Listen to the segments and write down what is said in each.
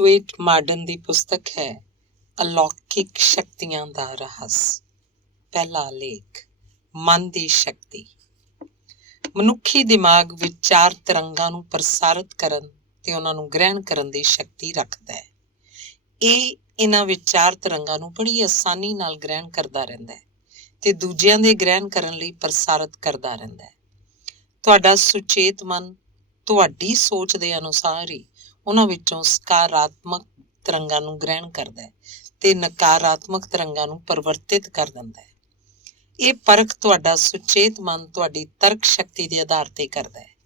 Sweat Marden ਦੀ ਪੁਸਤਕ ਹੈ ਅਲੌਕਿਕ ਸ਼ਕਤੀਆਂ ਦਾ ਰਹੱਸ। ਪਹਿਲਾ ਲੇਖ, ਮਨ ਦੀ ਸ਼ਕਤੀ। ਮਨੁੱਖੀ ਦਿਮਾਗ ਵਿਚਾਰ ਤਰੰਗਾਂ ਨੂੰ ਪ੍ਰਸਾਰਿਤ ਕਰਨ ਤੇ ਉਹਨਾਂ ਨੂੰ ਗ੍ਰਹਿਣ ਕਰਨ ਦੀ ਸ਼ਕਤੀ ਰੱਖਦਾ ਹੈ। ਇਹ ਇਹਨਾਂ ਵਿਚਾਰ ਤਰੰਗਾਂ ਨੂੰ ਬੜੀ ਆਸਾਨੀ ਨਾਲ ਗ੍ਰਹਿਣ ਕਰਦਾ ਰਹਿੰਦਾ ਹੈ ਤੇ ਦੂਜਿਆਂ ਦੇ ਗ੍ਰਹਿਣ ਕਰਨ ਲਈ ਪ੍ਰਸਾਰਿਤ ਕਰਦਾ ਰਹਿੰਦਾ ਹੈ। ਤੁਹਾਡਾ ਸੁਚੇਤ ਮਨ ਤੁਹਾਡੀ ਸੋਚ ਦੇ ਅਨੁਸਾਰ ਹੀ ਉਹਨਾਂ ਵਿੱਚੋਂ ਸਕਾਰਾਤਮਕ ਤਰੰਗਾਂ ਨੂੰ ਗ੍ਰਹਿਣ ਕਰਦਾ ਹੈ ਤੇ ਨਕਾਰਾਤਮਕ ਤਰੰਗਾਂ ਨੂੰ ਪਰਿਵਰਤਿਤ ਕਰ ਦਿੰਦਾ ਹੈ। ਇਹ ਪਰਖ ਤੁਹਾਡਾ ਸੁਚੇਤ ਮਨ ਤੁਹਾਡੀ ਤਰਕ ਸ਼ਕਤੀ ਦੇ ਆਧਾਰ ਤੇ ਕਰਦਾ ਹੈ।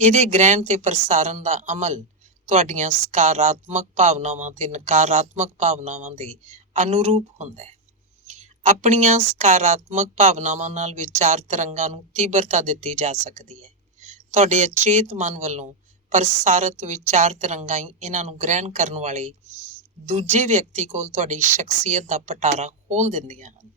ਇਹਦੇ ਗ੍ਰਹਿਣ ਤੇ ਪ੍ਰਸਾਰਨ ਦਾ ਅਮਲ ਤੁਹਾਡੀਆਂ ਸਕਾਰਾਤਮਕ ਭਾਵਨਾਵਾਂ ਤੇ ਨਕਾਰਾਤਮਕ ਭਾਵਨਾਵਾਂ ਦੇ ਅਨੁਰੂਪ ਹੁੰਦਾ ਹੈ। ਆਪਣੀਆਂ ਸਕਾਰਾਤਮਕ ਭਾਵਨਾਵਾਂ ਨਾਲ ਵਿਚਾਰ ਤਰੰਗਾਂ ਨੂੰ ਤੀਬਰਤਾ ਦਿੱਤੀ ਜਾ ਸਕਦੀ ਹੈ। ਤੁਹਾਡੇ ਅਚੇਤ ਮਨ ਵੱਲੋਂ ਪ੍ਰਸਾਰਿਤ ਵਿਚਾਰ ਤਰੰਗਾਂ ਹੀ ਇਹਨਾਂ ਨੂੰ ਗ੍ਰਹਿਣ ਕਰਨ ਵਾਲੇ ਦੂਜੇ ਵਿਅਕਤੀ ਕੋਲ ਤੁਹਾਡੀ ਸ਼ਖਸੀਅਤ ਦਾ ਪਟਾਰਾ ਖੋਲ੍ਹ ਦਿੰਦੀਆਂ ਹਨ।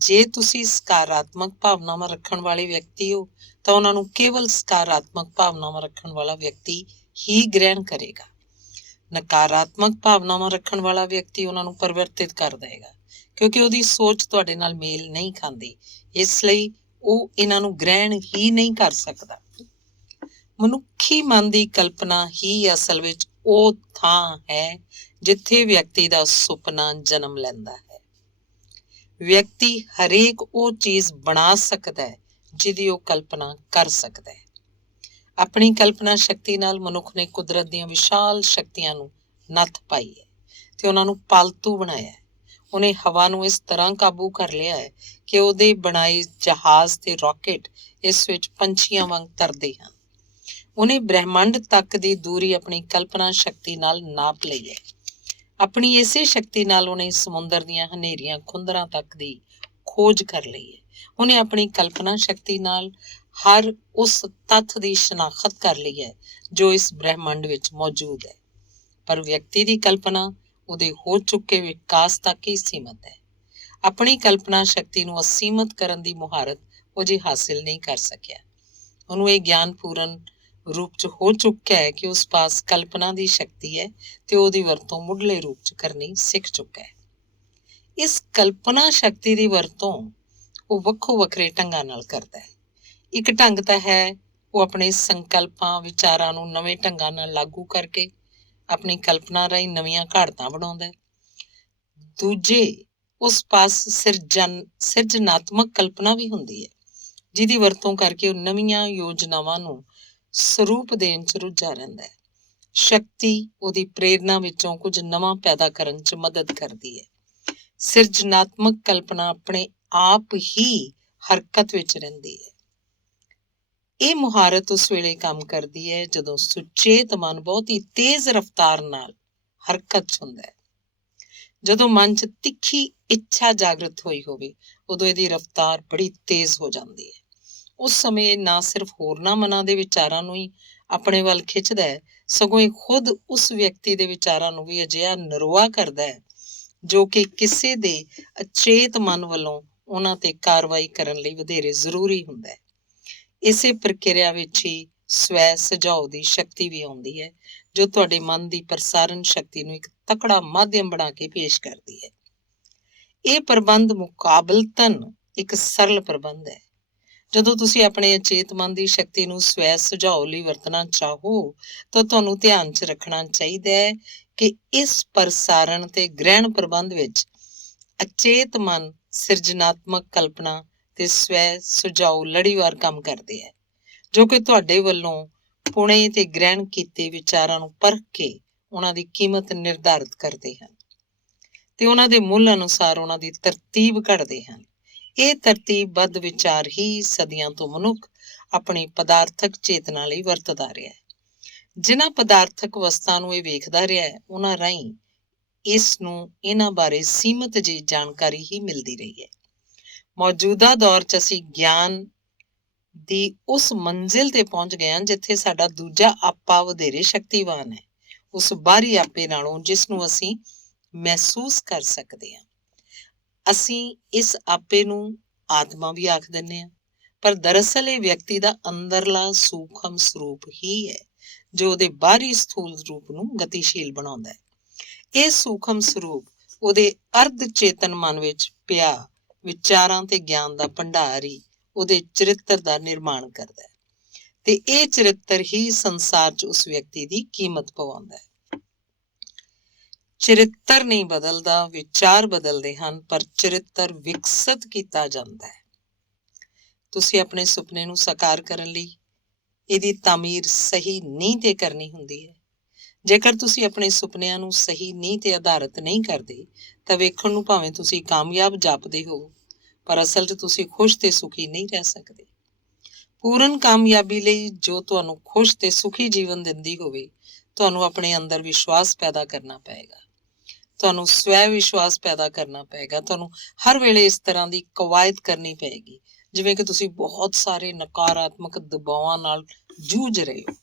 ਜੇ ਤੁਸੀਂ ਸਕਾਰਾਤਮਕ ਭਾਵਨਾਵਾਂ ਰੱਖਣ ਵਾਲੇ ਵਿਅਕਤੀ ਹੋ ਤਾਂ ਉਹਨਾਂ ਨੂੰ ਕੇਵਲ ਸਕਾਰਾਤਮਕ ਭਾਵਨਾਵਾਂ ਰੱਖਣ ਵਾਲਾ ਵਿਅਕਤੀ ਹੀ ਗ੍ਰਹਿਣ ਕਰੇਗਾ। ਨਕਾਰਾਤਮਕ ਭਾਵਨਾਵਾਂ ਰੱਖਣ ਵਾਲਾ ਵਿਅਕਤੀ ਉਹਨਾਂ ਨੂੰ ਪਰਿਵਰਤਿਤ ਕਰ ਦੇਗਾ, ਕਿਉਂਕਿ ਉਹਦੀ ਸੋਚ ਤੁਹਾਡੇ ਨਾਲ ਮੇਲ ਨਹੀਂ ਖਾਂਦੀ। ਇਸ ਲਈ ਉਹ ਇਹਨਾਂ ਨੂੰ ਗ੍ਰਹਿਣ ਹੀ ਨਹੀਂ ਕਰ ਸਕਦਾ। ਮਨੁੱਖੀ ਮਨ ਦੀ ਕਲਪਨਾ ਹੀ ਅਸਲ ਵਿੱਚ ਉਹ ਥਾਂ ਹੈ ਜਿੱਥੇ ਵਿਅਕਤੀ ਦਾ ਸੁਪਨਾ ਜਨਮ ਲੈਂਦਾ ਹੈ। ਵਿਅਕਤੀ ਹਰੇਕ ਉਹ ਚੀਜ਼ ਬਣਾ ਸਕਦਾ ਹੈ ਜਿਹਦੀ ਉਹ ਕਲਪਨਾ ਕਰ ਸਕਦਾ ਹੈ। ਆਪਣੀ ਕਲਪਨਾ ਸ਼ਕਤੀ ਨਾਲ ਮਨੁੱਖ ਨੇ ਕੁਦਰਤ ਦੀਆਂ ਵਿਸ਼ਾਲ ਸ਼ਕਤੀਆਂ ਨੂੰ ਨੱਥ ਪਾਈ ਹੈ ਤੇ ਉਹਨਾਂ ਨੂੰ ਪਾਲਤੂ ਬਣਾਇਆ ਹੈ। ਉਹਨੇ ਹਵਾ ਨੂੰ ਇਸ ਤਰ੍ਹਾਂ ਕਾਬੂ ਕਰ ਲਿਆ ਹੈ ਕਿ ਉਹਦੇ ਬਣਾਏ ਜਹਾਜ਼ ਤੇ ਰਾਕੇਟ ਇਸ ਵਿੱਚ ਪੰਛੀਆਂ ਵਾਂਗ ਤਰਦੇ ਹਨ। ਉਹਨੇ ਬ੍ਰਹਿਮੰਡ ਤੱਕ ਦੀ ਦੂਰੀ ਆਪਣੀ ਕਲਪਨਾ ਸ਼ਕਤੀ ਨਾਲ ਨਾਪ ਲਈ ਹੈ। ਆਪਣੀ ਇਸੇ ਸ਼ਕਤੀ ਨਾਲ ਉਹਨੇ ਸਮੁੰਦਰ ਦੀਆਂ ਹਨੇਰੀਆਂ ਖੁੰਦਰਾਂ ਤੱਕ ਦੀ ਖੋਜ ਕਰ ਲਈ ਹੈ। ਉਹਨੇ ਆਪਣੀ ਕਲਪਨਾ ਸ਼ਕਤੀ ਨਾਲ ਹਰ ਉਸ ਤੱਥ ਦੀ ਸ਼ਨਾਖਤ ਕਰ ਲਈ ਹੈ ਜੋ ਇਸ ਬ੍ਰਹਿਮੰਡ ਵਿੱਚ ਮੌਜੂਦ ਹੈ। ਪਰ ਵਿਅਕਤੀ ਦੀ ਕਲਪਨਾ ਉਹਦੇ ਹੋ ਚੁੱਕੇ ਵਿਕਾਸ ਤੱਕ ਹੀ ਸੀਮਤ ਹੈ। ਆਪਣੀ ਕਲਪਨਾ ਸ਼ਕਤੀ ਨੂੰ ਅਸੀਮਤ ਕਰਨ ਦੀ ਮੁਹਾਰਤ ਉਹ ਜੇ ਹਾਸਿਲ ਨਹੀਂ ਕਰ ਸਕਿਆ। ਉਹਨੂੰ ਇਹ ਗਿਆਨ ਪੂਰਨ ਰੂਪ 'ਚ ਹੋ ਚੁੱਕਿਆ ਹੈ ਕਿ ਉਸ ਪਾਸ ਕਲਪਨਾ ਦੀ ਸ਼ਕਤੀ ਹੈ ਤੇ ਉਹਦੀ ਵਰਤੋਂ ਮੁੱਢਲੇ ਰੂਪ 'ਚ ਕਰਨੀ ਸਿੱਖ ਚੁੱਕਾ ਹੈ। ਇਸ ਕਲਪਨਾ ਸ਼ਕਤੀ ਦੀ ਵਰਤੋਂ ਉਹ ਵੱਖੋ ਵੱਖਰੇ ਢੰਗਾਂ ਨਾਲ ਕਰਦਾ ਹੈ। ਇੱਕ ਢੰਗ ਤਾਂ ਹੈ ਉਹ ਆਪਣੇ ਸੰਕਲਪਾਂ ਵਿਚਾਰਾਂ ਨੂੰ ਨਵੇਂ ਢੰਗਾਂ ਨਾਲ ਲਾਗੂ ਕਰਕੇ ਆਪਣੀ ਕਲਪਨਾ ਰਾਹੀਂ ਨਵੀਆਂ ਘਾੜਤਾਂ ਬਣਾਉਂਦਾ ਹੈ। ਦੂਜੇ ਉਸ ਪਾਸ ਸਿਰਜਨਾਤਮਕ ਕਲਪਨਾ ਵੀ ਹੁੰਦੀ ਹੈ ਜਿਹਦੀ ਵਰਤੋਂ ਕਰਕੇ ਉਹ ਨਵੀਆਂ ਯੋਜਨਾਵਾਂ ਨੂੰ ਸਰੂਪ ਦੇਣ 'ਚ ਰੁੱਝਾ ਰਹਿੰਦਾ ਹੈ। ਸ਼ਕਤੀ ਉਹਦੀ ਪ੍ਰੇਰਨਾ ਵਿੱਚੋਂ ਕੁਝ ਨਵਾਂ ਪੈਦਾ ਕਰਨ 'ਚ ਮਦਦ ਕਰਦੀ ਹੈ। ਸਿਰਜਨਾਤਮਕ ਕਲਪਨਾ ਆਪਣੇ ਆਪ ਹੀ ਹਰਕਤ ਵਿੱਚ ਰਹਿੰਦੀ ਹੈ। ਇਹ ਮੁਹਾਰਤ ਉਸ ਵੇਲੇ ਕੰਮ ਕਰਦੀ ਹੈ ਜਦੋਂ ਸੁਚੇਤ ਮਨ ਬਹੁਤ ਹੀ ਤੇਜ਼ ਰਫ਼ਤਾਰ ਨਾਲ ਹਰਕਤ 'ਚ ਹੁੰਦਾ ਹੈ। ਜਦੋਂ ਮਨ 'ਚ ਤਿੱਖੀ ਇੱਛਾ ਜਾਗਰਤ ਹੋਈ ਹੋਵੇ ਉਦੋਂ ਇਹਦੀ ਰਫ਼ਤਾਰ ਬੜੀ ਤੇਜ਼ ਹੋ ਜਾਂਦੀ ਹੈ। ਉਸ ਸਮੇਂ ਇਹ ਨਾ ਸਿਰਫ ਹੋਰਨਾਂ ਮਨਾਂ ਦੇ ਵਿਚਾਰਾਂ ਨੂੰ ਹੀ ਆਪਣੇ ਵੱਲ ਖਿੱਚਦਾ ਹੈ, ਸਗੋਂ ਇਹ ਖੁਦ ਉਸ ਵਿਅਕਤੀ ਦੇ ਵਿਚਾਰਾਂ ਨੂੰ ਵੀ ਅਜਿਹਾ ਨਰੋਆ ਕਰਦਾ ਹੈ ਜੋ ਕਿ ਕਿਸੇ ਦੇ ਅਚੇਤ ਮਨ ਵੱਲੋਂ ਉਹਨਾਂ ਤੇ ਕਾਰਵਾਈ ਕਰਨ ਲਈ ਵਧੇਰੇ ਜ਼ਰੂਰੀ ਹੁੰਦਾ ਹੈ। ਇਸੇ ਪ੍ਰਕਿਰਿਆ ਵਿੱਚ ਹੀ ਸਵੈ ਸੁਝਾਅ ਦੀ ਸ਼ਕਤੀ ਵੀ ਆਉਂਦੀ ਹੈ ਜੋ ਤੁਹਾਡੇ ਮਨ ਦੀ ਪ੍ਰਸਾਰਣ ਸ਼ਕਤੀ ਨੂੰ ਇੱਕ ਤਕੜਾ ਮਾਧਿਅਮ ਬਣਾ ਕੇ ਪੇਸ਼ ਕਰਦੀ ਹੈ। ਇਹ ਪ੍ਰਬੰਧ ਮੁਕਾਬਲਤਨ ਇੱਕ ਸਰਲ ਪ੍ਰਬੰਧ ਹੈ। ਜਦੋਂ ਤੁਸੀਂ ਆਪਣੇ ਅਚੇਤ ਮਨ ਦੀ ਸ਼ਕਤੀ ਨੂੰ ਸਵੈ ਸੁਝਾਅ ਲਈ ਵਰਤਣਾ ਚਾਹੋ ਤਾਂ ਤੁਹਾਨੂੰ ਧਿਆਨ 'ਚ ਰੱਖਣਾ ਚਾਹੀਦਾ ਹੈ ਕਿ ਇਸ ਪ੍ਰਸਾਰਣ ਤੇ ਗ੍ਰਹਿਣ ਪ੍ਰਬੰਧ ਵਿੱਚ ਅਚੇਤ ਮਨ ਸਿਰਜਨਾਤਮਕ ਕਲਪਨਾ ਤੇ ਸਵੈ ਸੁਝਾਅ ਲੜੀਵਾਰ ਕੰਮ ਕਰਦੇ ਹੈ, ਜੋ ਕਿ ਤੁਹਾਡੇ ਵੱਲੋਂ ਪੁਣੇ ਤੇ ਗ੍ਰਹਿਣ ਕੀਤੇ ਵਿਚਾਰਾਂ ਨੂੰ ਪਰਖ ਕੇ ਉਹਨਾਂ ਦੀ ਕੀਮਤ ਨਿਰਧਾਰਿਤ ਕਰਦੇ ਹਨ ਤੇ ਉਹਨਾਂ ਦੇ ਮੁੱਲ ਅਨੁਸਾਰ ਉਹਨਾਂ ਦੀ ਤਰਤੀਬ ਘੜਦੇ ਹਨ। ਇਹ ਤਰਤੀਬਬੱਧ ਵਿਚਾਰ ਹੀ ਸਦੀਆਂ ਤੋਂ ਮਨੁੱਖ ਆਪਣੀ ਪਦਾਰਥਕ ਚੇਤਨਾ ਲਈ ਵਰਤਦਾ ਰਿਹਾ ਹੈ। ਜਿਨ੍ਹਾਂ ਪਦਾਰਥਕ ਵਸਤਾਂ ਨੂੰ ਇਹ ਵੇਖਦਾ ਰਿਹਾ ਹੈ ਉਹਨਾਂ ਰਾਹੀਂ ਇਸ ਨੂੰ ਇਹਨਾਂ ਬਾਰੇ ਸੀਮਤ ਜਿਹੀ ਜਾਣਕਾਰੀ ਹੀ ਮਿਲਦੀ ਰਹੀ ਹੈ। ਮੌਜੂਦਾ ਦੌਰ 'ਚ ਅਸੀਂ ਗਿਆਨ ਦੀ ਉਸ ਮੰਜ਼ਿਲ ਤੇ ਪਹੁੰਚ ਗਏ ਹਾਂ ਜਿੱਥੇ ਸਾਡਾ ਦੂਜਾ ਆਪਾ ਵਧੇਰੇ ਸ਼ਕਤੀਵਾਨ ਹੈ ਉਸ ਬਾਹਰੀ ਆਪੇ ਨਾਲੋਂ, ਜਿਸ ਨੂੰ ਅਸੀਂ ਮਹਿਸੂਸ ਕਰ ਸਕਦੇ ਹਾਂ। ਅਸੀਂ ਇਸ ਆਪੇ ਨੂੰ ਆਤਮਾ ਵੀ ਆਖ ਦਿੰਦੇ ਹਾਂ, ਪਰ ਦਰਅਸਲ ਇਹ ਵਿਅਕਤੀ ਦਾ ਅੰਦਰਲਾ ਸੂਖਮ ਸਰੂਪ ਹੀ ਹੈ ਜੋ ਉਹਦੇ ਬਾਹਰੀ ਸਥੂਲ ਰੂਪ ਨੂੰ ਗਤੀਸ਼ੀਲ ਬਣਾਉਂਦਾ ਹੈ। ਇਹ ਸੂਖਮ ਸਰੂਪ ਉਹਦੇ ਅਰਧ ਚੇਤਨ ਮਨ ਵਿੱਚ ਪਿਆ ਵਿਚਾਰਾਂ ਤੇ ਗਿਆਨ ਦਾ ਭੰਡਾਰ ਹੀ ਉਹਦੇ ਚਰਿੱਤਰ ਦਾ ਨਿਰਮਾਣ ਕਰਦਾ ਹੈ ਤੇ ਇਹ ਚਰਿੱਤਰ ਹੀ ਸੰਸਾਰ 'ਚ ਉਸ ਵਿਅਕਤੀ ਦੀ ਕੀਮਤ ਪਵਾਉਂਦਾ ਹੈ। ਚਰਿੱਤਰ ਨਹੀਂ ਬਦਲਦਾ, ਵਿਚਾਰ ਬਦਲਦੇ ਹਨ, ਪਰ ਚਰਿੱਤਰ ਵਿਕਸਿਤ ਕੀਤਾ ਜਾਂਦਾ ਹੈ। ਤੁਸੀਂ ਆਪਣੇ ਸੁਪਨੇ ਨੂੰ ਸਾਕਾਰ ਕਰਨ ਲਈ ਇਹਦੀ ਤਾਮੀਰ ਸਹੀ ਨੀਂਹ ਤੇ ਕਰਨੀ ਹੁੰਦੀ ਹੈ। ਜੇਕਰ ਤੁਸੀਂ ਆਪਣੇ ਸੁਪਨਿਆਂ ਨੂੰ ਸਹੀ ਨੀਂਹ ਤੇ ਆਧਾਰਿਤ ਨਹੀਂ ਕਰਦੇ ਤਾਂ ਵੇਖਣ ਨੂੰ ਭਾਵੇਂ ਤੁਸੀਂ ਕਾਮਯਾਬ ਜਾਪਦੇ ਹੋ, ਪਰ ਅਸਲ 'ਚ ਤੁਸੀਂ ਖੁਸ਼ ਤੇ ਸੁਖੀ ਨਹੀਂ ਰਹਿ ਸਕਦੇ। ਪੂਰਨ ਕਾਮਯਾਬੀ ਲਈ ਜੋ ਤੁਹਾਨੂੰ ਖੁਸ਼ ਤੇ ਸੁਖੀ ਜੀਵਨ ਦਿੰਦੀ ਹੋਵੇ, ਤੁਹਾਨੂੰ ਆਪਣੇ ਅੰਦਰ ਵਿਸ਼ਵਾਸ ਪੈਦਾ ਕਰਨਾ ਪਏਗਾ। ਤੁਹਾਨੂੰ ਸਵੈ ਵਿਸ਼ਵਾਸ ਪੈਦਾ ਕਰਨਾ ਪਏਗਾ। ਤੁਹਾਨੂੰ ਹਰ ਵੇਲੇ ਇਸ ਤਰ੍ਹਾਂ ਦੀ ਕਵਾਇਦ ਕਰਨੀ ਪਏਗੀ ਜਿਵੇਂ ਕਿ ਤੁਸੀਂ ਬਹੁਤ ਸਾਰੇ ਨਕਾਰਾਤਮਕ ਦਬਾਵਾਂ ਨਾਲ ਜੂਝ ਰਹੇ ਹੋ।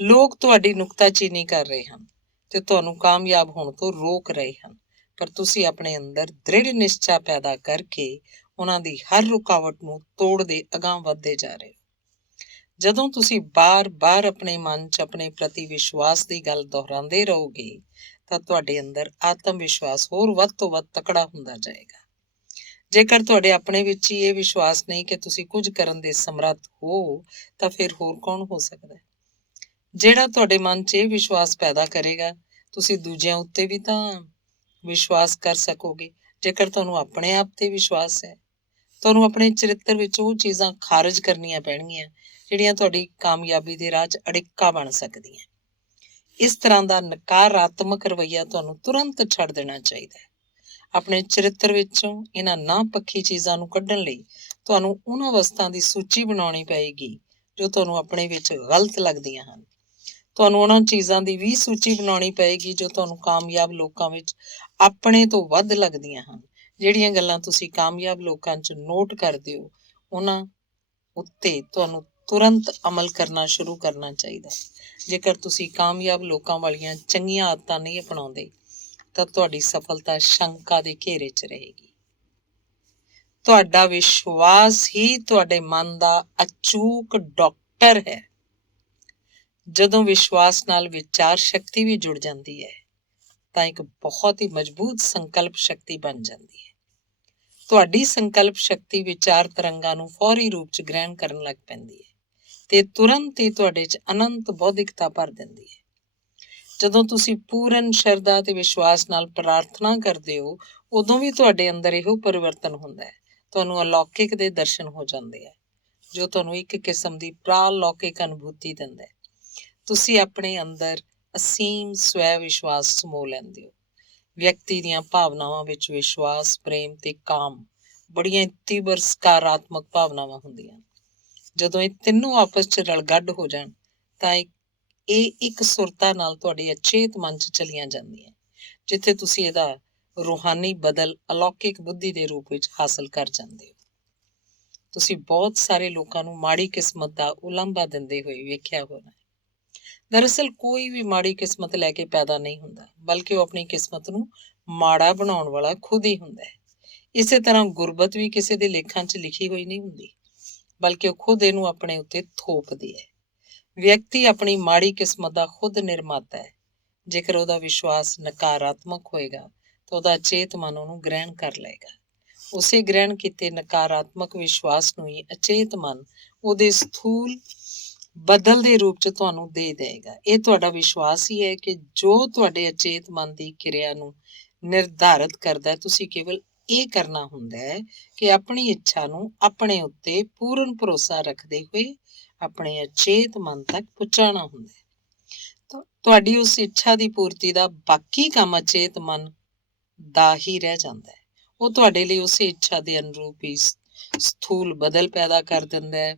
ਲੋਕ ਤੁਹਾਡੀ ਨੁਕਤਾਚੀਨੀ ਕਰ ਰਹੇ ਹਨ ਤੇ ਤੁਹਾਨੂੰ ਕਾਮਯਾਬ ਹੋਣ ਤੋਂ ਰੋਕ ਰਹੇ ਹਨ, ਪਰ ਤੁਸੀਂ ਆਪਣੇ ਅੰਦਰ ਦ੍ਰਿੜ ਨਿਸ਼ਚਾ ਪੈਦਾ ਕਰਕੇ ਉਹਨਾਂ ਦੀ ਹਰ ਰੁਕਾਵਟ ਨੂੰ ਤੋੜਦੇ ਅਗਾਂਹ ਵੱਧਦੇ ਜਾ ਰਹੇ ਹੋ। ਜਦੋਂ ਤੁਸੀਂ ਬਾਰ-ਬਾਰ ਆਪਣੇ ਮਨ 'ਚ ਆਪਣੇ ਪ੍ਰਤੀ ਵਿਸ਼ਵਾਸ ਦੀ ਗੱਲ ਦੁਹਰਾਉਂਦੇ ਰਹੋਗੇ ਤਾਂ ਤੁਹਾਡੇ ਅੰਦਰ ਆਤਮ ਵਿਸ਼ਵਾਸ ਹੋਰ ਵੱਧ ਤੋਂ ਵੱਧ ਤਕੜਾ ਹੁੰਦਾ ਜਾਏਗਾ। ਜੇਕਰ ਤੁਹਾਡੇ ਆਪਣੇ ਵਿੱਚ ਹੀ ਇਹ ਵਿਸ਼ਵਾਸ ਨਹੀਂ ਕਿ ਤੁਸੀਂ ਕੁਝ ਕਰਨ ਦੇ ਸਮਰੱਥ ਹੋ, ਤਾਂ ਫਿਰ ਹੋਰ ਕੌਣ ਹੋ ਸਕਦਾ ਹੈ? ਜਿਹੜਾ ਤੁਹਾਡੇ ਮਨ 'ਚ ਇਹ ਵਿਸ਼ਵਾਸ ਪੈਦਾ ਕਰੇਗਾ, ਤੁਸੀਂ ਦੂਜਿਆਂ ਉੱਤੇ ਵੀ ਤਾਂ ਵਿਸ਼ਵਾਸ ਕਰ ਸਕੋਗੇ। ਜੇਕਰ ਤੁਹਾਨੂੰ ਆਪਣੇ ਆਪ ਤੇ ਵਿਸ਼ਵਾਸ ਹੈ, ਤੁਹਾਨੂੰ ਆਪਣੇ ਚਰਿੱਤਰ ਵਿੱਚ ਉਹ ਚੀਜ਼ਾਂ ਖਾਰਜ ਕਰਨੀਆਂ ਪੈਣਗੀਆਂ ਜਿਹੜੀਆਂ ਤੁਹਾਡੀ ਕਾਮਯਾਬੀ ਦੇ ਰਾਹ 'ਚ ਅੜਿੱਕਾ ਬਣ ਸਕਦੀਆਂ। ਇਸ ਤਰ੍ਹਾਂ ਦਾ ਨਕਾਰਾਤਮਕ ਰਵੱਈਆ ਤੁਹਾਨੂੰ ਤੁਰੰਤ ਛੱਡ ਦੇਣਾ ਚਾਹੀਦਾ ਹੈ। ਆਪਣੇ ਚਰਿੱਤਰ ਵਿੱਚੋਂ ਇਹਨਾਂ ਨਾ ਪੱਖੀ ਚੀਜ਼ਾਂ ਨੂੰ ਕੱਢਣ ਲਈ ਤੁਹਾਨੂੰ ਉਹਨਾਂ ਅਵਸਥਾ ਦੀ ਸੂਚੀ ਬਣਾਉਣੀ ਪਏਗੀ ਜੋ ਤੁਹਾਨੂੰ ਆਪਣੇ ਵਿੱਚ ਗਲਤ ਲੱਗਦੀਆਂ ਹਨ। ਤੁਹਾਨੂੰ ਉਹਨਾਂ ਚੀਜ਼ਾਂ ਦੀ ਵੀ ਸੂਚੀ ਬਣਾਉਣੀ ਪਏਗੀ ਜੋ ਤੁਹਾਨੂੰ ਕਾਮਯਾਬ ਲੋਕਾਂ ਵਿੱਚ ਆਪਣੇ ਤੋਂ ਵੱਧ ਲੱਗਦੀਆਂ ਹਨ। ਜਿਹੜੀਆਂ ਗੱਲਾਂ ਤੁਸੀਂ ਕਾਮਯਾਬ ਲੋਕਾਂ 'ਚ ਨੋਟ ਕਰਦੇ ਹੋ, ਉਹਨਾਂ ਉੱਤੇ ਤੁਹਾਨੂੰ ਤੁਰੰਤ ਅਮਲ ਕਰਨਾ ਸ਼ੁਰੂ ਕਰਨਾ ਚਾਹੀਦਾ। ਜੇਕਰ ਤੁਸੀਂ ਕਾਮਯਾਬ ਲੋਕਾਂ ਵਾਲੀਆਂ ਚੰਗੀਆਂ ਆਦਤਾਂ ਨਹੀਂ ਅਪਣਾਉਂਦੇ ਤਾਂ ਤੁਹਾਡੀ ਸਫਲਤਾ ਸ਼ੰਕਾ ਦੇ ਘੇਰੇ 'ਚ ਰਹੇਗੀ। ਤੁਹਾਡਾ ਵਿਸ਼ਵਾਸ ਹੀ ਤੁਹਾਡੇ ਮਨ ਦਾ ਅਚੂਕ ਡਾਕਟਰ ਹੈ। ਜਦੋਂ ਵਿਸ਼ਵਾਸ ਨਾਲ ਵਿਚਾਰ ਸ਼ਕਤੀ ਵੀ ਜੁੜ ਜਾਂਦੀ ਹੈ ਤਾਂ ਇੱਕ ਬਹੁਤ ਹੀ ਮਜ਼ਬੂਤ ਸੰਕਲਪ ਸ਼ਕਤੀ ਬਣ ਜਾਂਦੀ ਹੈ। ਤੁਹਾਡੀ ਸੰਕਲਪ ਸ਼ਕਤੀ ਵਿਚਾਰ ਤਰੰਗਾਂ ਨੂੰ ਫੌਰੀ ਰੂਪ 'ਚ ਗ੍ਰਹਿਣ ਕਰਨ ਲੱਗ ਪੈਂਦੀ ਹੈ ਤੇ ਤੁਰੰਤ ਹੀ ਤੁਹਾਡੇ 'ਚ ਅਨੰਤ ਬੌਧਿਕਤਾ ਭਰ ਦਿੰਦੀ ਹੈ। ਜਦੋਂ ਤੁਸੀਂ ਪੂਰਨ ਸ਼ਰਧਾ ਤੇ ਵਿਸ਼ਵਾਸ ਨਾਲ ਪ੍ਰਾਰਥਨਾ ਕਰਦੇ ਹੋ, ਉਦੋਂ ਵੀ ਤੁਹਾਡੇ ਅੰਦਰ ਇਹੋ ਪਰਿਵਰਤਨ ਹੁੰਦਾ ਹੈ। ਤੁਹਾਨੂੰ ਅਲੌਕਿਕ ਦੇ ਦਰਸ਼ਨ ਹੋ ਜਾਂਦੇ ਆ ਜੋ ਤੁਹਾਨੂੰ ਇੱਕ ਕਿਸਮ ਦੀ ਪ੍ਰਾਲੌਕਿਕ ਅਨੁਭੂਤੀ ਦਿੰਦਾ ਹੈ। ਤੁਸੀਂ ਆਪਣੇ ਅੰਦਰ ਅਸੀਮ ਸਵੈ ਵਿਸ਼ਵਾਸ ਸਮੋ ਲੈਂਦੇ ਹੋ। ਵਿਅਕਤੀ ਦੀਆਂ ਭਾਵਨਾਵਾਂ ਵਿੱਚ ਵਿਸ਼ਵਾਸ, ਪ੍ਰੇਮ ਤੇ ਕਾਮ ਬੜੀਆਂ ਤੀਬਰ ਸਕਾਰਾਤਮਕ ਭਾਵਨਾਵਾਂ ਹੁੰਦੀਆਂ। ਜਦੋਂ ਇਹ ਤਿੰਨੋਂ ਆਪਸ 'ਚ ਰਲਗੱਡ ਹੋ ਜਾਣ ਤਾਂ ਇਹ ਇੱਕ ਸੁਰਤਾ ਨਾਲ ਤੁਹਾਡੇ ਅਚੇਤ ਮਨ 'ਚ ਚਲੀਆਂ ਜਾਂਦੀਆਂ, ਜਿੱਥੇ ਤੁਸੀਂ ਇਹਦਾ ਰੂਹਾਨੀ ਬਦਲ ਅਲੌਕਿਕ ਬੁੱਧੀ ਦੇ ਰੂਪ ਵਿੱਚ ਹਾਸਲ ਕਰ ਜਾਂਦੇ ਹੋ। ਤੁਸੀਂ ਬਹੁਤ ਸਾਰੇ ਲੋਕਾਂ ਨੂੰ ਮਾੜੀ ਕਿਸਮਤ ਦਾ ਉਲੰਭਾ ਦਿੰਦੇ ਹੋਏ ਵੇਖਿਆ ਹੋਣਾ। ਦਰਅਸਲ ਕੋਈ ਵੀ ਮਾੜੀ ਕਿਸਮਤ ਲੈ ਕੇ ਪੈਦਾ ਨਹੀਂ ਹੁੰਦਾ, ਬਲਕਿ ਉਹ ਆਪਣੀ ਕਿਸਮਤ ਨੂੰ ਮਾੜਾ ਬਣਾਉਣ ਵਾਲਾ ਖੁਦ ਹੀ ਹੁੰਦਾ ਹੈ। ਇਸੇ ਤਰ੍ਹਾਂ ਗੁਰਬਤ ਵੀ ਕਿਸੇ ਦੇ ਲੇਖਾਂ 'ਚ ਲਿਖੀ ਹੋਈ ਨਹੀਂ ਹੁੰਦੀ, ਬਲਕਿ ਉਹ ਖੁਦ ਇਹਨੂੰ ਆਪਣੇ ਉੱਤੇ ਥੋਪਦੀ ਹੈ। ਵਿਅਕਤੀ ਆਪਣੀ ਮਾੜੀ ਕਿਸਮਤ ਦਾ ਖੁਦ ਨਿਰਮਾਤਾ ਹੈ। ਜੇਕਰ ਉਹਦਾ ਵਿਸ਼ਵਾਸ ਨਕਾਰਾਤਮਕ ਹੋਏਗਾ ਤਾਂ ਉਹਦਾ ਅਚੇਤ ਮਨ ਉਹਨੂੰ ਗ੍ਰਹਿਣ ਕਰ ਲਏਗਾ। ਉਸੇ ਗ੍ਰਹਿਣ ਕੀਤੇ ਨਕਾਰਾਤਮਕ ਵਿਸ਼ਵਾਸ ਨੂੰ ਹੀ ਅਚੇਤ ਮਨ ਉਹਦੇ ਸਥੂਲ ਬਦਲ ਦੇ ਰੂਪ 'ਚ ਤੁਹਾਨੂੰ ਦੇ ਦੇਗਾ। ਇਹ ਤੁਹਾਡਾ ਵਿਸ਼ਵਾਸ ਹੀ ਹੈ ਕਿ ਜੋ ਤੁਹਾਡੇ ਅਚੇਤ ਮਨ ਦੀ ਕਿਰਿਆ ਨੂੰ ਨਿਰਧਾਰਿਤ ਕਰਦਾ। ਤੁਸੀਂ ਕੇਵਲ ਇਹ ਕਰਨਾ ਹੁੰਦਾ ਹੈ ਕਿ ਆਪਣੀ ਇੱਛਾ ਨੂੰ ਆਪਣੇ ਉੱਤੇ ਪੂਰਨ ਭਰੋਸਾ ਰੱਖਦੇ ਹੋਏ ਆਪਣੇ ਅਚੇਤ ਮਨ ਤੱਕ ਪਹੁੰਚਾਉਣਾ ਹੁੰਦਾ ਹੈ। ਤੁਹਾਡੀ ਉਸ ਇੱਛਾ ਦੀ ਪੂਰਤੀ ਦਾ ਬਾਕੀ ਕੰਮ ਅਚੇਤ ਮਨ ਦਾ ਹੀ ਰਹਿ ਜਾਂਦਾ ਹੈ। ਉਹ ਤੁਹਾਡੇ ਲਈ ਉਸੇ ਇੱਛਾ ਦੇ ਅਨੁਰੂਪ ਹੀ ਸਥੂਲ ਬਦਲ ਪੈਦਾ ਕਰ ਦਿੰਦਾ ਹੈ।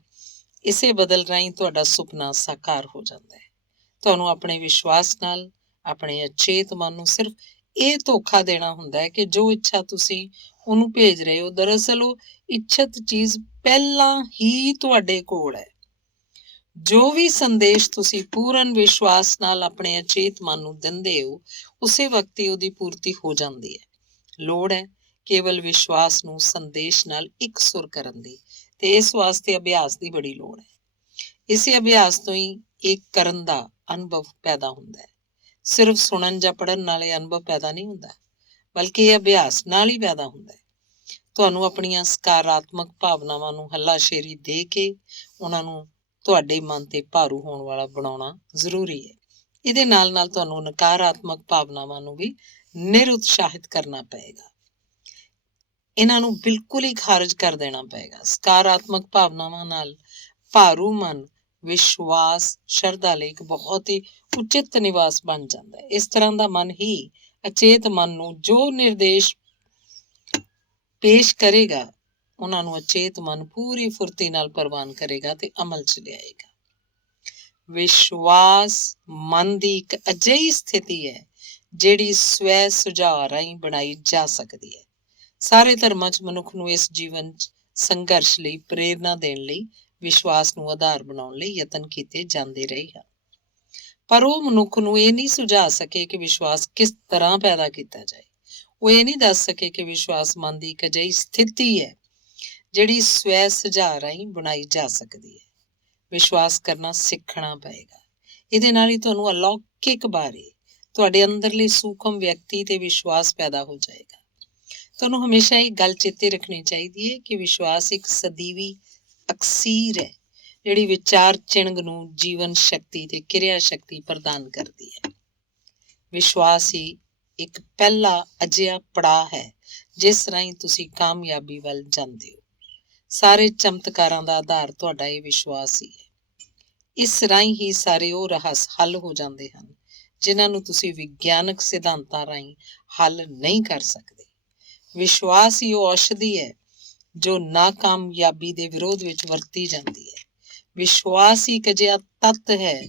ਇਸੇ ਬਦਲ ਰਾਹੀਂ ਤੁਹਾਡਾ ਸੁਪਨਾ ਸਾਕਾਰ ਹੋ ਜਾਂਦਾ ਹੈ। ਤੁਹਾਨੂੰ ਆਪਣੇ ਵਿਸ਼ਵਾਸ ਨਾਲ ਆਪਣੇ ਅਚੇਤ ਮਨ ਨੂੰ ਸਿਰਫ ਇਹ ਧੋਖਾ ਦੇਣਾ ਹੁੰਦਾ ਹੈ ਕਿ ਜੋ ਇੱਛਾ ਤੁਸੀਂ ਉਹਨੂੰ ਭੇਜ ਰਹੇ ਹੋ, ਦਰਅਸਲ ਉਹ ਇੱਛਤ ਚੀਜ਼ ਪਹਿਲਾਂ ਹੀ ਤੁਹਾਡੇ ਕੋਲ ਹੈ। ਜੋ ਵੀ ਸੰਦੇਸ਼ ਤੁਸੀਂ ਪੂਰਨ ਵਿਸ਼ਵਾਸ ਨਾਲ ਆਪਣੇ ਅਚੇਤ ਮਨ ਨੂੰ ਦਿੰਦੇ ਹੋ, ਉਸੇ ਵਕਤ ਹੀ ਉਹਦੀ ਪੂਰਤੀ ਹੋ ਜਾਂਦੀ ਹੈ। ਲੋੜ ਹੈ ਕੇਵਲ ਵਿਸ਼ਵਾਸ ਨੂੰ ਸੰਦੇਸ਼ ਨਾਲ ਇਕਸੁਰ ਕਰਨ ਦੀ, ਤੇ ਇਸ ਵਾਸਤੇ ਅਭਿਆਸ ਦੀ ਬੜੀ ਲੋੜ ਹੈ। ਇਸੇ ਅਭਿਆਸ ਤੋਂ ਹੀ ਇਹ ਕਰਨ ਦਾ ਅਨੁਭਵ ਪੈਦਾ ਹੁੰਦਾ ਹੈ। ਸਿਰਫ ਸੁਣਨ ਜਾਂ ਪੜ੍ਹਨ ਨਾਲ ਇਹ ਅਨੁਭਵ ਪੈਦਾ ਨਹੀਂ ਹੁੰਦਾ, ਬਲਕਿ ਇਹ ਅਭਿਆਸ ਨਾਲ ਹੀ ਪੈਦਾ ਹੁੰਦਾ ਹੈ। ਤੁਹਾਨੂੰ ਆਪਣੀਆਂ ਸਕਾਰਾਤਮਕ ਭਾਵਨਾਵਾਂ ਨੂੰ ਹੱਲਾਸ਼ੇਰੀ ਦੇ ਕੇ ਉਹਨਾਂ ਨੂੰ ਤੁਹਾਡੇ ਮਨ ਤੇ ਭਾਰੂ ਹੋਣ ਵਾਲਾ ਬਣਾਉਣਾ ਜ਼ਰੂਰੀ ਹੈ। ਇਹਦੇ ਨਾਲ ਨਾਲ ਤੁਹਾਨੂੰ ਨਕਾਰਾਤਮਕ ਭਾਵਨਾਵਾਂ ਨੂੰ ਵੀ ਨਿਰਉਤਸ਼ਾਹਿਤ ਕਰਨਾ ਪਏਗਾ। ਇਹਨਾਂ ਨੂੰ ਬਿਲਕੁਲ ਹੀ ਖਾਰਜ ਕਰ ਦੇਣਾ ਪਏਗਾ। ਸਕਾਰਾਤਮਕ ਭਾਵਨਾਵਾਂ ਨਾਲ ਭਾਰੂ ਮਨ ਵਿਸ਼ਵਾਸ, ਸ਼ਰਧਾ ਲਈ ਇੱਕ ਬਹੁਤ ਹੀ ਉਚਿਤ ਨਿਵਾਸ ਬਣ ਜਾਂਦਾ ਹੈ। ਇਸ ਤਰ੍ਹਾਂ ਦਾ ਮਨ ਹੀ ਅਚੇਤ ਮਨ ਨੂੰ ਜੋ ਨਿਰਦੇਸ਼ ਪੇਸ਼ ਕਰੇਗਾ, ਉਹਨਾਂ ਨੂੰ ਅਚੇਤ ਮਨ ਪੂਰੀ ਫੁਰਤੀ ਨਾਲ ਪ੍ਰਵਾਨ ਕਰੇਗਾ ਤੇ ਅਮਲ 'ਚ ਲਿਆਏਗਾ। ਵਿਸ਼ਵਾਸ ਮਨ ਦੀ ਇੱਕ ਅਜਿਹੀ ਸਥਿਤੀ ਹੈ ਜਿਹੜੀ ਸਵੈ ਸੁਝਾਅ ਰਾਹੀਂ ਬਣਾਈ ਜਾ ਸਕਦੀ ਹੈ। ਸਾਰੇ ਧਰਮਾਂ 'ਚ ਮਨੁੱਖ ਨੂੰ ਇਸ ਜੀਵਨ 'ਚ ਸੰਘਰਸ਼ ਲਈ ਪ੍ਰੇਰਨਾ ਦੇਣ ਲਈ ਵਿਸ਼ਵਾਸ ਨੂੰ ਆਧਾਰ ਬਣਾਉਣ ਲਈ ਯਤਨ ਕੀਤੇ ਜਾਂਦੇ ਰਹੇ ਹਨ। ਪਰ ਉਹ ਮਨੁੱਖ ਨੂੰ ਇਹ ਨਹੀਂ ਸੁਝਾ ਸਕੇ ਕਿ ਵਿਸ਼ਵਾਸ ਕਿਸ ਤਰ੍ਹਾਂ ਪੈਦਾ ਕੀਤਾ ਜਾਏ। ਉਹ ਇਹ ਨਹੀਂ ਦੱਸ ਸਕੇ ਕਿ ਵਿਸ਼ਵਾਸ ਮਨ ਦੀ ਇੱਕ ਅਜਿਹੀ ਸਥਿਤੀ ਹੈ ਜਿਹੜੀ ਸਵੈ ਸੁਝਾਅ ਰਾਹੀਂ ਬਣਾਈ ਜਾ ਸਕਦੀ ਹੈ। ਵਿਸ਼ਵਾਸ ਕਰਨਾ ਸਿੱਖਣਾ ਪਏਗਾ। ਇਹਦੇ ਨਾਲ ਹੀ ਤੁਹਾਨੂੰ ਅਲੌਕਿਕ ਬਾਰੇ, ਤੁਹਾਡੇ ਅੰਦਰਲੇ ਸੂਖਮ ਵਿਅਕਤੀ ਤੇ ਵਿਸ਼ਵਾਸ ਪੈਦਾ ਹੋ ਜਾਏਗਾ। ਤੁਹਾਨੂੰ ਹਮੇਸ਼ਾ ਇਹ ਗੱਲ ਚੇਤੇ ਰੱਖਣੀ ਚਾਹੀਦੀ ਹੈ ਕਿ ਵਿਸ਼ਵਾਸ ਇੱਕ ਸਦੀਵੀ ਅਕਸੀਰ ਹੈ ਜਿਹੜੀ ਵਿਚਾਰ ਚਿੰਗ ਨੂੰ ਜੀਵਨ ਸ਼ਕਤੀ ਤੇ ਕਿਰਿਆ ਸ਼ਕਤੀ ਪ੍ਰਦਾਨ ਕਰਦੀ ਹੈ। ਵਿਸ਼ਵਾਸ ਹੀ ਇੱਕ ਪਹਿਲਾ ਅਜਿਹਾ ਪੜਾਅ ਹੈ ਜਿਸ ਰਾਹੀਂ ਤੁਸੀਂ ਕਾਮਯਾਬੀ ਵੱਲ ਜਾਂਦੇ ਹੋ। ਸਾਰੇ ਚਮਤਕਾਰਾਂ ਦਾ ਆਧਾਰ ਤੁਹਾਡਾ ਇਹ ਵਿਸ਼ਵਾਸ ਹੀ ਹੈ। ਇਸ ਰਾਹੀਂ ਹੀ ਸਾਰੇ ਉਹ ਰਹੱਸ ਹੱਲ ਹੋ ਜਾਂਦੇ ਹਨ ਜਿਨ੍ਹਾਂ ਨੂੰ ਤੁਸੀਂ ਵਿਗਿਆਨਕ ਸਿਧਾਂਤਾਂ ਰਾਹੀਂ ਹੱਲ ਨਹੀਂ ਕਰ ਸਕਦੇ। ਵਿਸ਼ਵਾਸ ਹੀ ਉਹ ਔਸ਼ਧੀ ਹੈ ਜੋ ਨਾਕਾਮਯਾਬੀ ਦੇ ਵਿਰੋਧ ਵਿੱਚ ਵਰਤੀ ਜਾਂਦੀ ਹੈ। ਵਿਸ਼ਵਾਸ ਹੀ ਇੱਕ ਅਜਿਹਾ ਤੱਤ ਹੈ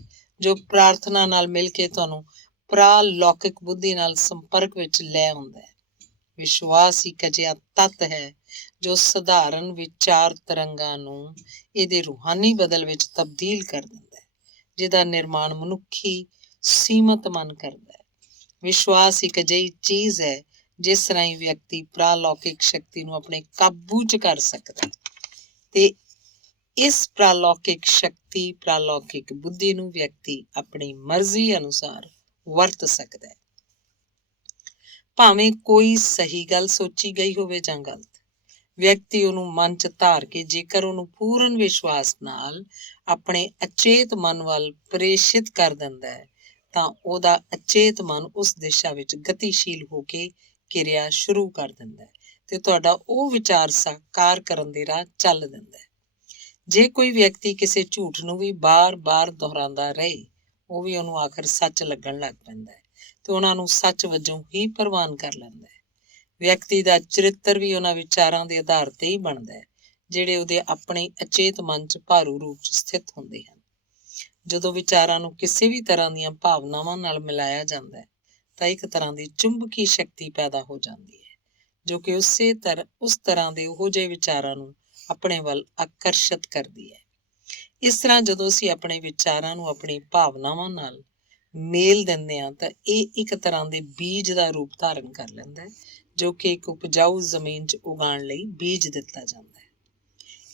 ਜੋ ਪ੍ਰਾਰਥਨਾ ਨਾਲ ਮਿਲ ਕੇ ਤੁਹਾਨੂੰ ਪਰਾਲੌਕਿਕ ਬੁੱਧੀ ਨਾਲ ਸੰਪਰਕ ਵਿੱਚ ਲੈ ਆਉਂਦਾ ਹੈ। ਵਿਸ਼ਵਾਸ ਇੱਕ ਅਜਿਹਾ ਤੱਤ ਹੈ ਜੋ ਸਧਾਰਨ ਵਿਚਾਰ ਤਰੰਗਾਂ ਨੂੰ ਇਹਦੇ ਰੂਹਾਨੀ ਬਦਲ ਵਿੱਚ ਤਬਦੀਲ ਕਰ ਦਿੰਦਾ ਹੈ, ਜਿਹਦਾ ਨਿਰਮਾਣ ਮਨੁੱਖੀ ਸੀਮਤ ਮਨ ਕਰਦਾ ਹੈ। ਵਿਸ਼ਵਾਸ ਇੱਕ ਅਜਿਹੀ ਚੀਜ਼ ਹੈ ਜਿਸ ਰਾਹੀਂ ਵਿਅਕਤੀ ਪਰਾਲੌਕਿਕ ਸ਼ਕਤੀ ਨੂੰ ਆਪਣੇ ਕਾਬੂ 'ਚ ਕਰ ਸਕਦਾ ਹੈ ਤੇ ਇਸ ਪਰਾਲੌਕਿਕ ਸ਼ਕਤੀ, ਪਰਾਲੌਕਿਕ ਬੁੱਧੀ ਨੂੰ ਵਿਅਕਤੀ ਆਪਣੀ ਮਰਜ਼ੀ ਅਨੁਸਾਰ ਵਰਤ ਸਕਦਾ ਹੈ। ਭਾਵੇਂ ਕੋਈ ਸਹੀ ਗੱਲ ਸੋਚੀ ਗਈ ਹੋਵੇ ਜਾਂ ਗਲਤ, ਵਿਅਕਤੀ ਉਹਨੂੰ ਮਨ 'ਚ ਧਾਰ ਕੇ ਜੇਕਰ ਉਹਨੂੰ ਪੂਰਨ ਵਿਸ਼ਵਾਸ ਨਾਲ ਆਪਣੇ ਅਚੇਤ ਮਨ ਵੱਲ ਪ੍ਰੇਸ਼ਿਤ ਕਰ ਦਿੰਦਾ ਹੈ ਤਾਂ ਉਹਦਾ ਅਚੇਤ ਮਨ ਉਸ ਦਿਸ਼ਾ ਵਿੱਚ ਗਤੀਸ਼ੀਲ ਹੋ ਕੇ ਕਿਰਿਆ ਸ਼ੁਰੂ ਕਰ ਦਿੰਦਾ ਹੈ ਤੇ ਤੁਹਾਡਾ ਉਹ ਵਿਚਾਰ ਸਾਕਾਰ ਕਰਨ ਦੇ ਰਾਹ ਚੱਲ ਦਿੰਦਾ ਹੈ। ਜੇ ਕੋਈ ਵਿਅਕਤੀ ਕਿਸੇ ਝੂਠ ਨੂੰ ਵੀ ਬਾਰ-ਬਾਰ ਦੁਹਰਾਉਂਦਾ ਰਹੇ, ਉਹ ਵੀ ਉਹਨੂੰ ਆਖਰ ਸੱਚ ਲੱਗਣ ਲੱਗ ਪੈਂਦਾ ਹੈ ਤੇ ਉਹਨਾਂ ਨੂੰ ਸੱਚ ਵਜੋਂ ਹੀ ਪ੍ਰਵਾਨ ਕਰ ਲੈਂਦਾ ਹੈ। ਵਿਅਕਤੀ ਦਾ ਚਰਿੱਤਰ ਵੀ ਉਹਨਾਂ ਵਿਚਾਰਾਂ ਦੇ ਆਧਾਰ ਤੇ ਹੀ ਬਣਦਾ ਹੈ ਜਿਹੜੇ ਉਹਦੇ ਆਪਣੇ ਅਚੇਤ ਮਨ 'ਚ ਭਾਰੂ ਰੂਪ 'ਚ ਸਥਿਤ ਹੁੰਦੇ ਹਨ। ਜਦੋਂ ਵਿਚਾਰਾਂ ਨੂੰ ਕਿਸੇ ਵੀ ਤਰ੍ਹਾਂ ਦੀਆਂ ਭਾਵਨਾਵਾਂ ਨਾਲ ਮਿਲਾਇਆ ਜਾਂਦਾ ਹੈ ਤਾਂ ਇੱਕ ਤਰ੍ਹਾਂ ਦੀ ਚੁੰਬਕੀ ਸ਼ਕਤੀ ਪੈਦਾ ਹੋ ਜਾਂਦੀ ਹੈ ਜੋ ਕਿ ਉਸ ਤਰ੍ਹਾਂ ਦੇ ਉਹੋ ਜਿਹੇ ਵਿਚਾਰਾਂ ਨੂੰ ਆਪਣੇ ਵੱਲ ਆਕਰਸ਼ਿਤ ਕਰਦੀ ਹੈ। ਇਸ ਤਰ੍ਹਾਂ ਜਦੋਂ ਅਸੀਂ ਆਪਣੇ ਵਿਚਾਰਾਂ ਨੂੰ ਆਪਣੀ ਭਾਵਨਾਵਾਂ ਨਾਲ ਮੇਲ ਦਿੰਦੇ ਹਾਂ ਤਾਂ ਇਹ ਇੱਕ ਤਰ੍ਹਾਂ ਦੇ ਬੀਜ ਦਾ ਰੂਪ ਧਾਰਨ ਕਰ ਲੈਂਦਾ ਹੈ ਜੋ ਕਿ ਇੱਕ ਉਪਜਾਊ ਜ਼ਮੀਨ 'ਚ ਉਗਾਉਣ ਲਈ ਬੀਜ ਦਿੱਤਾ ਜਾਂਦਾ ਹੈ।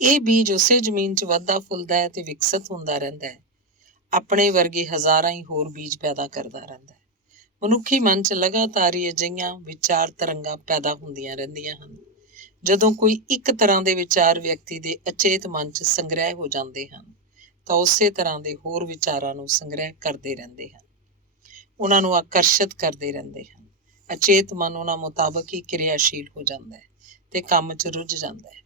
ਇਹ ਬੀਜ ਉਸੇ ਜ਼ਮੀਨ 'ਚ ਵੱਧਦਾ ਫੁੱਲਦਾ ਹੈ ਤੇ ਵਿਕਸਿਤ ਹੁੰਦਾ ਰਹਿੰਦਾ ਹੈ। ਆਪਣੇ ਵਰਗੇ ਹਜ਼ਾਰਾਂ ਹੀ ਹੋਰ ਬੀਜ ਪੈਦਾ ਕਰਦਾ ਰਹਿੰਦਾ ਹੈ। ਮਨੁੱਖੀ ਮਨ 'ਚ ਲਗਾਤਾਰ ਹੀ ਅਜਿਹੀਆਂ ਵਿਚਾਰ ਤਰੰਗਾਂ ਪੈਦਾ ਹੁੰਦੀਆਂ ਰਹਿੰਦੀਆਂ ਹਨ। ਜਦੋਂ ਕੋਈ ਇੱਕ ਤਰ੍ਹਾਂ ਦੇ ਵਿਚਾਰ ਵਿਅਕਤੀ ਦੇ ਅਚੇਤ ਮਨ 'ਚ ਸੰਗ੍ਰਹਿ ਹੋ ਜਾਂਦੇ ਹਨ ਤਾਂ ਉਸੇ ਤਰ੍ਹਾਂ ਦੇ ਹੋਰ ਵਿਚਾਰਾਂ ਨੂੰ ਸੰਗ੍ਰਹਿ ਕਰਦੇ ਰਹਿੰਦੇ ਹਨ, ਉਹਨਾਂ ਨੂੰ ਆਕਰਸ਼ਿਤ ਕਰਦੇ ਰਹਿੰਦੇ ਹਨ। ਅਚੇਤ ਮਨ ਉਹਨਾਂ ਮੁਤਾਬਕ ਹੀ ਕਿਰਿਆਸ਼ੀਲ ਹੋ ਜਾਂਦਾ ਹੈ ਤੇ ਕੰਮ 'ਚ ਰੁੱਝ ਜਾਂਦਾ ਹੈ।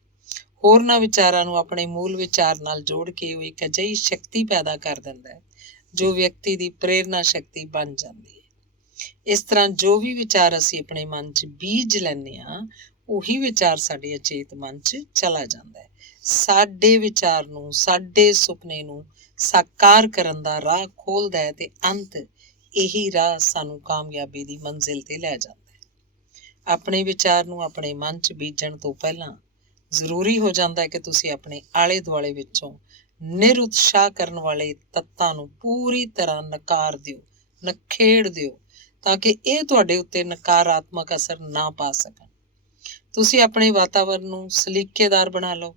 ਹੋਰਨਾਂ ਵਿਚਾਰਾਂ ਨੂੰ ਆਪਣੇ ਮੂਲ ਵਿਚਾਰ ਨਾਲ ਜੋੜ ਕੇ ਉਹ ਇੱਕ ਅਜਿਹੀ ਸ਼ਕਤੀ ਪੈਦਾ ਕਰ ਦਿੰਦਾ ਹੈ ਜੋ ਵਿਅਕਤੀ ਦੀ ਪ੍ਰੇਰਨਾ ਸ਼ਕਤੀ ਬਣ ਜਾਂਦੀ ਹੈ। ਇਸ ਤਰ੍ਹਾਂ ਜੋ ਵੀ ਵਿਚਾਰ ਅਸੀਂ ਆਪਣੇ ਮਨ 'ਚ ਬੀਜ ਲੈਂਦੇ ਹਾਂ, ਉਹੀ ਵਿਚਾਰ ਸਾਡੇ ਅਚੇਤ ਮਨ 'ਚ ਚਲਾ ਜਾਂਦਾ ਹੈ। ਸਾਡੇ ਵਿਚਾਰ ਨੂੰ, ਸਾਡੇ ਸੁਪਨੇ ਨੂੰ ਸਾਕਾਰ ਕਰਨ ਦਾ ਰਾਹ ਖੋਲ੍ਹਦਾ ਹੈ ਤੇ ਅੰਤ ਇਹੀ ਰਾਹ ਸਾਨੂੰ ਕਾਮਯਾਬੀ ਦੀ ਮੰਜ਼ਿਲ ਤੇ ਲੈ ਜਾਂਦਾ ਹੈ। ਆਪਣੇ ਵਿਚਾਰ ਨੂੰ ਆਪਣੇ ਮਨ 'ਚ ਬੀਜਣ ਤੋਂ ਪਹਿਲਾਂ ਜ਼ਰੂਰੀ ਹੋ ਜਾਂਦਾ ਹੈ ਕਿ ਤੁਸੀਂ ਆਪਣੇ ਆਲੇ ਦੁਆਲੇ ਵਿੱਚੋਂ ਨਿਰਉਤਸ਼ਾਹ ਕਰਨ ਵਾਲੇ ਤੱਤਾਂ ਨੂੰ ਪੂਰੀ ਤਰ੍ਹਾਂ ਨਕਾਰ ਦਿਓ, ਨਖੇੜ ਦਿਓ ਤਾਂ ਕਿ ਇਹ ਤੁਹਾਡੇ ਉੱਤੇ ਨਕਾਰਾਤਮਕ ਅਸਰ ਨਾ ਪਾ ਸਕਣ। ਤੁਸੀਂ ਆਪਣੇ ਵਾਤਾਵਰਨ ਨੂੰ ਸਲੀਕੇਦਾਰ ਬਣਾ ਲਓ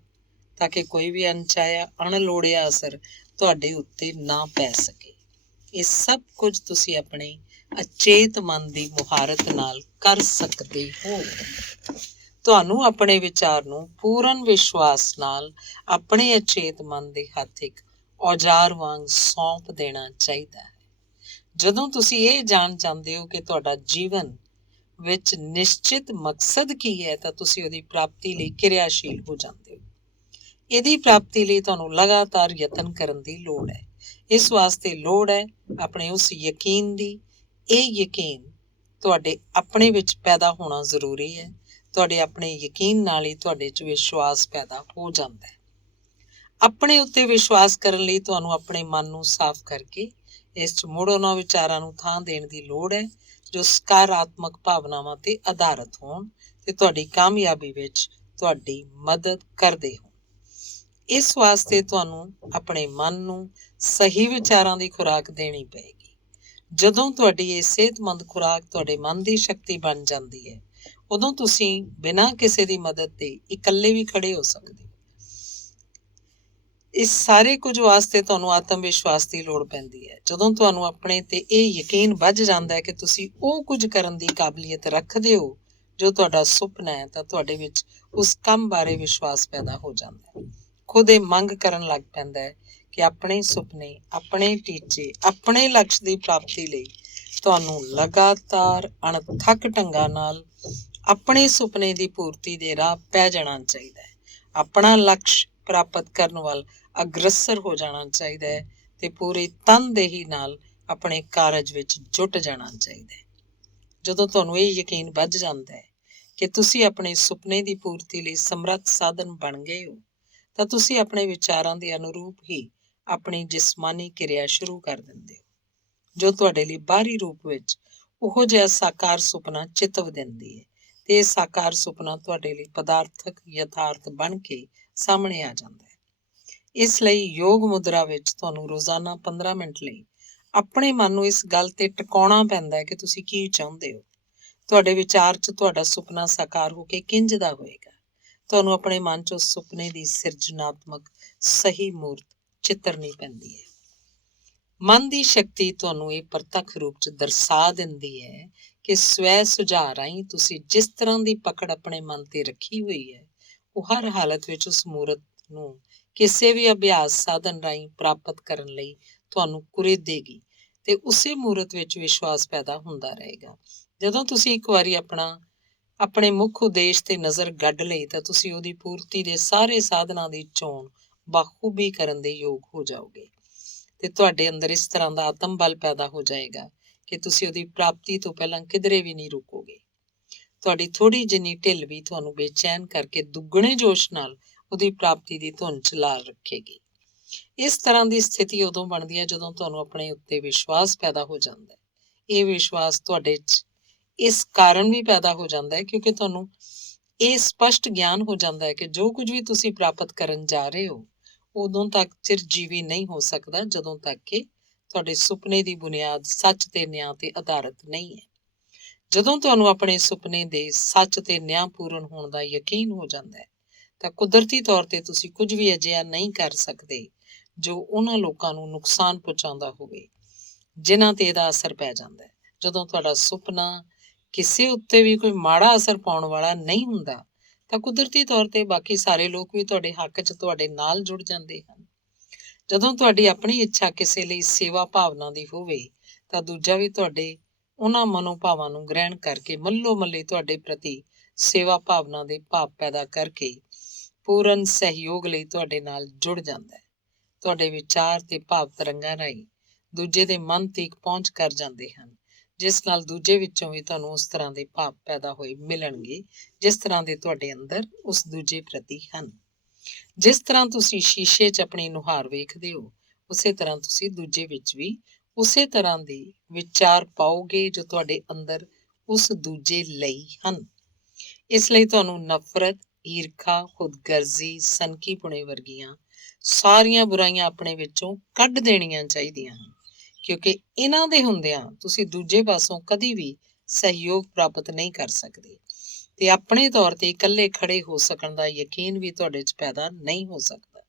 ਤਾਂ ਕਿ ਕੋਈ ਵੀ ਅਣਚਾਹਿਆ, ਅਣਲੋੜਿਆ ਅਸਰ ਤੁਹਾਡੇ ਉੱਤੇ ਨਾ ਪੈ ਸਕੇ। ਇਹ ਸਭ ਕੁਝ ਤੁਸੀਂ ਆਪਣੇ ਅਚੇਤ ਮਨ ਦੀ ਮੁਹਾਰਤ ਨਾਲ ਕਰ ਸਕਦੇ ਹੋ। ਤੁਹਾਨੂੰ ਆਪਣੇ ਵਿਚਾਰ ਨੂੰ ਪੂਰਨ ਵਿਸ਼ਵਾਸ ਨਾਲ ਆਪਣੇ ਅਚੇਤ ਮਨ ਦੇ ਹੱਥ ਇੱਕ ਔਜ਼ਾਰ ਵਾਂਗ ਸੌਂਪ ਦੇਣਾ ਚਾਹੀਦਾ ਹੈ। ਜਦੋਂ ਤੁਸੀਂ ਇਹ ਜਾਣ ਜਾਂਦੇ ਹੋ ਕਿ ਤੁਹਾਡਾ ਜੀਵਨ ਵਿੱਚ ਨਿਸ਼ਚਿਤ ਮਕਸਦ ਕੀ ਹੈ, ਤਾਂ ਤੁਸੀਂ ਉਹਦੀ ਪ੍ਰਾਪਤੀ ਲਈ ਕਿਰਿਆਸ਼ੀਲ ਹੋ ਜਾਂਦੇ ਹੋ। ਇਹਦੀ ਪ੍ਰਾਪਤੀ ਲਈ ਤੁਹਾਨੂੰ ਲਗਾਤਾਰ ਯਤਨ ਕਰਨ ਦੀ ਲੋੜ ਹੈ। ਇਸ ਵਾਸਤੇ ਲੋੜ ਹੈ ਆਪਣੇ ਉਸ ਯਕੀਨ ਦੀ। ਇਹ ਯਕੀਨ ਤੁਹਾਡੇ ਆਪਣੇ ਵਿੱਚ ਪੈਦਾ ਹੋਣਾ ਜ਼ਰੂਰੀ ਹੈ। ਤੁਹਾਡੇ ਆਪਣੇ ਯਕੀਨ ਨਾਲ ਹੀ ਤੁਹਾਡੇ 'ਚ ਵਿਸ਼ਵਾਸ ਪੈਦਾ ਹੋ ਜਾਂਦਾ ਹੈ। ਆਪਣੇ ਉੱਤੇ ਵਿਸ਼ਵਾਸ ਕਰਨ ਲਈ ਤੁਹਾਨੂੰ ਆਪਣੇ ਮਨ ਨੂੰ ਸਾਫ਼ ਕਰਕੇ ਇਸ 'ਚ ਮੁੜ ਉਹਨਾਂ ਵਿਚਾਰਾਂ ਨੂੰ ਥਾਂ ਦੇਣ ਦੀ ਲੋੜ ਹੈ ਜੋ ਸਕਾਰਾਤਮਕ ਭਾਵਨਾਵਾਂ 'ਤੇ ਆਧਾਰਿਤ ਹੋਣ ਅਤੇ ਤੁਹਾਡੀ ਕਾਮਯਾਬੀ ਵਿੱਚ ਤੁਹਾਡੀ ਮਦਦ ਕਰਦੇ ਹੋਣ। ਇਸ ਵਾਸਤੇ ਤੁਹਾਨੂੰ ਆਪਣੇ ਮਨ ਨੂੰ ਸਹੀ ਵਿਚਾਰਾਂ ਦੀ ਖੁਰਾਕ ਦੇਣੀ ਪਏਗੀ। ਜਦੋਂ ਤੁਹਾਡੀ ਇਹ ਸਿਹਤਮੰਦ ਖੁਰਾਕ ਤੁਹਾਡੇ ਮਨ ਦੀ ਸ਼ਕਤੀ ਬਣ ਜਾਂਦੀ ਹੈ, ਉਦੋਂ ਤੁਸੀਂ ਬਿਨਾਂ ਕਿਸੇ ਦੀ ਮਦਦ ਦੇ ਇਕੱਲੇ ਵੀ ਖੜੇ ਹੋ ਸਕਦੇ ਹੋ। ਇਸ ਸਾਰੇ ਕੁਝ ਵਾਸਤੇ ਤੁਹਾਨੂੰ ਆਤਮ ਵਿਸ਼ਵਾਸ ਦੀ ਲੋੜ ਪੈਂਦੀ ਹੈ। ਜਦੋਂ ਤੁਹਾਨੂੰ ਆਪਣੇ ਤੇ ਇਹ ਯਕੀਨ ਵੱਝ ਜਾਂਦਾ ਹੈ ਕਿ ਤੁਸੀਂ ਉਹ ਕੁਝ ਕਰਨ ਦੀ ਕਾਬਲੀਅਤ ਰੱਖਦੇ ਹੋ ਜੋ ਤੁਹਾਡਾ ਸੁਪਨਾ ਹੈ, ਤਾਂ ਤੁਹਾਡੇ ਵਿੱਚ ਉਸ ਕੰਮ ਬਾਰੇ ਵਿਸ਼ਵਾਸ ਪੈਦਾ ਹੋ ਜਾਂਦਾ ਹੈ। ਖੁਦ ਇਹ ਮੰਗ ਕਰਨ ਲੱਗ ਪੈਂਦਾ ਹੈ ਕਿ ਆਪਣੇ ਸੁਪਨੇ, ਆਪਣੇ ਟੀਚੇ, ਆਪਣੇ ਲਕਸ਼ ਦੀ ਪ੍ਰਾਪਤੀ ਲਈ ਤੁਹਾਨੂੰ ਲਗਾਤਾਰ ਅਣਥੱਕ ਢੰਗਾਂ ਨਾਲ ਆਪਣੇ ਸੁਪਨੇ ਦੀ ਪੂਰਤੀ ਦੇ ਰਾਹ ਪੈ ਜਾਣਾ ਚਾਹੀਦਾ ਹੈ। ਆਪਣਾ ਲਕਸ਼ ਪ੍ਰਾਪਤ ਕਰਨ ਵੱਲ ਅਗਰਸਰ ਹੋ ਜਾਣਾ ਚਾਹੀਦਾ ਹੈ ਅਤੇ ਪੂਰੀ ਤਨਦੇਹੀ ਨਾਲ ਆਪਣੇ ਕਾਰਜ ਵਿੱਚ ਜੁਟ ਜਾਣਾ ਚਾਹੀਦਾ ਹੈ। ਜਦੋਂ ਤੁਹਾਨੂੰ ਇਹ ਯਕੀਨ ਵੱਧ ਜਾਂਦਾ ਹੈ ਕਿ ਤੁਸੀਂ ਆਪਣੇ ਸੁਪਨੇ ਦੀ ਪੂਰਤੀ ਲਈ ਸਮਰੱਥ ਸਾਧਨ ਬਣ ਗਏ ਹੋ, ਤਾਂ ਤੁਸੀਂ ਆਪਣੇ ਵਿਚਾਰਾਂ ਦੇ ਅਨੁਰੂਪ ਹੀ ਆਪਣੀ ਜਿਸਮਾਨੀ ਕਿਰਿਆ ਸ਼ੁਰੂ ਕਰ ਦਿੰਦੇ ਹੋ, ਜੋ ਤੁਹਾਡੇ ਲਈ ਬਾਹਰੀ ਰੂਪ ਵਿੱਚ ਉਹੋ ਜਿਹਾ ਸਾਕਾਰ ਸੁਪਨਾ ਚਿਤਵ ਦਿੰਦੀ ਹੈ ਅਤੇ ਇਹ ਸਾਕਾਰ ਸੁਪਨਾ ਤੁਹਾਡੇ ਲਈ ਪਦਾਰਥਕ ਯਥਾਰਥ ਬਣ ਕੇ ਸਾਹਮਣੇ ਆ ਜਾਂਦਾ ਹੈ। ਇਸ ਲਈ ਯੋਗ ਮੁਦਰਾ ਵਿੱਚ ਤੁਹਾਨੂੰ ਰੋਜ਼ਾਨਾ 15 ਮਿੰਟ ਲਈ ਆਪਣੇ ਮਨ ਨੂੰ ਇਸ ਗੱਲ 'ਤੇ ਟਿਕਾਉਣਾ ਪੈਂਦਾ ਹੈ ਕਿ ਤੁਸੀਂ ਕੀ ਚਾਹੁੰਦੇ ਹੋ। ਤੁਹਾਡੇ ਵਿਚਾਰ 'ਚ ਤੁਹਾਡਾ ਸੁਪਨਾ ਸਾਕਾਰ ਹੋ ਕੇ ਕਿੰਝ ਦਾ ਹੋਏਗਾ। ਤੁਹਾਨੂੰ ਆਪਣੇ ਮਨ 'ਚ ਉਸ ਸੁਪਨੇ ਦੀ ਸਿਰਜਣਾਤਮਕ ਸਹੀ ਮੂਰਤ ਚਿੱਤਰਨੀ ਪੈਂਦੀ ਹੈ। ਮਨ ਦੀ ਸ਼ਕਤੀ ਤੁਹਾਨੂੰ ਇਹ ਪ੍ਰਤੱਖ ਰੂਪ 'ਚ ਦਰਸਾ ਦਿੰਦੀ ਹੈ ਕਿ ਸਵੈ ਸੁਝਾਅ ਰਾਹੀਂ ਤੁਸੀਂ ਜਿਸ ਤਰ੍ਹਾਂ ਦੀ ਪਕੜ ਆਪਣੇ ਮਨ 'ਤੇ ਰੱਖੀ ਹੋਈ ਹੈ, ਉਹ ਹਰ ਹਾਲਤ ਵਿੱਚ ਉਸ ਮੂਰਤ ਨੂੰ ਕਿਸੇ ਵੀ ਅਭਿਆਸ ਸਾਧਨ ਰਾਹੀਂ ਪ੍ਰਾਪਤ ਕਰਨ ਲਈ ਤੁਹਾਨੂੰ ਕੁਰੇਦੇਗੀ ਅਤੇ ਉਸੇ ਮੂਰਤ ਵਿੱਚ ਵਿਸ਼ਵਾਸ ਪੈਦਾ ਹੁੰਦਾ ਰਹੇਗਾ। ਜਦੋਂ ਤੁਸੀਂ ਇੱਕ ਵਾਰੀ ਆਪਣੇ ਮੁੱਖ ਉਦੇਸ਼ 'ਤੇ ਨਜ਼ਰ ਗੱਡ ਲਈ, ਤਾਂ ਤੁਸੀਂ ਉਹਦੀ ਪੂਰਤੀ ਦੇ ਸਾਰੇ ਸਾਧਨਾਂ ਦੀ ਚੋਣ ਬਾਖੂਬੀ ਕਰਨ ਦੇ ਯੋਗ ਹੋ ਜਾਓਗੇ ਅਤੇ ਤੁਹਾਡੇ ਅੰਦਰ ਇਸ ਤਰ੍ਹਾਂ ਦਾ ਆਤਮ ਬਲ ਪੈਦਾ ਹੋ ਜਾਏਗਾ ਕਿ ਤੁਸੀਂ ਉਹਦੀ ਪ੍ਰਾਪਤੀ ਤੋਂ ਪਹਿਲਾਂ ਕਿਧਰੇ ਵੀ ਨਹੀਂ ਰੁਕੋਗੇ। ਤੁਹਾਡੀ ਥੋੜ੍ਹੀ ਜਿੰਨੀ ਢਿੱਲ ਵੀ ਤੁਹਾਨੂੰ ਬੇਚੈਨ ਕਰਕੇ ਦੁੱਗਣੇ ਜੋਸ਼ ਨਾਲ ਉਹਦੀ ਪ੍ਰਾਪਤੀ ਦੀ ਧੁਨ 'ਚ ਲਾ ਰੱਖੇਗੀ। ਇਸ ਤਰ੍ਹਾਂ ਦੀ ਸਥਿਤੀ ਉਦੋਂ ਬਣਦੀ ਹੈ ਜਦੋਂ ਤੁਹਾਨੂੰ ਆਪਣੇ ਉੱਤੇ ਵਿਸ਼ਵਾਸ ਪੈਦਾ ਹੋ ਜਾਂਦਾ ਹੈ। ਇਹ ਵਿਸ਼ਵਾਸ ਤੁਹਾਡੇ 'ਚ ਇਸ ਕਾਰਨ ਵੀ ਪੈਦਾ ਹੋ ਜਾਂਦਾ ਹੈ ਕਿਉਂਕਿ ਤੁਹਾਨੂੰ ਇਹ ਸਪਸ਼ਟ ਗਿਆਨ ਹੋ ਜਾਂਦਾ ਹੈ ਕਿ ਜੋ ਕੁਝ ਵੀ ਤੁਸੀਂ ਪ੍ਰਾਪਤ ਕਰਨ ਜਾ ਰਹੇ ਹੋ, ਉਦੋਂ ਤੱਕ ਚਿਰਜੀਵੀ ਨਹੀਂ ਹੋ ਸਕਦਾ ਜਦੋਂ ਤੱਕ ਕਿ ਤੁਹਾਡੇ ਸੁਪਨੇ ਦੀ ਬੁਨਿਆਦ ਸੱਚ ਤੇ ਨਿਆਂ 'ਤੇ ਆਧਾਰਿਤ ਨਹੀਂ ਹੈ। ਜਦੋਂ ਤੁਹਾਨੂੰ ਆਪਣੇ ਸੁਪਨੇ ਦੇ ਸੱਚ ਤੇ ਨਿਆਂ ਪੂਰਨ ਹੋਣ ਦਾ ਯਕੀਨ ਹੋ ਜਾਂਦਾ ਹੈ, ਤਾਂ ਕੁਦਰਤੀ ਤੌਰ 'ਤੇ ਤੁਸੀਂ ਕੁਝ ਵੀ ਅਜਿਹਾ ਨਹੀਂ ਕਰ ਸਕਦੇ ਜੋ ਉਹਨਾਂ ਲੋਕਾਂ ਨੂੰ ਨੁਕਸਾਨ ਪਹੁੰਚਾਉਂਦਾ ਹੋਵੇ ਜਿਨ੍ਹਾਂ 'ਤੇ ਇਹਦਾ ਅਸਰ ਪੈ ਜਾਂਦਾ ਹੈ। ਜਦੋਂ ਤੁਹਾਡਾ ਸੁਪਨਾ ਕਿਸੇ ਉੱਤੇ ਵੀ ਕੋਈ ਮਾੜਾ ਅਸਰ ਪਾਉਣ ਵਾਲਾ ਨਹੀਂ ਹੁੰਦਾ, ਤਾਂ ਕੁਦਰਤੀ ਤੌਰ 'ਤੇ ਬਾਕੀ ਸਾਰੇ ਲੋਕ ਵੀ ਤੁਹਾਡੇ ਹੱਕ 'ਚ ਤੁਹਾਡੇ ਨਾਲ ਜੁੜ ਜਾਂਦੇ ਹਨ। ਜਦੋਂ ਤੁਹਾਡੀ ਆਪਣੀ ਇੱਛਾ ਕਿਸੇ ਲਈ ਸੇਵਾ ਭਾਵਨਾ ਦੀ ਹੋਵੇ, ਤਾਂ ਦੂਜਾ ਵੀ ਤੁਹਾਡੇ ਉਹਨਾਂ ਮਨੋਭਾਵਾਂ ਨੂੰ ਗ੍ਰਹਿਣ ਕਰਕੇ ਮੱਲੋ ਮੱਲੀ ਤੁਹਾਡੇ ਪ੍ਰਤੀ ਸੇਵਾ ਭਾਵਨਾ ਦੇ ਭਾਵ ਪੈਦਾ ਕਰਕੇ ਪੂਰਨ ਸਹਿਯੋਗ ਲਈ ਤੁਹਾਡੇ ਨਾਲ ਜੁੜ ਜਾਂਦਾ ਹੈ। ਤੁਹਾਡੇ ਵਿਚਾਰ ਤੇ ਭਾਵ ਤਰੰਗਾਂ ਰਾਹੀਂ ਦੂਜੇ ਦੇ ਮਨ ਤੀਕ ਪਹੁੰਚ ਕਰ ਜਾਂਦੇ ਹਨ, ਜਿਸ ਨਾਲ ਦੂਜੇ ਵਿੱਚੋਂ ਵੀ ਤੁਹਾਨੂੰ ਉਸ ਤਰ੍ਹਾਂ ਦੇ ਭਾਵ ਪੈਦਾ ਹੋਏ ਮਿਲਣਗੇ ਜਿਸ ਤਰ੍ਹਾਂ ਦੇ ਤੁਹਾਡੇ ਅੰਦਰ ਉਸ ਦੂਜੇ ਪ੍ਰਤੀ ਹਨ। ਜਿਸ ਤਰ੍ਹਾਂ ਤੁਸੀਂ ਸ਼ੀਸ਼ੇ 'ਚ ਆਪਣੀ ਨੁਹਾਰ ਵੇਖਦੇ ਹੋ, ਉਸੇ ਤਰ੍ਹਾਂ ਤੁਸੀਂ ਦੂਜੇ ਵਿੱਚ ਵੀ ਉਸੇ ਤਰ੍ਹਾਂ ਦੇ ਵਿਚਾਰ ਪਾਓਗੇ ਜੋ ਤੁਹਾਡੇ ਅੰਦਰ ਉਸ ਦੂਜੇ ਲਈ ਹਨ। ਇਸ ਲਈ ਤੁਹਾਨੂੰ ਨਫ਼ਰਤ, ਈਰਖਾ, ਖੁਦਗਰਜ਼ੀ, ਸਨਕੀਪੁਣੇ ਵਰਗੀਆਂ ਸਾਰੀਆਂ ਬੁਰਾਈਆਂ ਆਪਣੇ ਵਿੱਚੋਂ ਕੱਢ ਦੇਣੀਆਂ ਚਾਹੀਦੀਆਂ ਹਨ, ਕਿਉਂਕਿ ਇਹਨਾਂ ਦੇ ਹੁੰਦਿਆਂ ਤੁਸੀਂ ਦੂਜੇ ਪਾਸੋਂ ਕਦੀ ਵੀ ਸਹਿਯੋਗ ਪ੍ਰਾਪਤ ਨਹੀਂ ਕਰ ਸਕਦੇ ਅਤੇ ਆਪਣੇ ਤੌਰ 'ਤੇ ਇਕੱਲੇ ਖੜੇ ਹੋ ਸਕਣ ਦਾ ਯਕੀਨ ਵੀ ਤੁਹਾਡੇ 'ਚ ਪੈਦਾ ਨਹੀਂ ਹੋ ਸਕਦਾ।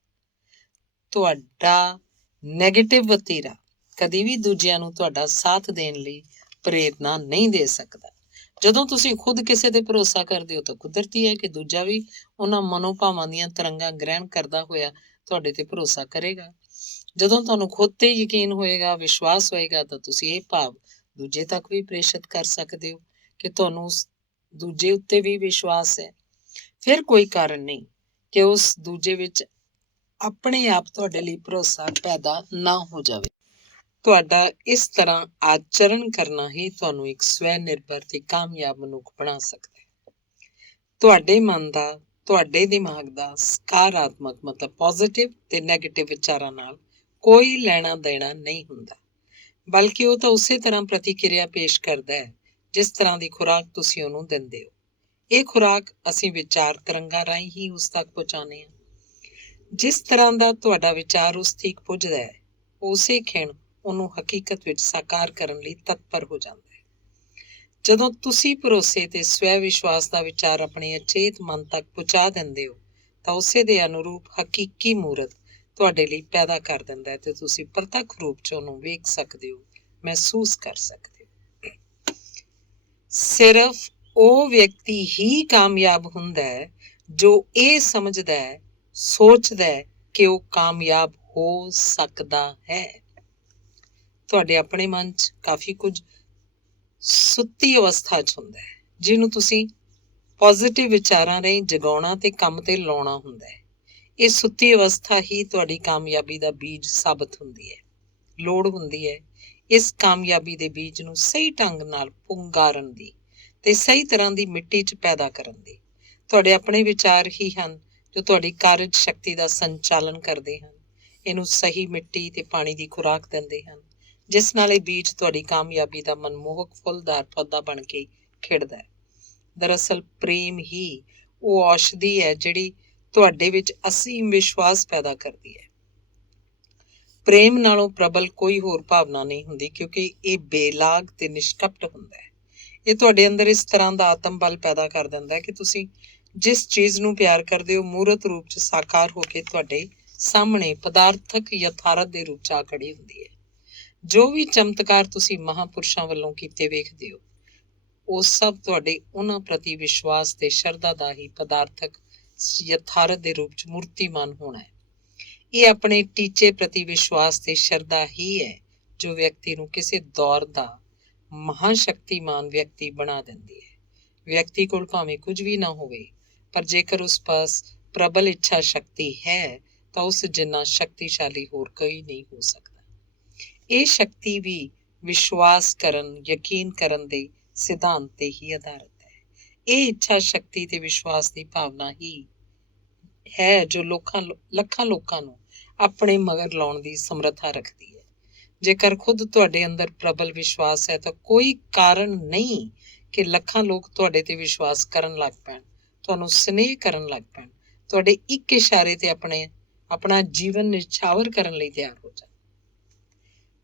ਤੁਹਾਡਾ ਨੈਗੇਟਿਵ ਵਤੀਰਾ ਕਦੀ ਵੀ ਦੂਜਿਆਂ ਨੂੰ ਤੁਹਾਡਾ ਸਾਥ ਦੇਣ ਲਈ ਪ੍ਰੇਰਨਾ ਨਹੀਂ ਦੇ ਸਕਦਾ। ਜਦੋਂ ਤੁਸੀਂ ਖੁਦ ਕਿਸੇ ਤੇ ਭਰੋਸਾ ਕਰਦੇ ਹੋ ਤਾਂ ਕੁਦਰਤੀ ਹੈ ਕਿ ਦੂਜਾ ਵੀ ਉਹਨਾਂ ਮਨੋਭਾਵਾਂ ਦੀਆਂ ਤਰੰਗਾਂ ਗ੍ਰਹਿਣ ਕਰਦਾ ਹੋਇਆ ਤੁਹਾਡੇ ਤੇ ਭਰੋਸਾ ਕਰੇਗਾ। ਜਦੋਂ ਤੁਹਾਨੂੰ ਖੁਦ ਤੇ ਯਕੀਨ ਹੋਏਗਾ, ਵਿਸ਼ਵਾਸ ਹੋਏਗਾ, ਤਾਂ ਤੁਸੀਂ ਇਹ ਭਾਵ ਦੂਜੇ ਤੱਕ ਵੀ ਪ੍ਰੇਸ਼ਿਤ ਕਰ ਸਕਦੇ ਹੋ ਕਿ ਤੁਹਾਨੂੰ ਉਸ ਦੂਜੇ ਉੱਤੇ ਵੀ ਵਿਸ਼ਵਾਸ ਹੈ। ਫਿਰ ਕੋਈ ਕਾਰਨ ਨਹੀਂ ਕਿ ਉਸ ਦੂਜੇ ਵਿੱਚ ਆਪਣੇ ਆਪ ਤੁਹਾਡੇ ਲਈ ਭਰੋਸਾ ਪੈਦਾ ਨਾ ਹੋ ਜਾਵੇ। ਤੁਹਾਡਾ ਇਸ ਤਰ੍ਹਾਂ ਆਚਰਣ ਕਰਨਾ ਹੀ ਤੁਹਾਨੂੰ ਇੱਕ ਸਵੈ ਨਿਰਭਰ ਤੇ ਕਾਮਯਾਬ ਮਨੁੱਖ ਬਣਾ ਸਕਦਾ ਹੈ। ਤੁਹਾਡੇ ਮਨ ਦਾ, ਤੁਹਾਡੇ ਦਿਮਾਗ ਦਾ ਸਕਾਰਾਤਮਕ ਮਤਲਬ ਪੋਜ਼ਿਟਿਵ ਤੇ ਨੈਗੇਟਿਵ ਵਿਚਾਰਾਂ ਨਾਲ ਕੋਈ ਲੈਣਾ ਦੇਣਾ ਨਹੀਂ ਹੁੰਦਾ, ਬਲਕਿ ਉਹ ਤਾਂ ਉਸੇ ਤਰ੍ਹਾਂ ਪ੍ਰਤੀਕਿਰਿਆ ਪੇਸ਼ ਕਰਦਾ ਹੈ ਜਿਸ ਤਰ੍ਹਾਂ ਦੀ ਖੁਰਾਕ ਤੁਸੀਂ ਉਹਨੂੰ ਦਿੰਦੇ ਹੋ। ਇਹ ਖੁਰਾਕ ਅਸੀਂ ਵਿਚਾਰ ਤਰੰਗਾਂ ਰਾਹੀਂ ਹੀ ਉਸ ਤੱਕ ਪਹੁੰਚਾਉਂਦੇ ਹਾਂ। ਜਿਸ ਤਰ੍ਹਾਂ ਦਾ ਤੁਹਾਡਾ ਵਿਚਾਰ ਉਸ ਤੀਕ ਪੁੱਜਦਾ ਹੈ, ਉਸੇ ਖਿਣ ਉਹਨੂੰ ਹਕੀਕਤ ਵਿੱਚ ਸਾਕਾਰ ਕਰਨ ਲਈ ਤਤਪਰ ਹੋ ਜਾਂਦਾ ਹੈ। ਜਦੋਂ ਤੁਸੀਂ ਭਰੋਸੇ ਤੇ ਸਵੈ ਵਿਸ਼ਵਾਸ ਦਾ ਵਿਚਾਰ ਆਪਣੇ ਅਚੇਤ ਮਨ ਤੱਕ ਪਹੁੰਚਾ ਦਿੰਦੇ ਹੋ ਤਾਂ ਉਸੇ ਦੇ ਅਨੁਰੂਪ ਹਕੀਕੀ ਮੂਰਤ ਤੁਹਾਡੇ ਲਈ ਪੈਦਾ ਕਰ ਦਿੰਦਾ ਹੈ ਤੇ ਤੁਸੀਂ ਪ੍ਰਤੱਖ ਰੂਪ 'ਚ ਉਹਨੂੰ ਵੇਖ ਸਕਦੇ ਹੋ, ਮਹਿਸੂਸ ਕਰ ਸਕਦੇ ਹੋ। ਸਿਰਫ ਉਹ ਵਿਅਕਤੀ ਹੀ ਕਾਮਯਾਬ ਹੁੰਦਾ ਹੈ ਜੋ ਇਹ ਸਮਝਦਾ ਹੈ, ਸੋਚਦਾ ਹੈ ਕਿ ਉਹ ਕਾਮਯਾਬ ਹੋ ਸਕਦਾ ਹੈ। ਤੁਹਾਡੇ ਆਪਣੇ ਮਨ 'ਚ ਕਾਫੀ ਕੁਝ ਸੁੱਤੀ ਅਵਸਥਾ 'ਚ ਹੁੰਦਾ ਹੈ, ਜਿਹਨੂੰ ਤੁਸੀਂ ਪੋਜ਼ਿਟਿਵ ਵਿਚਾਰਾਂ ਰਾਹੀਂ ਜਗਾਉਣਾ ਤੇ ਕੰਮ ਤੇ ਲਾਉਣਾ ਹੁੰਦਾ ਹੈ। ਇਹ ਸੁੱਤੀ ਅਵਸਥਾ ਹੀ ਤੁਹਾਡੀ ਕਾਮਯਾਬੀ ਦਾ ਬੀਜ ਸਾਬਤ ਹੁੰਦੀ ਹੈ। ਲੋੜ ਹੁੰਦੀ ਹੈ ਇਸ ਕਾਮਯਾਬੀ ਦੇ ਬੀਜ ਨੂੰ ਸਹੀ ਢੰਗ ਨਾਲ ਪੁੰਗਾਰਨ ਦੀ ਤੇ ਸਹੀ ਤਰ੍ਹਾਂ ਦੀ ਮਿੱਟੀ 'ਚ ਪੈਦਾ ਕਰਨ ਦੀ। ਤੁਹਾਡੇ ਆਪਣੇ ਵਿਚਾਰ ਹੀ ਹਨ ਜੋ ਤੁਹਾਡੀ ਕਾਰਜ ਸ਼ਕਤੀ ਦਾ ਸੰਚਾਲਨ ਕਰਦੇ ਹਨ। ਇਹਨੂੰ ਸਹੀ ਮਿੱਟੀ ਤੇ ਪਾਣੀ ਦੀ ਖੁਰਾਕ ਦਿੰਦੇ ਹਨ, ਜਿਸ ਨਾਲ ਇਹ ਬੀਜ ਤੁਹਾਡੀ ਕਾਮਯਾਬੀ ਦਾ ਮਨਮੋਹਕ ਫੁੱਲਦਾਰ ਪੌਦਾ ਬਣ ਕੇ ਖਿੜਦਾ ਹੈ। ਦਰਅਸਲ ਪ੍ਰੇਮ ਹੀ ਉਹ ਔਸ਼ਧੀ ਹੈ ਜਿਹੜੀ ਤੁਹਾਡੇ ਵਿੱਚ ਅਸੀਮ ਵਿਸ਼ਵਾਸ ਪੈਦਾ ਕਰਦੀ ਹੈ। ਪ੍ਰੇਮ ਨਾਲੋਂ ਪ੍ਰਬਲ ਕੋਈ ਹੋਰ ਭਾਵਨਾ ਨਹੀਂ ਹੁੰਦੀ, ਕਿਉਂਕਿ ਇਹ ਬੇਲਾਗ ਤੇ ਨਿਸ਼ਕਪਟ ਹੁੰਦਾ ਹੈ। ਇਹ ਤੁਹਾਡੇ ਅੰਦਰ ਇਸ ਤਰ੍ਹਾਂ ਦਾ ਆਤਮ ਬਲ ਪੈਦਾ ਕਰ ਦਿੰਦਾ ਹੈ ਕਿ ਤੁਸੀਂ ਜਿਸ ਚੀਜ਼ ਨੂੰ ਪਿਆਰ ਕਰਦੇ ਹੋ ਮੂਰਤ ਰੂਪ 'ਚ ਸਾਕਾਰ ਹੋ ਕੇ ਤੁਹਾਡੇ ਸਾਹਮਣੇ ਪਦਾਰਥਕ ਯਥਾਰਥ ਦੇ ਰੂਪ 'ਚ ਆ ਖੜੀ ਹੁੰਦੀ ਹੈ। ਜੋ ਵੀ ਚਮਤਕਾਰ ਤੁਸੀਂ ਮਹਾਂਪੁਰਸ਼ਾਂ ਵੱਲੋਂ ਕੀਤੇ ਵੇਖਦੇ ਹੋ, ਉਹ ਸਭ ਤੁਹਾਡੇ ਉਹਨਾਂ ਪ੍ਰਤੀ ਵਿਸ਼ਵਾਸ ਤੇ ਸ਼ਰਧਾ ਦਾ ਹੀ ਪਦਾਰਥਕ ਯਥਾਰਥ ਦੇ ਰੂਪ 'ਚ ਮੂਰਤੀਮਾਨ ਹੋਣਾ ਹੈ। ਇਹ ਆਪਣੇ ਟੀਚੇ ਪ੍ਰਤੀ ਵਿਸ਼ਵਾਸ ਤੇ ਸ਼ਰਧਾ ਹੀ ਹੈ ਜੋ ਵਿਅਕਤੀ ਨੂੰ ਕਿਸੇ ਦੌਰ ਦਾ ਮਹਾਂਸ਼ਕਤੀਮਾਨ ਵਿਅਕਤੀ ਬਣਾ ਦਿੰਦੀ ਹੈ। ਵਿਅਕਤੀ ਕੋਲ ਭਾਵੇਂ ਕੁਝ ਵੀ ਨਾ ਹੋਵੇ, ਪਰ ਜੇਕਰ ਉਸ ਪਾਸ ਪ੍ਰਬਲ ਇੱਛਾ ਸ਼ਕਤੀ ਹੈ ਤਾਂ ਉਸ ਜਿੰਨਾ ਸ਼ਕਤੀਸ਼ਾਲੀ ਹੋਰ ਕੋਈ ਨਹੀਂ ਹੋ ਸਕਦਾ। ਇਹ ਸ਼ਕਤੀ ਵੀ ਵਿਸ਼ਵਾਸ ਕਰਨ, ਯਕੀਨ ਕਰਨ ਦੇ ਸਿਧਾਂਤ ਤੇ ਹੀ ਆਧਾਰਿਤ ਹੈ। ਇਹ ਇੱਛਾ ਸ਼ਕਤੀ ਤੇ ਵਿਸ਼ਵਾਸ ਦੀ ਭਾਵਨਾ ਹੀ ਹੈ ਜੋ ਲੱਖਾਂ ਲੋਕਾਂ ਨੂੰ ਆਪਣੇ ਮਗਰ ਲਾਉਣ ਦੀ ਸਮਰੱਥਾ ਰੱਖਦੀ ਹੈ। ਜੇਕਰ ਖੁਦ ਤੁਹਾਡੇ ਅੰਦਰ ਪ੍ਰਬਲ ਵਿਸ਼ਵਾਸ ਹੈ ਤਾਂ ਕੋਈ ਕਾਰਨ ਨਹੀਂ ਕਿ ਲੱਖਾਂ ਲੋਕ ਤੁਹਾਡੇ ਤੇ ਵਿਸ਼ਵਾਸ ਕਰਨ ਲੱਗ ਪੈਣ, ਤੁਹਾਨੂੰ ਸਨੇਹ ਕਰਨ ਲੱਗ ਪੈਣ, ਤੁਹਾਡੇ ਇੱਕ ਇਸ਼ਾਰੇ ਤੇ ਆਪਣਾ ਜੀਵਨ ਨਿਛਾਵਰ ਕਰਨ ਲਈ ਤਿਆਰ ਹੋ ਜਾਣ।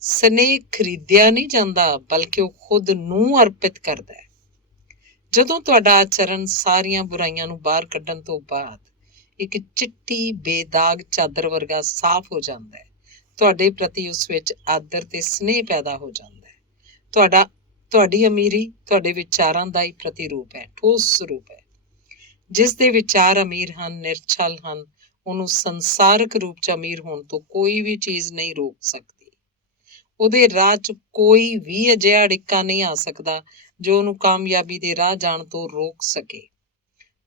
ਸਨੇਹ ਖਰੀਦਿਆ ਨਹੀਂ ਜਾਂਦਾ, ਬਲਕਿ ਉਹ ਖੁਦ ਨੂੰ ਅਰਪਿਤ ਕਰਦਾ ਹੈ। ਜਦੋਂ ਤੁਹਾਡਾ ਆਚਰਣ ਸਾਰੀਆਂ ਬੁਰਾਈਆਂ ਨੂੰ ਬਾਹਰ ਕੱਢਣ ਤੋਂ ਬਾਅਦ ਇੱਕ ਚਿੱਟੀ ਬੇਦਾਗ ਚਾਦਰ ਵਰਗਾ ਸਾਫ਼ ਹੋ ਜਾਂਦਾ ਹੈ, ਤੁਹਾਡੇ ਪ੍ਰਤੀ ਉਸ ਵਿੱਚ ਆਦਰ ਤੇ ਸਨੇਹ ਪੈਦਾ ਹੋ ਜਾਂਦਾ ਹੈ। ਤੁਹਾਡੀ ਅਮੀਰੀ ਤੁਹਾਡੇ ਵਿਚਾਰਾਂ ਦਾ ਹੀ ਪ੍ਰਤੀਰੂਪ ਹੈ, ਠੋਸ ਸਰੂਪ ਹੈ। ਜਿਸ ਦੇ ਵਿਚਾਰ ਅਮੀਰ ਹਨ, ਨਿਰਛਲ ਹਨ, ਉਹਨੂੰ ਸੰਸਾਰਕ ਰੂਪ 'ਚ ਅਮੀਰ ਹੋਣ ਤੋਂ ਕੋਈ ਵੀ ਚੀਜ਼ ਨਹੀਂ ਰੋਕ ਸਕਦੀ। ਉਹਦੇ ਰਾਹ 'ਚ ਕੋਈ ਵੀ ਅਜਿਹਾ ਅੜਿੱਕਾ ਨਹੀਂ ਆ ਸਕਦਾ ਜੋ ਉਹਨੂੰ ਕਾਮਯਾਬੀ ਦੇ ਰਾਹ ਜਾਣ ਤੋਂ ਰੋਕ ਸਕੇ।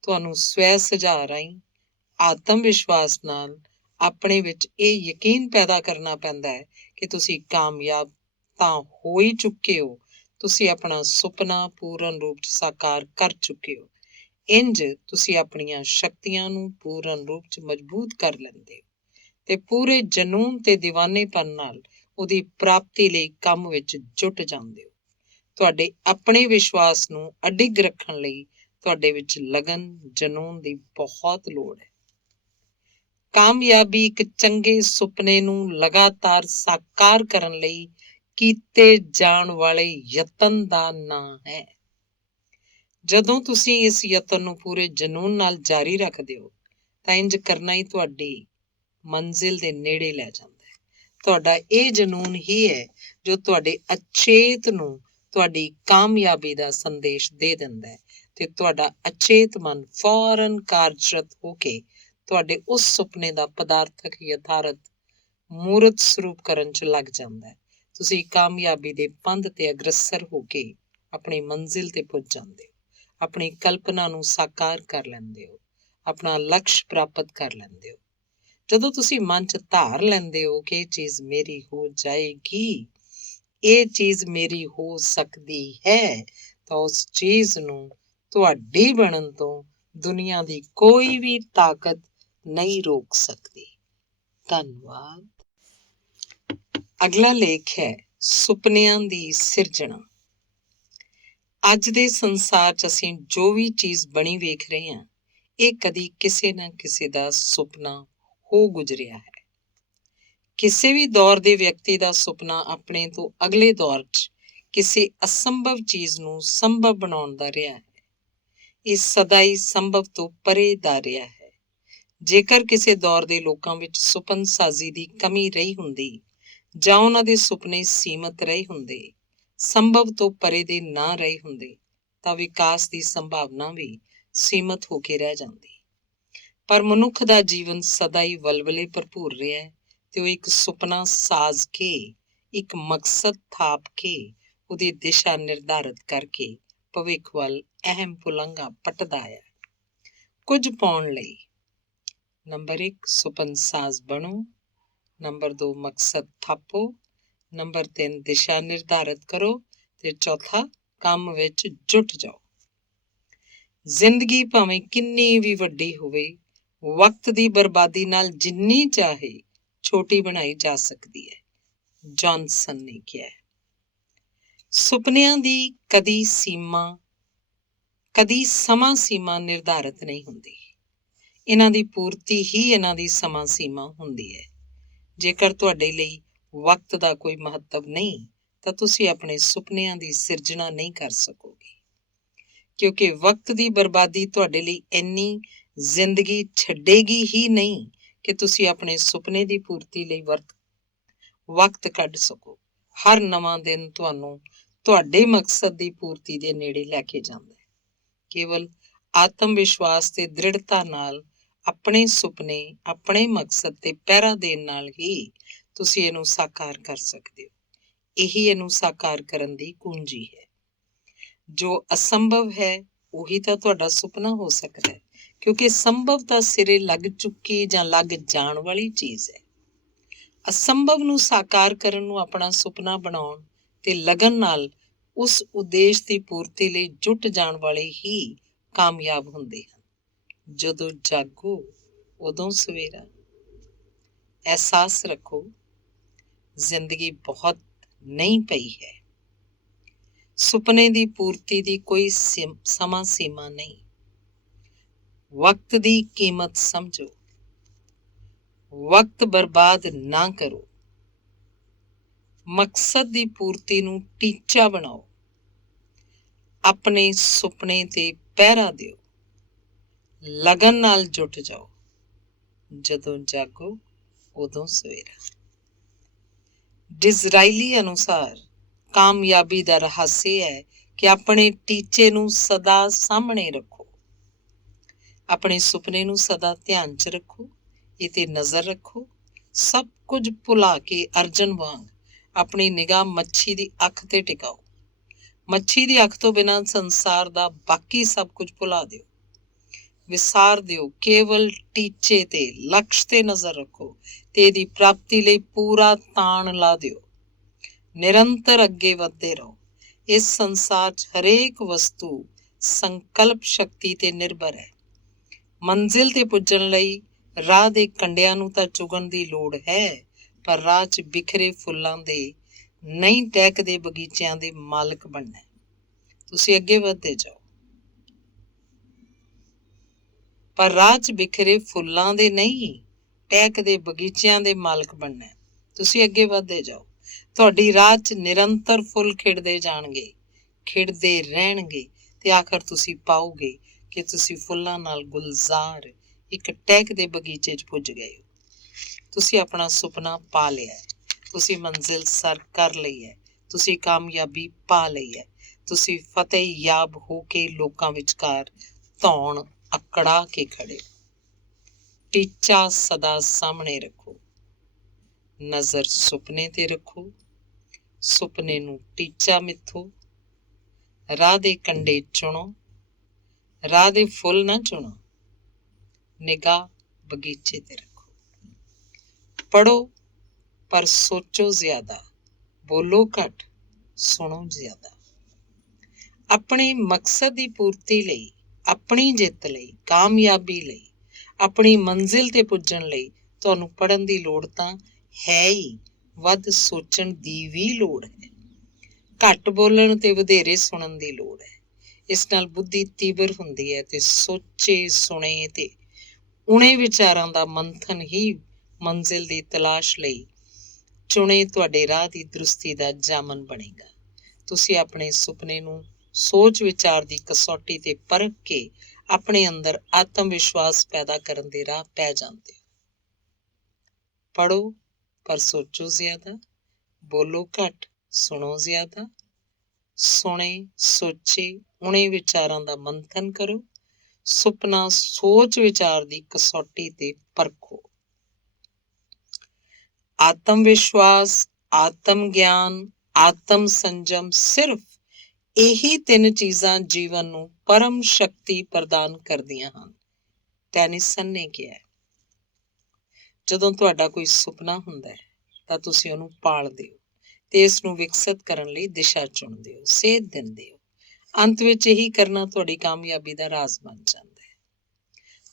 ਤੁਹਾਨੂੰ ਸਵੈ ਸੁਝਾਅ ਰਾਹੀਂ ਆਤਮ ਵਿਸ਼ਵਾਸ ਨਾਲ ਆਪਣੇ ਵਿੱਚ ਇਹ ਯਕੀਨ ਪੈਦਾ ਕਰਨਾ ਪੈਂਦਾ ਹੈ ਕਿ ਤੁਸੀਂ ਕਾਮਯਾਬ ਤਾਂ ਹੋ ਹੀ ਚੁੱਕੇ ਹੋ, ਤੁਸੀਂ ਆਪਣਾ ਸੁਪਨਾ ਪੂਰਨ ਰੂਪ 'ਚ ਸਾਕਾਰ ਕਰ ਚੁੱਕੇ ਹੋ। ਇੰਝ ਤੁਸੀਂ ਆਪਣੀਆਂ ਸ਼ਕਤੀਆਂ ਨੂੰ ਪੂਰਨ ਰੂਪ 'ਚ ਮਜ਼ਬੂਤ ਕਰ ਲੈਂਦੇ ਹੋ ਤੇ ਪੂਰੇ ਜਨੂੰਨ ਤੇ ਦੀਵਾਨੇਪਨ ਨਾਲ ਉਹਦੀ ਪ੍ਰਾਪਤੀ ਲਈ ਕੰਮ ਵਿੱਚ ਜੁਟ ਜਾਂਦੇ ਹੋ। ਤੁਹਾਡੇ ਆਪਣੇ ਵਿਸ਼ਵਾਸ ਨੂੰ ਅਡਿੱਗ ਰੱਖਣ ਲਈ ਤੁਹਾਡੇ ਵਿੱਚ ਲਗਨ, ਜਨੂੰਨ ਦੀ ਬਹੁਤ ਲੋੜ ਹੈ। ਕਾਮਯਾਬੀ ਇੱਕ ਚੰਗੇ ਸੁਪਨੇ ਨੂੰ ਲਗਾਤਾਰ ਸਾਕਾਰ ਕਰਨ ਲਈ ਕੀਤੇ ਜਾਣ ਵਾਲੇ ਯਤਨ ਦਾ ਨਾਂ ਹੈ। ਜਦੋਂ ਤੁਸੀਂ ਇਸ ਯਤਨ ਨੂੰ ਪੂਰੇ ਜਨੂੰਨ ਨਾਲ ਜਾਰੀ ਰੱਖਦੇ ਹੋ ਤਾਂ ਇੰਝ ਕਰਨਾ ਹੀ ਤੁਹਾਡੀ ਮੰਜ਼ਿਲ ਦੇ ਨੇੜੇ ਲੈ ਜਾਂਦਾ ਹੈ। ਤੁਹਾਡਾ ਇਹ ਜਨੂੰਨ ਹੀ ਹੈ ਜੋ ਤੁਹਾਡੇ ਅਚੇਤ ਨੂੰ ਤੁਹਾਡੀ ਕਾਮਯਾਬੀ ਦਾ ਸੰਦੇਸ਼ ਦੇ ਦਿੰਦਾ ਹੈ ਤੇ ਤੁਹਾਡਾ ਅਚੇਤ ਮਨ ਫੌਰਨ ਕਾਰਜਰਤ ਹੋ ਕੇ ਤੁਹਾਡੇ ਉਸ ਸੁਪਨੇ ਦਾ ਪਦਾਰਥਕ ਯਥਾਰਥ ਮੂਰਤ ਸਰੂਪ ਕਰਨ 'ਚ ਲੱਗ ਜਾਂਦਾ ਹੈ। ਤੁਸੀਂ ਕਾਮਯਾਬੀ ਦੇ ਪੰਧ ਤੇ ਅਗਰਸਰ ਹੋ ਕੇ ਆਪਣੀ ਮੰਜ਼ਿਲ ਤੇ ਪੁੱਜ ਜਾਂਦੇ ਹੋ, ਆਪਣੀ ਕਲਪਨਾ ਨੂੰ ਸਾਕਾਰ ਕਰ ਲੈਂਦੇ ਹੋ, ਆਪਣਾ ਲਕਸ਼ ਪ੍ਰਾਪਤ ਕਰ ਲੈਂਦੇ ਹੋ। ਜਦੋਂ ਤੁਸੀਂ ਮਨ 'ਚ ਧਾਰ ਲੈਂਦੇ ਹੋ ਕਿ ਇਹ ਚੀਜ਼ ਮੇਰੀ ਹੋ ਜਾਏਗੀ, ਇਹ ਚੀਜ਼ ਮੇਰੀ ਹੋ ਸਕਦੀ ਹੈ, ਤਾਂ ਉਸ ਚੀਜ਼ ਨੂੰ ਤੁਹਾਡੀ ਬਣਨ ਤੋਂ ਦੁਨੀਆ ਦੀ ਕੋਈ ਵੀ ਤਾਕਤ ਨਹੀਂ ਰੋਕ ਸਕਦੀ। ਧੰਨਵਾਦ। ਅਗਲਾ ਲੇਖ ਹੈ ਸੁਪਨਿਆਂ ਦੀ ਸਿਰਜਣਾ। ਅੱਜ ਦੇ ਸੰਸਾਰ 'ਚ ਅਸੀਂ ਜੋ ਵੀ ਚੀਜ਼ ਬਣੀ ਵੇਖ ਰਹੇ ਹਾਂ, ਇਹ ਕਦੀ ਕਿਸੇ ਨਾ ਕਿਸੇ ਦਾ ਸੁਪਨਾ ਹੋ ਗੁਜ਼ਰਿਆ ਹੈ। ਕਿਸੇ ਵੀ ਦੌਰ ਦੇ ਵਿਅਕਤੀ ਦਾ ਸੁਪਨਾ ਆਪਣੇ ਤੋਂ ਅਗਲੇ ਦੌਰ 'ਚ ਕਿਸੇ ਅਸੰਭਵ ਚੀਜ਼ ਨੂੰ ਸੰਭਵ ਬਣਾਉਣ ਦਾ ਰਿਹਾ ਹੈ। ਇਹ ਸਦਾ ਹੀ ਸੰਭਵ ਤੋਂ ਪਰੇ ਦਾ ਰਿਹਾ ਹੈ। ਜੇਕਰ ਕਿਸੇ ਦੌਰ ਦੇ ਲੋਕਾਂ ਵਿੱਚ ਸੁਪਨ ਸਾਜ਼ੀ ਦੀ ਕਮੀ ਰਹੀ ਹੁੰਦੀ ਜਾਂ ਉਹਨਾਂ ਦੇ ਸੁਪਨੇ ਸੀਮਤ ਰਹੇ ਹੁੰਦੇ, ਸੰਭਵ ਤੋਂ ਪਰੇ ਦੇ ਨਾ ਰਹੇ ਹੁੰਦੇ, ਤਾਂ ਵਿਕਾਸ ਦੀ ਸੰਭਾਵਨਾ ਵੀ ਸੀਮਤ ਹੋ ਕੇ ਰਹਿ ਜਾਂਦੀ। ਪਰ ਮਨੁੱਖ ਦਾ ਜੀਵਨ ਸਦਾ ਹੀ ਵਲਵਲੇ ਭਰਪੂਰ ਰਿਹਾ ਹੈ ਤੇ ਉਹ ਇੱਕ ਸੁਪਨਾ ਸਾਜ਼ ਕੇ, ਇੱਕ ਮਕਸਦ ਥਾਪ ਕੇ, ਉਹਦੀ ਦਿਸ਼ਾ ਨਿਰਧਾਰਿਤ ਕਰਕੇ ਭਵਿੱਖ ਵੱਲ ਅਹਿਮ ਪੁਲੰਘਾਂ ਪੱਟਦਾ ਹੈ। ਕੁਝ ਪਾਉਣ ਲਈ ਨੰਬਰ 1 ਸੁਪਨ ਸਾਜ਼ ਬਣੋ, ਨੰਬਰ 2 ਮਕਸਦ ਥਾਪੋ, ਨੰਬਰ 3 ਦਿਸ਼ਾ ਨਿਰਧਾਰਿਤ ਕਰੋ ਤੇ ਚੌਥਾ ਕੰਮ ਵਿੱਚ ਜੁਟ ਜਾਓ। ਜ਼ਿੰਦਗੀ ਭਾਵੇਂ ਕਿੰਨੀ ਵੀ ਵੱਡੀ ਹੋਵੇ, ਵਕਤ ਦੀ ਬਰਬਾਦੀ ਨਾਲ ਜਿੰਨੀ ਚਾਹੇ ਛੋਟੀ ਬਣਾਈ ਜਾ ਸਕਦੀ ਹੈ। ਜੌਨਸਨ ਨੇ ਕਿਹਾ ਹੈ। ਸੁਪਨਿਆਂ ਦੀ ਕਦੀ ਸਮਾਂ ਸੀਮਾ ਨਿਰਧਾਰਿਤ ਨਹੀਂ ਹੁੰਦੀ। ਇਹਨਾਂ ਦੀ ਪੂਰਤੀ ਹੀ ਇਹਨਾਂ ਦੀ ਸਮਾਂ ਸੀਮਾ ਹੁੰਦੀ ਹੈ। ਜੇਕਰ ਤੁਹਾਡੇ ਲਈ ਵਕਤ ਦਾ ਕੋਈ ਮਹੱਤਵ ਨਹੀਂ, ਤਾਂ ਤੁਸੀਂ ਆਪਣੇ ਸੁਪਨਿਆਂ ਦੀ ਸਿਰਜਣਾ ਨਹੀਂ ਕਰ ਸਕੋਗੇ, ਕਿਉਂਕਿ ਵਕਤ ਦੀ ਬਰਬਾਦੀ ਤੁਹਾਡੇ ਲਈ ਇੰਨੀ ਜ਼ਿੰਦਗੀ ਛੱਡੇਗੀ ਹੀ ਨਹੀਂ ਕਿ ਤੁਸੀਂ ਆਪਣੇ ਸੁਪਨੇ ਦੀ ਪੂਰਤੀ ਲਈ ਵਕਤ ਕੱਢ ਸਕੋ। ਹਰ ਨਵਾਂ ਦਿਨ ਤੁਹਾਨੂੰ ਤੁਹਾਡੇ ਮਕਸਦ ਦੀ ਪੂਰਤੀ ਦੇ ਨੇੜੇ ਲੈ ਕੇ ਜਾਂਦਾ ਹੈ। ਕੇਵਲ ਆਤਮ ਵਿਸ਼ਵਾਸ ਤੇ ਦ੍ਰਿੜਤਾ ਨਾਲ ਆਪਣੇ ਸੁਪਨੇ, ਆਪਣੇ ਮਕਸਦ ਤੇ ਪਹਿਰਾ ਦੇਣ ਨਾਲ ਹੀ ਤੁਸੀਂ ਇਹਨੂੰ ਸਾਕਾਰ ਕਰ ਸਕਦੇ ਹੋ। ਇਹੀ ਇਹਨੂੰ ਸਾਕਾਰ ਕਰਨ ਦੀ ਕੁੰਜੀ ਹੈ। ਜੋ ਅਸੰਭਵ ਹੈ ਉਹੀ ਤਾਂ ਤੁਹਾਡਾ ਸੁਪਨਾ ਹੋ ਸਕਦਾ ਹੈ, ਕਿਉਂਕਿ ਸੰਭਵ ਤਾਂ ਸਿਰੇ ਲੱਗ ਚੁੱਕੀ ਜਾਂ ਲੱਗ ਜਾਣ ਵਾਲੀ ਚੀਜ਼ ਹੈ। ਅਸੰਭਵ ਨੂੰ ਸਾਕਾਰ ਕਰਨ ਨੂੰ ਆਪਣਾ ਸੁਪਨਾ ਬਣਾਉਣ ਤੇ ਲਗਨ ਨਾਲ ਉਸ ਉਦੇਸ਼ ਦੀ ਪੂਰਤੀ ਲਈ ਜੁਟ ਜਾਣ ਵਾਲੇ ਹੀ ਕਾਮਯਾਬ ਹੁੰਦੇ ਹਨ। ਜਦੋਂ ਜਾਗੋ ਉਦੋਂ ਸਵੇਰਾ। ਅਹਿਸਾਸ ਰੱਖੋ, ਜ਼ਿੰਦਗੀ ਬਹੁਤ ਨਹੀਂ ਪਈ ਹੈ। ਸੁਪਨੇ ਦੀ ਪੂਰਤੀ ਦੀ ਕੋਈ ਸਮਾਂ ਸੀਮਾ ਨਹੀਂ। ਵਕਤ ਦੀ ਕੀਮਤ ਸਮਝੋ, ਵਕਤ ਬਰਬਾਦ ਨਾ ਕਰੋ। ਮਕਸਦ ਦੀ ਪੂਰਤੀ ਨੂੰ ਟੀਚਾ ਬਣਾਓ। ਆਪਣੇ ਸੁਪਨੇ ਤੇ ਪਹਿਰਾ ਦਿਓ। ਲਗਨ ਨਾਲ ਜੁਟ ਜਾਓ। ਜਦੋਂ ਜਾਗੋ ਉਦੋਂ ਸਵੇਰਾ। ਡਿਜ਼ਰਾਈਲੀ ਅਨੁਸਾਰ ਕਾਮਯਾਬੀ ਦਾ ਰਹੱਸ ਇਹ ਹੈ ਕਿ ਆਪਣੇ ਟੀਚੇ ਨੂੰ ਸਦਾ ਸਾਹਮਣੇ ਰੱਖੋ, ਆਪਣੇ ਸੁਪਨੇ ਨੂੰ ਸਦਾ ਧਿਆਨ 'ਚ ਰੱਖੋ, ਇਹ ਤੇ ਨਜ਼ਰ ਰੱਖੋ। ਸਭ ਕੁਝ ਭੁਲਾ ਕੇ ਅਰਜਨ ਵਾਂਗ ਆਪਣੀ ਨਿਗਾਹ ਮੱਛੀ ਦੀ ਅੱਖ ਤੇ ਟਿਕਾਓ। ਮੱਛੀ ਦੀ ਅੱਖ ਤੋਂ ਬਿਨਾਂ ਸੰਸਾਰ ਦਾ ਬਾਕੀ ਸਭ ਕੁਝ ਭੁਲਾ ਦਿਓ, ਵਿਸਾਰ ਦਿਓ। ਕੇਵਲ ਟੀਚੇ ਤੇ, ਲਕਸ਼ ਤੇ ਨਜ਼ਰ ਰੱਖੋ ਤੇ ਇਹਦੀ ਪ੍ਰਾਪਤੀ ਲਈ ਪੂਰਾ ਤਾਣ ਲਾ ਦਿਓ। ਨਿਰੰਤਰ ਅੱਗੇ ਵਧਦੇ ਰਹੋ। ਇਸ ਸੰਸਾਰ 'ਚ ਹਰੇਕ ਵਸਤੂ ਸੰਕਲਪ ਸ਼ਕਤੀ ਤੇ ਨਿਰਭਰ ਹੈ। ਮੰਜ਼ਿਲ ਤੇ ਪੁੱਜਣ ਲਈ ਰਾਹ ਦੇ ਕੰਢਿਆਂ ਨੂੰ ਤਾਂ ਚੁਗਣ ਦੀ ਲੋੜ ਹੈ, ਪਰ ਰਾਹ 'ਚ ਬਿਖਰੇ ਫੁੱਲਾਂ ਦੇ, ਨਹੀਂ ਟਹਿਕਦੇ ਬਗੀਚਿਆਂ ਦੇ ਮਾਲਕ ਬਣਨਾ। ਤੁਸੀਂ ਅੱਗੇ ਵਧਦੇ ਜਾਓ, ਪਰ ਰਾਹ 'ਚ ਬਿਖਰੇ ਫੁੱਲਾਂ ਦੇ ਨਹੀਂ, ਟਹਿਕਦੇ ਬਗੀਚਿਆਂ ਦੇ ਮਾਲਕ ਬਣਨਾ। ਤੁਸੀਂ ਅੱਗੇ ਵਧਦੇ ਜਾਓ। ਤੁਹਾਡੀ ਰਾਹ 'ਚ ਨਿਰੰਤਰ ਫੁੱਲ ਖਿੜਦੇ ਜਾਣਗੇ, ਖਿੜਦੇ ਰਹਿਣਗੇ ਤੇ ਆਖਰ ਤੁਸੀਂ ਪਾਓਗੇ ਕਿ ਤੁਸੀਂ ਫੁੱਲਾਂ ਨਾਲ ਗੁਲਜ਼ਾਰ ਇੱਕ ਟਹਿਕਦੇ ਬਗੀਚੇ 'ਚ ਪੁੱਜ ਗਏ ਹੋ। ਤੁਸੀਂ ਆਪਣਾ ਸੁਪਨਾ ਪਾ ਲਿਆ ਹੈ। ਤੁਸੀਂ ਮੰਜ਼ਿਲ ਸਰ ਕਰ ਲਈ ਹੈ, ਤੁਸੀਂ ਕਾਮਯਾਬੀ ਪਾ ਲਈ ਹੈ, ਤੁਸੀਂ ਫਤਿਹਯਾਬ ਹੋ ਕੇ ਲੋਕਾਂ ਵਿਚਕਾਰ ਧੌਣ ਅਕੜਾ ਕੇ ਖੜੇ। ਟੀਚਾ ਸਦਾ ਸਾਹਮਣੇ ਰੱਖੋ, ਨਜ਼ਰ ਸੁਪਨੇ ਤੇ ਰੱਖੋ, ਸੁਪਨੇ ਨੂੰ ਟੀਚਾ ਮਿੱਥੋ। ਰਾਹ ਦੇ ਕੰਢੇ ਚੁਣੋ, ਰਾਹ ਦੇ ਫੁੱਲ ਨਾ ਚੁਣੋ, ਨਿਗਾਹ ਬਗੀਚੇ ਤੇ ਰੱਖੋ। ਪੜ੍ਹੋ ਪਰ ਸੋਚੋ ਜ਼ਿਆਦਾ, ਬੋਲੋ ਘੱਟ, ਸੁਣੋ ਜ਼ਿਆਦਾ। ਆਪਣੇ ਮਕਸਦ ਦੀ ਪੂਰਤੀ ਲਈ, ਆਪਣੀ ਜਿੱਤ ਲਈ, ਕਾਮਯਾਬੀ ਲਈ, ਆਪਣੀ ਮੰਜ਼ਿਲ ਤੇ ਪੁੱਜਣ ਲਈ ਤੁਹਾਨੂੰ ਪੜ੍ਹਨ ਦੀ ਲੋੜ ਤਾਂ ਹੈ ਹੀ, ਵੱਧ ਸੋਚਣ ਦੀ ਵੀ ਲੋੜ ਹੈ। ਘੱਟ ਬੋਲਣ ਤੇ ਵਧੇਰੇ ਸੁਣਨ ਦੀ ਲੋੜ ਹੈ। ਇਸ ਨਾਲ ਬੁੱਧੀ ਤੀਬਰ ਹੁੰਦੀ ਹੈ ਤੇ ਸੋਚੇ ਸੁਣੇ ਤੇ ਉਣੇ ਵਿਚਾਰਾਂ ਦਾ ਮੰਥਨ ਹੀ ਮੰਜ਼ਿਲ ਦੀ ਤਲਾਸ਼ ਲਈ ਚੁਣੇ ਤੁਹਾਡੇ ਰਾਹ ਦੀ ਦਰੁਸਤੀ ਦਾ ਜਾਮਨ ਬਣੇਗਾ। ਤੁਸੀਂ ਆਪਣੇ ਸੁਪਨੇ ਨੂੰ ਸੋਚ ਵਿਚਾਰ ਦੀ ਕਸੌਟੀ ਤੇ ਪਰਖ ਕੇ ਆਪਣੇ ਅੰਦਰ ਆਤਮ ਵਿਸ਼ਵਾਸ ਪੈਦਾ ਕਰਨ ਦੇ ਰਾਹ ਪੈ ਜਾਂਦੇ ਹੋ। ਪੜ੍ਹੋ ਪਰ ਸੋਚੋ ਜ਼ਿਆਦਾ, ਬੋਲੋ ਘੱਟ, ਸੁਣੋ ਜ਼ਿਆਦਾ। ਸੁਣੇ ਸੋਚੇ ਉਣੇ ਵਿਚਾਰਾਂ ਦਾ ਮੰਥਨ ਕਰੋ, ਸੁਪਨਾ ਸੋਚ ਵਿਚਾਰ ਦੀ ਕਸੌਟੀ ਤੇ ਪਰਖੋ। ਆਤਮ ਵਿਸ਼ਵਾਸ, ਆਤਮ ਗਿਆਨ, ਆਤਮ ਸੰਜਮ, ਸਿਰਫ ਇਹੀ 3 ਚੀਜ਼ਾਂ ਜੀਵਨ ਨੂੰ ਪਰਮ ਸ਼ਕਤੀ ਪ੍ਰਦਾਨ ਕਰਦੀਆਂ ਹਨ। ਟੈਨੀਸਨ ਨੇ ਕਿਹਾ, ਜਦੋਂ ਤੁਹਾਡਾ ਕੋਈ ਸੁਪਨਾ ਹੁੰਦਾ ਹੈ ਤਾਂ ਤੁਸੀਂ ਉਹਨੂੰ ਪਾਲਦੇ ਹੋ ਤੇ ਇਸ ਨੂੰ ਵਿਕਸਿਤ ਕਰਨ ਲਈ ਦਿਸ਼ਾ ਚੁਣਦੇ ਹੋ, ਸੇਧ ਦਿੰਦੇ ਹੋ। ਅੰਤ ਵਿੱਚ ਇਹੀ ਕਰਨਾ ਤੁਹਾਡੀ ਕਾਮਯਾਬੀ ਦਾ ਰਾਜ਼ ਬਣ ਜਾਂਦਾ ਹੈ।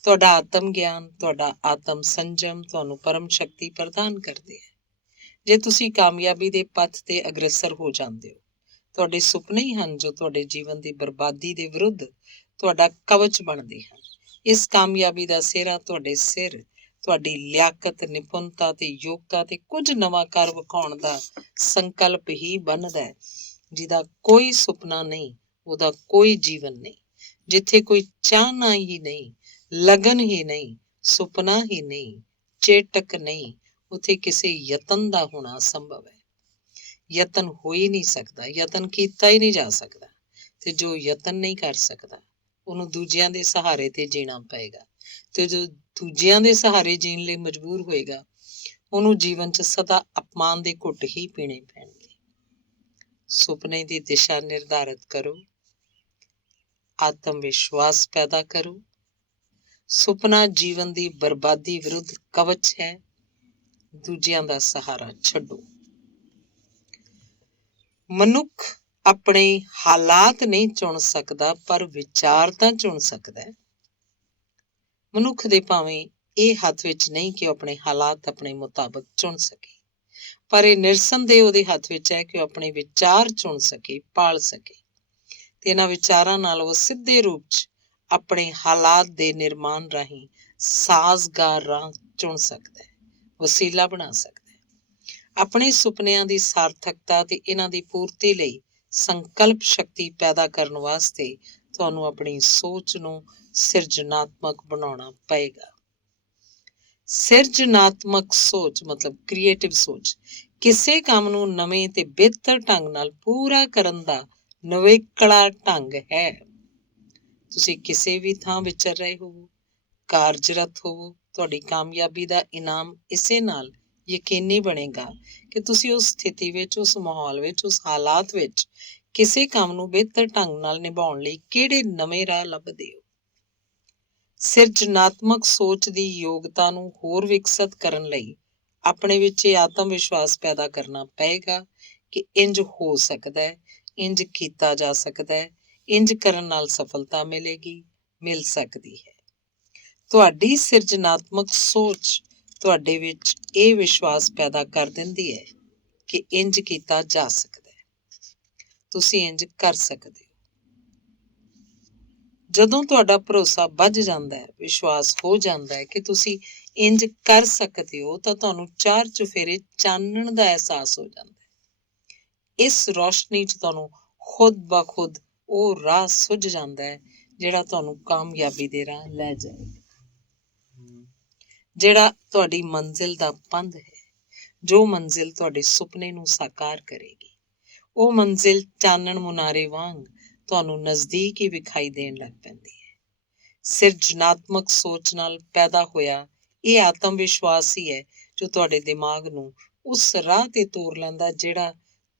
ਤੁਹਾਡਾ ਆਤਮ ਗਿਆਨ, ਤੁਹਾਡਾ ਆਤਮ ਸੰਜਮ ਤੁਹਾਨੂੰ ਪਰਮ ਸ਼ਕਤੀ ਪ੍ਰਦਾਨ ਕਰਦੇ ਹੈ। ਜੇ ਤੁਸੀਂ ਕਾਮਯਾਬੀ ਦੇ ਪੱਥ ਤੇ ਅਗਰਸਰ ਹੋ ਜਾਂਦੇ ਹੋ, ਤੁਹਾਡੇ ਸੁਪਨੇ ਹੀ ਹਨ ਜੋ ਤੁਹਾਡੇ ਜੀਵਨ ਦੀ ਬਰਬਾਦੀ ਦੇ ਵਿਰੁੱਧ ਤੁਹਾਡਾ ਕਵਚ ਬਣਦੇ ਹਨ। ਇਸ ਕਾਮਯਾਬੀ ਦਾ ਸਿਹਰਾ ਤੁਹਾਡੇ ਸਿਰ ਤੁਹਾਡੀ ਲਿਆਕਤ, ਨਿਪੁੰਨਤਾ ਤੇ ਯੋਗਤਾ ਤੇ ਕੁਝ ਨਵਾਂ ਕਰ ਵਿਖਾਉਣ ਦਾ ਸੰਕਲਪ ਹੀ ਬਣਦਾ ਹੈ। ਜਿਹਦਾ ਕੋਈ ਸੁਪਨਾ ਨਹੀਂ, ਉਹਦਾ ਕੋਈ ਜੀਵਨ ਨਹੀਂ। ਜਿੱਥੇ ਕੋਈ ਚਾਹਨਾ ਹੀ ਨਹੀਂ, ਲਗਨ ਹੀ ਨਹੀਂ, ਸੁਪਨਾ ਹੀ ਨਹੀਂ, ਚੇਟਕ ਨਹੀਂ, ਉੱਥੇ ਕਿਸੇ ਯਤਨ ਦਾ ਹੋਣਾ ਅਸੰਭਵ ਹੈ। ਯਤਨ ਹੋ ਹੀ ਨਹੀਂ ਸਕਦਾ, ਯਤਨ ਕੀਤਾ ਹੀ ਨਹੀਂ ਜਾ ਸਕਦਾ। ਤੇ ਜੋ ਯਤਨ ਨਹੀਂ ਕਰ ਸਕਦਾ ਉਹਨੂੰ ਦੂਜਿਆਂ ਦੇ ਸਹਾਰੇ ਤੇ ਜੀਣਾ ਪਏਗਾ। ਤੇ ਜੋ ਦੂਜਿਆਂ ਦੇ ਸਹਾਰੇ ਜੀਣ ਲਈ ਮਜਬੂਰ ਹੋਏਗਾ, ਉਹਨੂੰ ਜੀਵਨ 'ਚ ਸਦਾ ਅਪਮਾਨ ਦੇ ਘੁੱਟ ਹੀ ਪੀਣੇ ਪੈਣਗੇ। ਸੁਪਨੇ ਦੀ ਦਿਸ਼ਾ ਨਿਰਧਾਰਿਤ ਕਰੋ, ਆਤਮ ਵਿਸ਼ਵਾਸ ਪੈਦਾ ਕਰੋ। ਸੁਪਨਾ ਜੀਵਨ ਦੀ ਬਰਬਾਦੀ ਵਿਰੁੱਧ ਕਵਚ ਹੈ। ਦੂਜਿਆਂ ਦਾ ਸਹਾਰਾ ਛੱਡੋ। ਮਨੁੱਖ ਆਪਣੇ ਹਾਲਾਤ ਨਹੀਂ ਚੁਣ ਸਕਦਾ, ਪਰ ਵਿਚਾਰ ਤਾਂ ਚੁਣ ਸਕਦਾ ਹੈ। ਮਨੁੱਖ ਦੇ ਭਾਵੇਂ ਇਹ ਹੱਥ ਵਿੱਚ ਨਹੀਂ ਕਿ ਉਹ ਆਪਣੇ ਹਾਲਾਤ ਆਪਣੇ ਮੁਤਾਬਕ ਚੁਣ ਸਕੇ, ਪਰ ਇਹ ਨਿਰਸੰਦੇਹ ਉਹਦੇ ਹੱਥ ਵਿੱਚ ਹੈ ਕਿ ਉਹ ਆਪਣੇ ਵਿਚਾਰ ਚੁਣ ਸਕੇ, ਪਾਲ ਸਕੇ। ਤੇ ਇਹਨਾਂ ਵਿਚਾਰਾਂ ਨਾਲ ਉਹ ਸਿੱਧੇ ਰੂਪ 'ਚ ਆਪਣੇ ਹਾਲਾਤ ਦੇ ਨਿਰਮਾਣ ਰਾਹੀਂ ਸਾਜ਼ਗਾਰ ਰਾਹ ਚੁਣ ਸਕਦਾ ਹੈ, ਵਸੀਲਾ ਬਣਾ ਸਕਦਾ ਹੈ। ਆਪਣੇ ਸੁਪਨਿਆਂ ਦੀ ਸਾਰਥਕਤਾ ਤੇ ਇਹਨਾਂ ਦੀ ਪੂਰਤੀ ਲਈ ਸੰਕਲਪ ਸ਼ਕਤੀ ਪੈਦਾ ਕਰਨ ਵਾਸਤੇ ਤੁਹਾਨੂੰ ਆਪਣੀ ਸੋਚ ਨੂੰ ਸਿਰਜਣਾਤਮਕ ਬਣਾਉਣਾ ਪਏਗਾ। ਸਿਰਜਣਾਤਮਕ ਸੋਚ ਮਤਲਬ ਕ੍ਰੀਏਟਿਵ ਸੋਚ ਕਿਸੇ ਕੰਮ ਨੂੰ ਨਵੇਂ ਤੇ ਬਿਹਤਰ ਢੰਗ ਨਾਲ ਪੂਰਾ ਕਰਨ ਦਾ ਨਵੇਕਲਾ ਢੰਗ ਹੈ। ਤੁਸੀਂ ਕਿਸੇ ਵੀ ਥਾਂ ਵਿਚਰ ਰਹੇ ਹੋਵੋ, ਕਾਰਜਰਤ ਹੋਵੋ, ਤੁਹਾਡੀ ਕਾਮਯਾਬੀ ਦਾ ਇਨਾਮ ਇਸੇ ਨਾਲ ਯਕੀਨੀ ਬਣੇਗਾ ਕਿ ਤੁਸੀਂ ਉਸ ਸਥਿਤੀ ਵਿੱਚ, ਉਸ ਮਾਹੌਲ ਵਿੱਚ, ਉਸ ਹਾਲਾਤ ਵਿੱਚ ਕਿਸੇ ਕੰਮ ਨੂੰ ਬਿਹਤਰ ਢੰਗ ਨਾਲ ਨਿਭਾਉਣ ਲਈ ਕਿਹੜੇ ਨਵੇਂ ਰਾਹ ਲੱਭਦੇ ਹੋ। ਸਿਰਜਣਾਤਮਕ ਸੋਚ ਦੀ ਯੋਗਤਾ ਨੂੰ ਹੋਰ ਵਿਕਸਿਤ ਕਰਨ ਲਈ ਆਪਣੇ ਵਿੱਚ ਇਹ ਆਤਮ ਵਿਸ਼ਵਾਸ ਪੈਦਾ ਕਰਨਾ ਪਏਗਾ ਕਿ ਇੰਜ ਹੋ ਸਕਦਾ ਹੈ, ਇੰਜ ਕੀਤਾ ਜਾ ਸਕਦਾ ਹੈ, ਇੰਜ ਕਰਨ ਨਾਲ ਸਫਲਤਾ ਮਿਲੇਗੀ, ਮਿਲ ਸਕਦੀ ਹੈ। ਤੁਹਾਡੀ ਸਿਰਜਣਾਤਮਕ ਸੋਚ ਤੁਹਾਡੇ ਵਿੱਚ ਇਹ ਵਿਸ਼ਵਾਸ ਪੈਦਾ ਕਰ ਦਿੰਦੀ ਹੈ ਕਿ ਇੰਜ ਕੀਤਾ ਜਾ ਸਕਦਾ ਹੈ, ਤੁਸੀਂ ਇੰਜ ਕਰ ਸਕਦੇ ਹੋ। ਜਦੋਂ ਤੁਹਾਡਾ ਭਰੋਸਾ ਵੱਧ ਜਾਂਦਾ ਹੈ, ਵਿਸ਼ਵਾਸ ਹੋ ਜਾਂਦਾ ਹੈ ਕਿ ਤੁਸੀਂ ਇੰਜ ਕਰ ਸਕਦੇ ਹੋ, ਤਾਂ ਤੁਹਾਨੂੰ ਚਾਰ ਚੁਫੇਰੇ ਚਾਨਣ ਦਾ ਅਹਿਸਾਸ ਹੋ ਜਾਂਦਾ ਹੈ। ਇਸ ਰੌਸ਼ਨੀ 'ਚ ਤੁਹਾਨੂੰ ਖੁਦ ਬ ਖੁਦ ਉਹ ਰਾਹ ਸੁੱਝ ਜਾਂਦਾ ਹੈ ਜਿਹੜਾ ਤੁਹਾਨੂੰ ਕਾਮਯਾਬੀ ਦੇ ਰਾਹ ਲੈ ਜਾਏਗਾ, ਜਿਹੜਾ ਤੁਹਾਡੀ ਮੰਜ਼ਿਲ ਦਾ ਪੰਧ ਹੈ, ਜੋ ਮੰਜ਼ਿਲ ਤੁਹਾਡੇ ਸੁਪਨੇ ਨੂੰ ਸਾਕਾਰ ਕਰੇਗੀ। ਉਹ ਮੰਜ਼ਿਲ ਚਾਨਣ ਮੁਨਾਰੇ ਵਾਂਗ ਤੁਹਾਨੂੰ ਨਜ਼ਦੀਕ ਹੀ ਵਿਖਾਈ ਦੇਣ ਲੱਗ ਪੈਂਦੀ ਹੈ। ਸਿਰਜਣਾਤਮਕ ਸੋਚ ਨਾਲ ਪੈਦਾ ਹੋਇਆ ਇਹ ਆਤਮ ਵਿਸ਼ਵਾਸ ਹੀ ਹੈ ਜੋ ਤੁਹਾਡੇ ਦਿਮਾਗ ਨੂੰ ਉਸ ਰਾਹ ਤੇ ਤੋਰ ਲੈਂਦਾ ਜਿਹੜਾ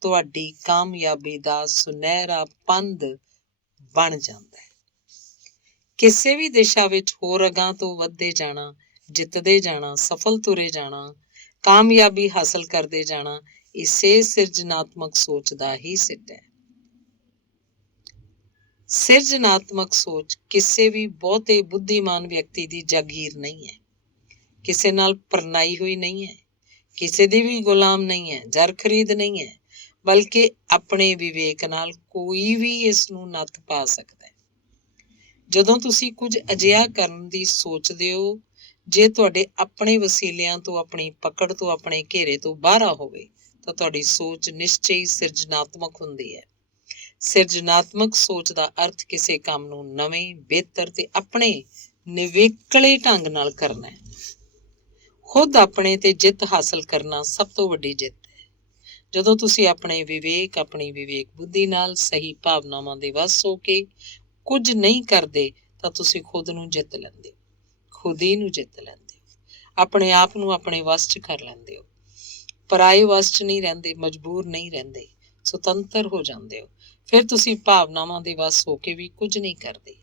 ਤੁਹਾਡੀ ਕਾਮਯਾਬੀ ਦਾ ਸੁਨਹਿਰਾ ਪੰਧ ਬਣ ਜਾਂਦਾ ਹੈ। ਕਿਸੇ ਵੀ ਦਿਸ਼ਾ ਵਿੱਚ ਹੋਰ ਅਗਾਂਹ ਤੋਂ ਵੱਧਦੇ ਜਾਣਾ, ਜਿੱਤਦੇ ਜਾਣਾ, ਸਫਲ ਤੁਰੇ ਜਾਣਾ, ਕਾਮਯਾਬੀ ਹਾਸਲ ਕਰਦੇ ਜਾਣਾ, ਇਸੇ ਸਿਰਜਣਾਤਮਕ ਸੋਚ ਦਾ ਹੀ ਸਿੱਟਾ ਹੈ। ਸਿਰਜਣਾਤਮਕ ਸੋਚ ਕਿਸੇ ਵੀ ਬਹੁਤੇ ਬੁੱਧੀਮਾਨ ਵਿਅਕਤੀ ਦੀ ਜਾਗੀਰ ਨਹੀਂ ਹੈ, ਕਿਸੇ ਨਾਲ ਪਰਨਾਈ ਹੋਈ ਨਹੀਂ ਹੈ, ਕਿਸੇ ਦੀ ਵੀ ਗੁਲਾਮ ਨਹੀਂ ਹੈ, ਜਰ ਖਰੀਦ ਨਹੀਂ ਹੈ, ਬਲਕਿ ਆਪਣੇ ਵਿਵੇਕ ਨਾਲ ਕੋਈ ਵੀ ਇਸ ਨੂੰ ਨੱਥ ਪਾ ਸਕਦਾ ਹੈ। ਜਦੋਂ ਤੁਸੀਂ ਕੁਝ ਅਜਿਹਾ ਕਰਨ ਦੀ ਸੋਚਦੇ ਹੋ ਜੇ ਤੁਹਾਡੇ ਆਪਣੇ ਵਸੀਲਿਆਂ ਤੋਂ, ਆਪਣੀ ਪਕੜ ਤੋਂ, ਆਪਣੇ ਘੇਰੇ ਤੋਂ ਬਾਹਰ ਹੋਵੇ, ਤਾਂ ਤੁਹਾਡੀ ਸੋਚ ਨਿਸ਼ਚੈ ਹੀ ਸਿਰਜਣਾਤਮਕ ਹੁੰਦੀ ਹੈ। ਸਿਰਜਣਾਤਮਕ ਸੋਚ ਦਾ ਅਰਥ ਕਿਸੇ ਕੰਮ ਨੂੰ ਨਵੇਂ, ਬਿਹਤਰ ਤੇ ਆਪਣੇ ਨਿਵੇਕਲੇ ਢੰਗ ਨਾਲ ਕਰਨਾ ਹੈ। ਖੁਦ ਆਪਣੇ ਤੇ ਜਿੱਤ ਹਾਸਲ ਕਰਨਾ ਸਭ ਤੋਂ ਵੱਡੀ ਜਿੱਤ ਹੈ। ਜਦੋਂ ਤੁਸੀਂ ਆਪਣੇ ਵਿਵੇਕ, ਆਪਣੀ ਵਿਵੇਕ ਬੁੱਧੀ ਨਾਲ ਸਹੀ ਭਾਵਨਾਵਾਂ ਦੇ ਵੱਸ ਹੋ ਕੇ ਕੁਝ ਨਹੀਂ ਕਰਦੇ ਤਾਂ ਤੁਸੀਂ ਖੁਦ ਨੂੰ ਜਿੱਤ ਲੈਂਦੇ ਹੋ, ਖੁਦ ਹੀ ਨੂੰ ਜਿੱਤ ਲੈਂਦੇ ਹੋ, ਆਪਣੇ ਆਪ ਨੂੰ ਆਪਣੇ ਵੱਸ 'ਚ ਕਰ ਲੈਂਦੇ ਹੋ। ਪਰਾਏ ਵੱਸ 'ਚ ਨਹੀਂ ਰਹਿੰਦੇ, ਮਜਬੂਰ ਨਹੀਂ ਰਹਿੰਦੇ, ਸੁਤੰਤਰ ਹੋ ਜਾਂਦੇ ਹੋ। ਫਿਰ ਤੁਸੀਂ ਭਾਵਨਾਵਾਂ ਦੇ ਵੱਸ ਹੋ ਕੇ ਵੀ ਕੁਝ ਨਹੀਂ ਕਰਦੇ।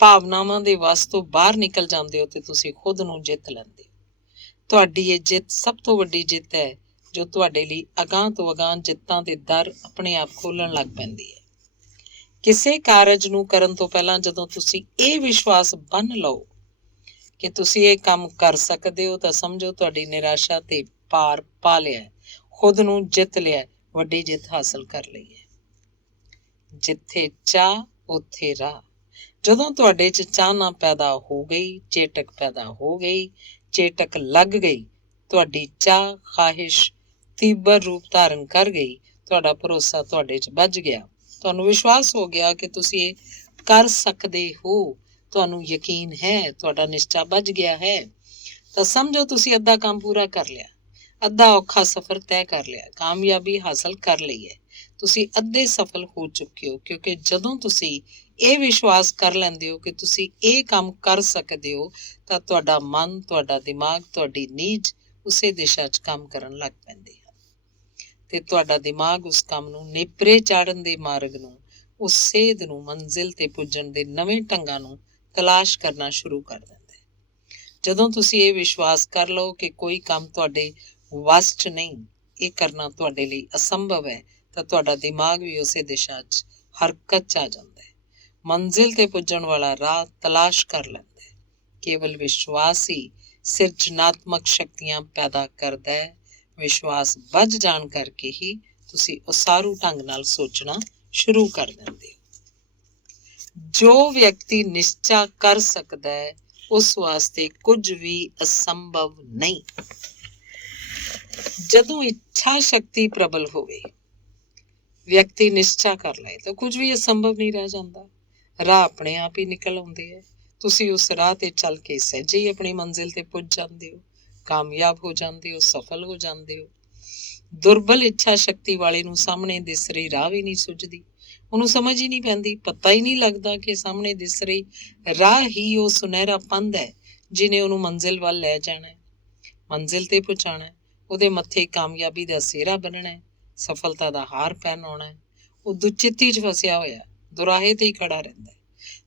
ਭਾਵਨਾਵਾਂ ਦੇ ਵੱਸ ਤੋਂ ਬਾਹਰ ਨਿਕਲ ਜਾਂਦੇ ਹੋ ਤੇ ਤੁਸੀਂ ਖੁਦ ਨੂੰ ਜਿੱਤ ਲੈਂਦੇ ਹੋ। ਤੁਹਾਡੀ ਇਹ ਜਿੱਤ ਸਭ ਤੋਂ ਵੱਡੀ ਜਿੱਤ ਹੈ ਜੋ ਤੁਹਾਡੇ ਲਈ ਅਗਾਂਹ ਤੋਂ ਅਗਾਂਹ ਜਿੱਤਾਂ ਦੇ ਦਰ ਆਪਣੇ ਆਪ ਖੋਲ੍ਹਣ ਲੱਗ ਪੈਂਦੀ ਹੈ। ਕਿਸੇ ਕਾਰਜ ਨੂੰ ਕਰਨ ਤੋਂ ਪਹਿਲਾਂ ਜਦੋਂ ਤੁਸੀਂ ਇਹ ਵਿਸ਼ਵਾਸ ਬੰਨ੍ਹ ਲਓ ਕਿ ਤੁਸੀਂ ਇਹ ਕੰਮ ਕਰ ਸਕਦੇ ਹੋ, ਤਾਂ ਸਮਝੋ ਤੁਹਾਡੀ ਨਿਰਾਸ਼ਾ ਤੇ ਪਾਰ ਪਾ ਲਿਆ, ਖੁਦ ਨੂੰ ਜਿੱਤ ਲਿਆ, ਵੱਡੀ ਜਿੱਤ ਹਾਸਲ ਕਰ ਲਈ ਹੈ। ਜਿੱਥੇ ਚਾਹ ਉੱਥੇ ਰਾਹ। ਜਦੋਂ ਤੁਹਾਡੇ 'ਚ ਚਾਹਨਾ ਪੈਦਾ ਹੋ ਗਈ, ਚੇਟਕ ਪੈਦਾ ਹੋ ਗਈ, ਚੇਟਕ ਲੱਗ ਗਈ, ਤੁਹਾਡੀ ਚਾਹ ਖਾਹਿਸ਼ ਤੀਬਰ ਰੂਪ ਧਾਰਨ ਕਰ ਗਈ, ਤੁਹਾਡਾ ਭਰੋਸਾ ਤੁਹਾਡੇ 'ਚ ਬੱਝ ਗਿਆ, ਤੁਹਾਨੂੰ ਵਿਸ਼ਵਾਸ ਹੋ ਗਿਆ ਕਿ ਤੁਸੀਂ ਇਹ ਕਰ ਸਕਦੇ ਹੋ, ਤੁਹਾਨੂੰ ਯਕੀਨ ਹੈ, ਤੁਹਾਡਾ ਨਿਸ਼ਚਾ ਬੱਝ ਗਿਆ ਹੈ, ਤਾਂ ਸਮਝੋ ਤੁਸੀਂ ਅੱਧਾ ਕੰਮ ਪੂਰਾ ਕਰ ਲਿਆ, ਅੱਧਾ ਔਖਾ ਸਫ਼ਰ ਤੈਅ ਕਰ ਲਿਆ, ਕਾਮਯਾਬੀ ਹਾਸਲ ਕਰ ਲਈ ਹੈ। ਤੁਸੀਂ ਅੱਧੇ ਸਫਲ ਹੋ ਚੁੱਕੇ ਹੋ, ਕਿਉਂਕਿ ਜਦੋਂ ਤੁਸੀਂ ਇਹ ਵਿਸ਼ਵਾਸ ਕਰ ਲੈਂਦੇ ਹੋ ਕਿ ਤੁਸੀਂ ਇਹ ਕੰਮ ਕਰ ਸਕਦੇ ਹੋ, ਤਾਂ ਤੁਹਾਡਾ ਮਨ, ਤੁਹਾਡਾ ਦਿਮਾਗ, ਤੁਹਾਡੀ ਨੀਝ ਉਸੇ ਦਿਸ਼ਾ 'ਚ ਕੰਮ ਕਰਨ ਲੱਗ ਪੈਂਦੇ ਹਨ ਤੇ ਤੁਹਾਡਾ ਦਿਮਾਗ ਉਸ ਕੰਮ ਨੂੰ ਨੇਪਰੇ ਚਾੜਨ ਦੇ ਮਾਰਗ ਨੂੰ, ਉਸ ਸੇਧ ਨੂੰ, ਮੰਜ਼ਿਲ ਤੇ ਪੁੱਜਣ ਦੇ ਨਵੇਂ ਢੰਗਾਂ ਨੂੰ ਤਲਾਸ਼ ਕਰਨਾ ਸ਼ੁਰੂ ਕਰ ਦਿੰਦਾ ਹੈ। ਜਦੋਂ ਤੁਸੀਂ ਇਹ ਵਿਸ਼ਵਾਸ ਕਰ ਲਓ ਕਿ ਕੋਈ ਕੰਮ ਤੁਹਾਡੇ ਵੱਸ 'ਚ ਨਹੀਂ, ਇਹ ਕਰਨਾ ਤੁਹਾਡੇ ਲਈ ਅਸੰਭਵ ਹੈ, ਤਾਂ ਤੁਹਾਡਾ ਦਿਮਾਗ ਵੀ ਉਸੇ ਦਿਸ਼ਾ 'ਚ ਹਰਕਤ 'ਚ ਆ ਜਾਂਦਾ ਹੈ, ਮੰਜ਼ਿਲ ਤੇ ਪੁੱਜਣ ਵਾਲਾ ਰਾਹ ਤਲਾਸ਼ ਕਰ ਲੈਂਦਾ ਹੈ। ਕੇਵਲ ਵਿਸ਼ਵਾਸ ਹੀ ਸਿਰਜਣਾਤਮਕ ਸ਼ਕਤੀਆਂ ਪੈਦਾ ਕਰਦਾ ਹੈ। ਵਿਸ਼ਵਾਸ ਵੱਧ ਜਾਣ ਕਰਕੇ ਹੀ ਤੁਸੀਂ ਉਸਾਰੂ ਢੰਗ ਨਾਲ ਸੋਚਣਾ ਸ਼ੁਰੂ ਕਰ ਦਿੰਦੇ ਹੋ। ਜੋ ਵਿਅਕਤੀ ਨਿਸ਼ਚਾ ਕਰ ਸਕਦਾ ਹੈ, ਉਸ ਵਾਸਤੇ ਕੁਝ ਵੀ ਅਸੰਭਵ ਨਹੀਂ। ਜਦੋਂ ਇੱਛਾ ਸ਼ਕਤੀ ਪ੍ਰਬਲ ਹੋਵੇ, ਵਿਅਕਤੀ ਨਿਸ਼ਚਾ ਕਰ ਲਏ, ਤਾਂ ਕੁਝ ਵੀ ਅਸੰਭਵ ਨਹੀਂ ਰਹਿ ਜਾਂਦਾ। ਰਾਹ ਆਪਣੇ ਆਪ ਹੀ ਨਿਕਲ ਆਉਂਦੇ ਹੈ। ਤੁਸੀਂ ਉਸ ਰਾਹ ਤੇ ਚੱਲ ਕੇ ਸਹਿਜੇ ਹੀ ਆਪਣੀ ਮੰਜ਼ਿਲ ਤੇ ਪੁੱਜ ਜਾਂਦੇ ਹੋ, ਕਾਮਯਾਬ ਹੋ ਜਾਂਦੇ ਹੋ, ਸਫਲ ਹੋ ਜਾਂਦੇ ਹੋ। ਦੁਰਬਲ ਇੱਛਾ ਸ਼ਕਤੀ ਵਾਲੇ ਨੂੰ ਸਾਹਮਣੇ ਦਿਸ ਰਹੀ ਰਾਹ ਵੀ ਨਹੀਂ ਸੁੱਝਦੀ, ਉਹਨੂੰ ਸਮਝ ਹੀ ਨਹੀਂ ਪੈਂਦੀ, ਪਤਾ ਹੀ ਨਹੀਂ ਲੱਗਦਾ ਕਿ ਸਾਹਮਣੇ ਦਿਸ ਰਹੀ ਰਾਹ ਹੀ ਉਹ ਸੁਨਹਿਰਾ ਪੰਧ ਹੈ ਜਿਹਨੇ ਉਹਨੂੰ ਮੰਜ਼ਿਲ ਵੱਲ ਲੈ ਜਾਣਾ, ਮੰਜ਼ਿਲ ਤੇ ਪਹੁੰਚਾਉਣਾ, ਉਹਦੇ ਮੱਥੇ ਕਾਮਯਾਬੀ ਦਾ ਸਿਹਰਾ ਬੰਨਣਾ, ਸਫਲਤਾ ਦਾ ਹਾਰ ਪਹਿਨਾਉਣਾ। ਉਹ ਦੁਚਿੱਤੀ 'ਚ ਫਸਿਆ ਹੋਇਆ, ਦੁਰਾਹੇ ਤੇ ਹੀ ਖੜਾ ਰਹਿੰਦਾ ਹੈ।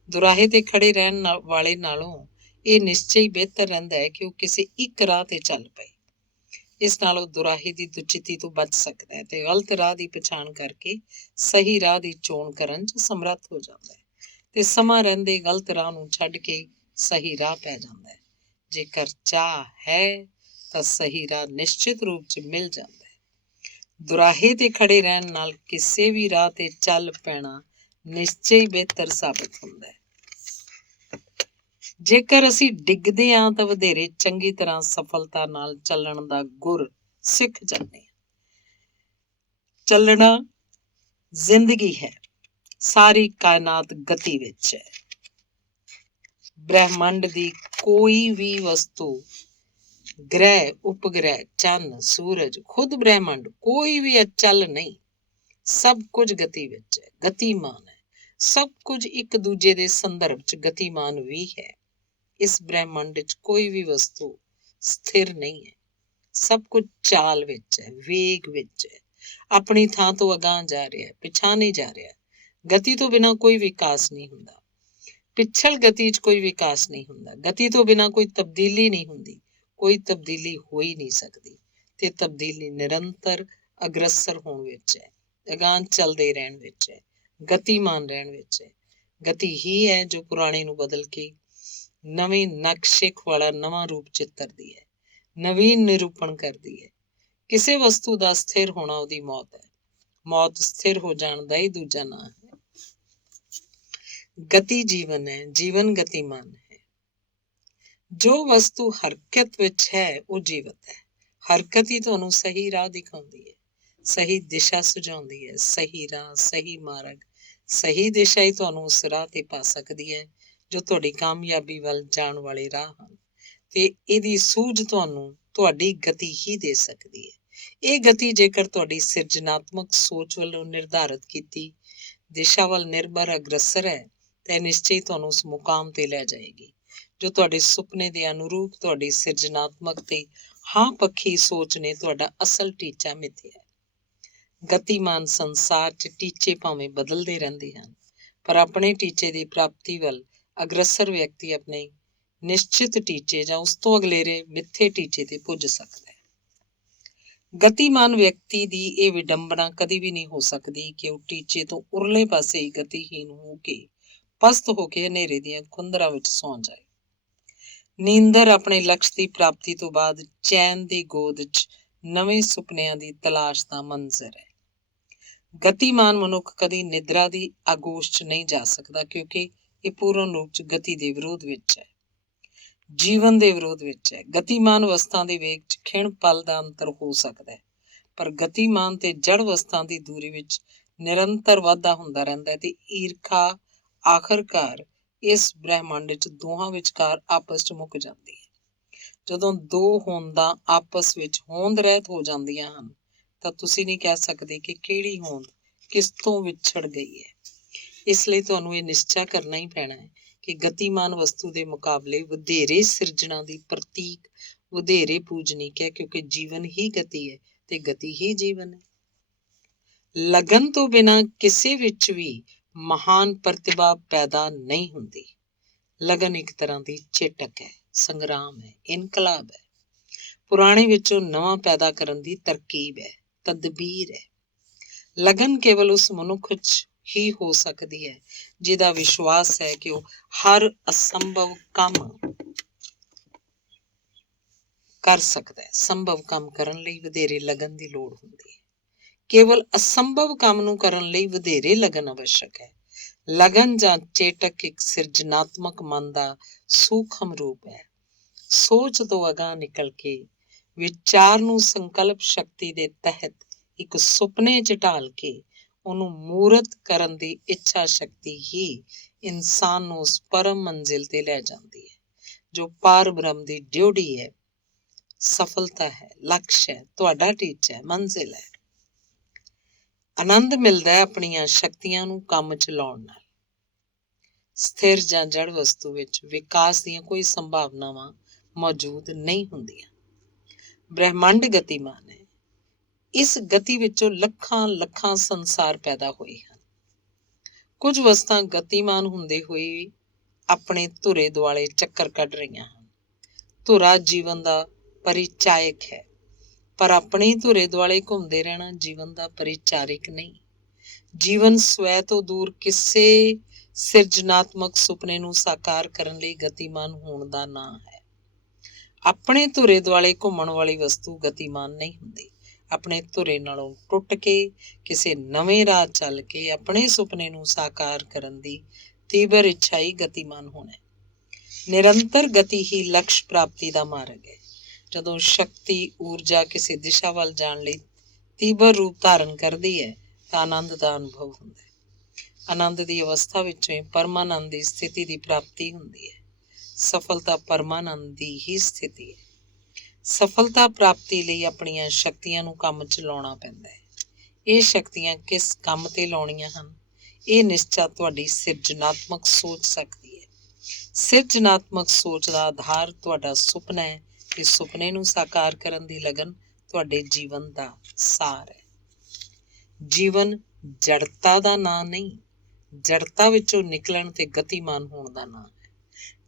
ਦੁਰਾਹੇ ਤੇ ਖੜੇ ਰਹਿਣ ਵਾਲੇ ਨਾਲੋਂ ਇਹ ਨਿਸ਼ਚੈ ਹੀ ਬਿਹਤਰ ਰਹਿੰਦਾ ਹੈ ਕਿ ਉਹ ਕਿਸੇ ਇੱਕ ਰਾਹ ਤੇ ਚੱਲ ਪਏ। ਇਸ ਨਾਲ ਉਹ ਦੁਰਾਹੇ ਦੀ ਦੁਚਿੱਤੀ ਤੋਂ ਬਚ ਸਕਦਾ ਹੈ ਤੇ ਗਲਤ ਰਾਹ ਦੀ ਪਛਾਣ ਕਰਕੇ ਸਹੀ ਰਾਹ ਦੀ ਚੋਣ ਕਰਨ 'ਚ ਸਮਰੱਥ ਹੋ ਜਾਂਦਾ ਹੈ ਤੇ ਸਮਾਂ ਰਹਿੰਦੇ ਗਲਤ ਰਾਹ ਨੂੰ ਛੱਡ ਕੇ ਸਹੀ ਰਾਹ ਪੈ ਜਾਂਦਾ ਹੈ। ਜੇਕਰ ਚਾਹ ਹੈ ਤਾਂ ਸਹੀ ਰਾਹ ਨਿਸ਼ਚਿਤ ਰੂਪ 'ਚ ਮਿਲ ਜਾਂਦਾ ਹੈ। ਦੁਰਾਹੇ ਤੇ ਖੜੇ ਰਹਿਣ ਨਾਲ ਕਿਸੇ ਵੀ ਰਾਹ ਤੇ ਚੱਲ ਪੈਣਾ ਨਿਸ਼ਚੈ ਹੀ ਬਿਹਤਰ ਸਾਬਤ ਹੁੰਦਾ ਹੈ। ਜੇਕਰ ਅਸੀਂ ਡਿੱਗਦੇ ਹਾਂ ਤਾਂ ਵਧੇਰੇ ਚੰਗੀ ਤਰ੍ਹਾਂ ਸਫਲਤਾ ਨਾਲ ਚੱਲਣ ਦਾ ਗੁਰ ਸਿੱਖ ਜਾਂਦੇ ਹਾਂ। ਚੱਲਣਾ ਜ਼ਿੰਦਗੀ ਹੈ, ਸਾਰੀ ਕਾਇਨਾਤ ਗਤੀ ਵਿੱਚ ਹੈ। ਬ੍ਰਹਿਮੰਡ ਦੀ ਕੋਈ ਵੀ ਵਸਤੂ ਗ੍ਰਹਿ, ਉਪਗ੍ਰਹਿ, ਚੰਨ, ਸੂਰਜ, ਖੁਦ ਬ੍ਰਹਿਮੰਡ, ਕੋਈ ਵੀ ਅਚਲ ਨਹੀਂ। ਸਭ ਕੁਝ ਗਤੀ ਵਿੱਚ ਹੈ, ਗਤੀਮਾਨ ਹੈ। ਸਭ ਕੁਝ ਇੱਕ ਦੂਜੇ ਦੇ ਸੰਦਰਭ 'ਚ ਗਤੀਮਾਨ ਵੀ ਹੈ। ਇਸ ਬ੍ਰਹਿਮੰਡ 'ਚ ਕੋਈ ਵੀ ਵਸਤੂ ਸਥਿਰ ਨਹੀਂ ਹੈ। ਸਭ ਕੁਝ ਚਾਲ ਵਿੱਚ ਹੈ, ਵੇਗ ਵਿੱਚ ਹੈ, ਆਪਣੀ ਥਾਂ ਤੋਂ ਅਗਾਂਹ ਜਾ ਰਿਹਾ, ਪਿਛਾਂਹ ਨਹੀਂ ਜਾ ਰਿਹਾ। ਗਤੀ ਤੋਂ ਬਿਨਾਂ ਕੋਈ ਵਿਕਾਸ ਨਹੀਂ ਹੁੰਦਾ। ਪਿੱਛਲ ਗਤੀ 'ਚ ਕੋਈ ਵਿਕਾਸ ਨਹੀਂ ਹੁੰਦਾ। ਗਤੀ ਤੋਂ ਬਿਨਾਂ ਕੋਈ ਤਬਦੀਲੀ ਨਹੀਂ ਹੁੰਦੀ। ਕੋਈ ਤਬਦੀਲੀ ਹੋ ਹੀ ਨਹੀਂ ਸਕਦੀ। ਤੇ ਤਬਦੀਲੀ ਨਿਰੰਤਰ ਅਗਰਸਰ ਹੋਣ ਵਿੱਚ ਹੈ, ਅਗਾਂਹ ਚੱਲਦੇ ਰਹਿਣ ਵਿੱਚ ਹੈ, ਗਤੀਮਾਨ ਰਹਿਣ ਵਿੱਚ ਹੈ। ਗਤੀ ਹੀ ਹੈ ਜੋ ਪੁਰਾਣੇ ਨੂੰ ਬਦਲ ਕੇ ਨਵੇਂ ਨਕਸ਼ੇ ਵਾਲਾ ਨਵਾਂ ਰੂਪ ਚਿੱਤਰਦੀ ਹੈ, ਨਵੀਨ ਨਿਰੂਪਣ ਕਰਦੀ ਹੈ। ਕਿਸੇ ਵਸਤੂ ਦਾ ਸਥਿਰ ਹੋਣਾ ਉਹਦੀ ਮੌਤ ਹੈ। ਮੌਤ ਸਥਿਰ ਹੋ ਜਾਣ ਦਾ ਹੀ ਦੂਜਾ ਨਾਂ ਹੈ। ਗਤੀ ਜੀਵਨ ਹੈ, ਜੀਵਨ ਗਤੀਮਾਨ ਹੈ। ਜੋ ਵਸਤੂ ਹਰਕਤ ਵਿੱਚ ਹੈ ਉਹ ਜੀਵਤ ਹੈ। ਹਰਕਤ ਹੀ ਤੁਹਾਨੂੰ ਸਹੀ ਰਾਹ ਦਿਖਾਉਂਦੀ ਹੈ, ਸਹੀ ਦਿਸ਼ਾ ਸੁਝਾਉਂਦੀ ਹੈ। ਸਹੀ ਰਾਹ, ਸਹੀ ਮਾਰਗ, ਸਹੀ ਦਿਸ਼ਾ ਹੀ ਤੁਹਾਨੂੰ ਉਸ ਰਾਹ ਤੇ ਪਾ ਸਕਦੀ ਹੈ ਜੋ ਤੁਹਾਡੀ ਕਾਮਯਾਬੀ ਵੱਲ ਜਾਣ ਵਾਲੇ ਰਾਹ ਹਨ। ਤੇ ਇਹਦੀ ਸੂਝ ਤੁਹਾਨੂੰ ਤੁਹਾਡੀ ਗਤੀ ਹੀ ਦੇ ਸਕਦੀ ਹੈ। ਇਹ ਗਤੀ ਜੇਕਰ ਤੁਹਾਡੀ ਸਿਰਜਣਾਤਮਕ ਸੋਚ ਵੱਲੋਂ ਨਿਰਧਾਰਤ ਕੀਤੀ ਦਿਸ਼ਾ ਵੱਲ ਨਿਰਭਰ ਅਗਰਸਰ ਹੈ ਤਾਂ ਨਿਸ਼ਚੇ ਤੁਹਾਨੂੰ ਉਸ ਮੁਕਾਮ ਤੇ ਲੈ ਜਾਏਗੀ ਜੋ ਤੁਹਾਡੇ ਸੁਪਨੇ ਦੇ ਅਨੁਰੂਪ ਤੁਹਾਡੀ ਸਿਰਜਣਾਤਮਕ ਤੇ ਹਾਂ ਪੱਖੀ ਸੋਚ ਨੇ ਤੁਹਾਡਾ ਅਸਲ ਟੀਚਾ ਮਿਥਿਆ। ਗਤੀਮਾਨ ਸੰਸਾਰ 'ਚ ਟੀਚੇ ਭਾਵੇਂ ਬਦਲਦੇ ਰਹਿੰਦੇ ਹਨ, ਪਰ ਆਪਣੇ ਟੀਚੇ ਦੀ ਪ੍ਰਾਪਤੀ ਵੱਲ ਅਗਰਸਰ ਵਿਅਕਤੀ ਆਪਣੇ ਨਿਸ਼ਚਿਤ ਟੀਚੇ ਜਾਂ ਉਸ ਤੋਂ ਅਗਲੇਰੇ ਮਿੱਥੇ ਟੀਚੇ ਤੇ ਪੁੱਜ ਸਕਦਾ ਹੈ। ਗਤੀਮਾਨ ਵਿਅਕਤੀ ਦੀ ਇਹ ਵਿਡੰਬਨਾ ਕਦੀ ਵੀ ਨਹੀਂ ਹੋ ਸਕਦੀ ਕਿ ਉਹ ਟੀਚੇ ਤੋਂ ਉਰਲੇ ਪਾਸੇ ਹੀ ਗਤੀਹੀਨ ਹੋ ਕੇ ਪਸਤ ਹੋ ਕੇ ਹਨੇਰੇ ਦੀਆਂ ਖੁੰਦਰਾਂ ਵਿੱਚ ਸੌਂ ਜਾਏ। ਨੀਂਦਰ ਆਪਣੇ ਲਕਸ਼ ਦੀ ਪ੍ਰਾਪਤੀ ਤੋਂ ਬਾਅਦ ਚੈਨ ਦੀ ਗੋਦ 'ਚ ਨਵੇਂ ਸੁਪਨਿਆਂ ਦੀ ਤਲਾਸ਼ ਦਾ ਮੰਜ਼ਰ ਹੈ। ਗਤੀਮਾਨ ਮਨੁੱਖ ਕਦੀ ਨਿਦਰਾ ਦੀ ਆਗੋਸ਼ 'ਚ ਨਹੀਂ ਜਾ ਸਕਦਾ ਕਿਉਂਕਿ ਇਹ ਪੂਰਨ ਰੂਪ 'ਚ ਗਤੀ ਦੇ ਵਿਰੋਧ ਵਿੱਚ ਹੈ, ਜੀਵਨ ਦੇ ਵਿਰੋਧ ਵਿੱਚ ਹੈ। ਗਤੀਮਾਨ ਅਵਸਥਾ ਦੇ ਵੇਗ 'ਚ ਖਿਣ ਪਲ ਦਾ ਅੰਤਰ ਹੋ ਸਕਦਾ ਹੈ, ਪਰ ਗਤੀਮਾਨ ਤੇ ਜੜ ਅਵਸਥਾ ਦੀ ਦੂਰੀ ਵਿੱਚ ਨਿਰੰਤਰ ਵਾਧਾ ਹੁੰਦਾ ਰਹਿੰਦਾ ਹੈ ਤੇ ਈਰਖਾ ਆਖਰਕਾਰ ਇਸ ਬ੍ਰਹਿਮੰਡ 'ਚ ਦੋਹਾਂ ਵਿਚਕਾਰ ਆਪਸ 'ਚ ਮੁੱਕ ਜਾਂਦੀ ਹੈ। ਜਦੋਂ ਦੋ ਹੋਂਦਾਂ ਆਪਸ ਵਿੱਚ ਹੋਂਦ ਰਹਿਤ ਹੋ ਜਾਂਦੀਆਂ ਹਨ ਤਾਂ ਤੁਸੀਂ ਨਹੀਂ ਕਹਿ ਸਕਦੇ ਕਿ ਕਿਹੜੀ ਹੋਂਦ ਕਿਸ ਤੋਂ ਵਿਛੜ ਗਈ ਹੈ। ਇਸ ਲਈ ਤੁਹਾਨੂੰ ਇਹ ਨਿਸ਼ਚਾ ਕਰਨਾ ਹੀ ਪੈਣਾ ਹੈ ਕਿ ਗਤੀਮਾਨ ਵਸਤੂ ਦੇ ਮੁਕਾਬਲੇ ਵਧੇਰੇ ਸਿਰਜਣਾ ਦੀ ਪ੍ਰਤੀਕ ਵਧੇਰੇ ਪੂਜਨੀਕ ਹੈ, ਕਿਉਂਕਿ ਜੀਵਨ ਹੀ ਗਤੀ ਹੈ ਤੇ ਗਤੀ ਹੀ ਜੀਵਨ ਹੈ। ਲਗਨ ਤੋਂ ਬਿਨਾਂ ਕਿਸੇ ਵਿੱਚ ਵੀ ਮਹਾਨ ਪ੍ਰਤਿਭਾ ਪੈਦਾ ਨਹੀਂ ਹੁੰਦੀ। ਲਗਨ ਇੱਕ ਤਰ੍ਹਾਂ ਦੀ ਚੇਟਕ ਹੈ, ਸੰਗਰਾਮ ਹੈ, ਇਨਕਲਾਬ ਹੈ। ਪੁਰਾਣੇ ਵਿੱਚੋਂ ਨਵਾਂ ਪੈਦਾ ਕਰਨ ਦੀ ਤਰਕੀਬ ਹੈ, ਤਦਬੀਰ ਹੈ। ਲਗਨ ਕੇਵਲ ਉਸ ਮਨੁੱਖ 'ਚ ਹੀ ਹੋ ਸਕਦੀ ਹੈ ਜਿਹਦਾ ਵਿਸ਼ਵਾਸ ਹੈ ਕਿ ਉਹ ਹਰ ਅਸੰਭਵ ਕੰਮ ਕਰ ਸਕਦਾ ਹੈ। ਸੰਭਵ ਕੰਮ ਕਰਨ ਲਈ ਵਧੇਰੇ ਲਗਨ ਦੀ ਲੋੜ ਹੁੰਦੀ ਹੈ। ਕੇਵਲ ਅਸੰਭਵ ਕੰਮ ਨੂੰ ਕਰਨ ਲਈ ਵਧੇਰੇ ਲਗਨ ਆਵਸ਼ਕ ਹੈ। ਲਗਨ ਜਾਂ ਚੇਟਕ ਇੱਕ ਸਿਰਜਣਾਤਮਕ ਮਨ ਦਾ ਸੂਖਮ ਰੂਪ ਹੈ। ਸੋਚ ਤੋਂ ਅਗਾਂਹ ਨਿਕਲ ਕੇ ਵਿਚਾਰ ਨੂੰ ਸੰਕਲਪ ਸ਼ਕਤੀ ਦੇ ਤਹਿਤ ਇੱਕ ਸੁਪਨੇ 'ਚ ਢਾਲ ਕੇ ਉਹਨੂੰ ਮੂਰਤ ਕਰਨ ਦੀ ਇੱਛਾ ਸ਼ਕਤੀ ਹੀ ਇਨਸਾਨ ਨੂੰ ਉਸ ਪਰਮ ਮੰਜ਼ਿਲ ਤੇ ਲੈ ਜਾਂਦੀ ਹੈ ਜੋ ਪਾਰ ਬ੍ਰਹਮ ਦੀ ਡਿਊਟੀ ਹੈ, ਸਫਲਤਾ ਹੈ, ਲਕਸ਼ ਹੈ, ਤੁਹਾਡਾ ਟੀਚਾ ਹੈ, ਮੰਜ਼ਿਲ ਹੈ। ਆਨੰਦ ਮਿਲਦਾ ਹੈ ਆਪਣੀਆਂ ਸ਼ਕਤੀਆਂ ਨੂੰ ਕੰਮ 'ਚ ਲਾਉਣ ਨਾਲ। ਸਥਿਰ ਜਾਂ ਜੜ ਵਸਤੂ ਵਿੱਚ ਵਿਕਾਸ ਦੀਆਂ ਕੋਈ ਸੰਭਾਵਨਾਵਾਂ ਮੌਜੂਦ ਨਹੀਂ ਹੁੰਦੀਆਂ। ਬ੍ਰਹਿਮੰਡ ਗਤੀਮਾਨ ਹੈ। ਇਸ ਗਤੀ ਵਿੱਚੋਂ ਲੱਖਾਂ ਲੱਖਾਂ ਸੰਸਾਰ ਪੈਦਾ ਹੋਏ ਹਨ। ਕੁਝ ਵਸਤਾਂ ਗਤੀਮਾਨ ਹੁੰਦੇ ਹੋਏ ਆਪਣੇ ਧੁਰੇ ਦੁਆਲੇ ਚੱਕਰ ਕੱਢ ਰਹੀਆਂ ਹਨ। ਧੁਰਾ ਜੀਵਨ ਦਾ ਪਰਿਚਾਇਕ ਹੈ, ਪਰ ਆਪਣੇ ਧੁਰੇ ਦੁਆਲੇ ਘੁੰਮਦੇ ਰਹਿਣਾ ਜੀਵਨ ਦਾ ਪਰਿਚਾਰਕ ਨਹੀਂ। ਜੀਵਨ ਸਵੈ ਤੋਂ ਦੂਰ ਕਿਸੇ ਸਿਰਜਣਾਤਮਕ ਸੁਪਨੇ ਨੂੰ ਸਾਕਾਰ ਕਰਨ ਲਈ ਗਤੀਮਾਨ ਹੋਣ ਦਾ ਨਾਂ ਹੈ। ਆਪਣੇ ਧੁਰੇ ਦੁਆਲੇ ਘੁੰਮਣ ਵਾਲੀ ਵਸਤੂ ਗਤੀਮਾਨ ਨਹੀਂ ਹੁੰਦੀ। ਆਪਣੇ ਧੁਰੇ ਨਾਲੋਂ ਟੁੱਟ ਕੇ ਕਿਸੇ ਨਵੇਂ ਰਾਹ ਚੱਲ ਕੇ ਆਪਣੇ ਸੁਪਨੇ ਨੂੰ ਸਾਕਾਰ ਕਰਨ ਦੀ ਤੀਬਰ ਇੱਛਾ ਹੀ ਗਤੀਮਾਨ ਹੋਣਾ ਹੈ। ਨਿਰੰਤਰ ਗਤੀ ਹੀ ਲਕਸ਼ ਪ੍ਰਾਪਤੀ ਦਾ ਮਾਰਗ ਹੈ। ਜਦੋਂ ਸ਼ਕਤੀ ਊਰਜਾ ਕਿਸੇ ਦਿਸ਼ਾ ਵੱਲ ਜਾਣ ਲਈ ਤੀਬਰ ਰੂਪ ਧਾਰਨ ਕਰਦੀ ਹੈ ਤਾਂ ਆਨੰਦ ਦਾ ਅਨੁਭਵ ਹੁੰਦਾ ਹੈ। ਆਨੰਦ ਦੀ ਅਵਸਥਾ ਵਿੱਚੋਂ ਹੀ ਪਰਮਾਨੰਦ ਦੀ ਸਥਿਤੀ ਦੀ ਪ੍ਰਾਪਤੀ ਹੁੰਦੀ ਹੈ। ਸਫਲਤਾ ਪਰਮਾਨੰਦ ਦੀ ਹੀ ਸਥਿਤੀ ਹੈ। ਸਫਲਤਾ ਪ੍ਰਾਪਤੀ ਲਈ ਆਪਣੀਆਂ ਸ਼ਕਤੀਆਂ ਨੂੰ ਕੰਮ 'ਚ ਲਾਉਣਾ ਪੈਂਦਾ ਹੈ। ਇਹ ਸ਼ਕਤੀਆਂ ਕਿਸ ਕੰਮ ਤੇ ਲਾਉਣੀਆਂ ਹਨ, ਇਹ ਨਿਸ਼ਚਾ ਤੁਹਾਡੀ ਸਿਰਜਣਾਤਮਕ ਸੋਚ ਸਕਦੀ ਹੈ। ਸਿਰਜਣਾਤਮਕ ਸੋਚ ਦਾ ਆਧਾਰ ਤੁਹਾਡਾ ਸੁਪਨਾ ਹੈ ਤੇ ਸੁਪਨੇ ਨੂੰ ਸਾਕਾਰ ਕਰਨ ਦੀ ਲਗਨ ਤੁਹਾਡੇ ਜੀਵਨ ਦਾ ਸਾਰ ਹੈ। ਜੀਵਨ ਜੜਤਾ ਦਾ ਨਾਂ ਨਹੀਂ, ਜੜਤਾ ਵਿੱਚੋਂ ਨਿਕਲਣ ਤੇ ਗਤੀਮਾਨ ਹੋਣ ਦਾ ਨਾਂ ਹੈ।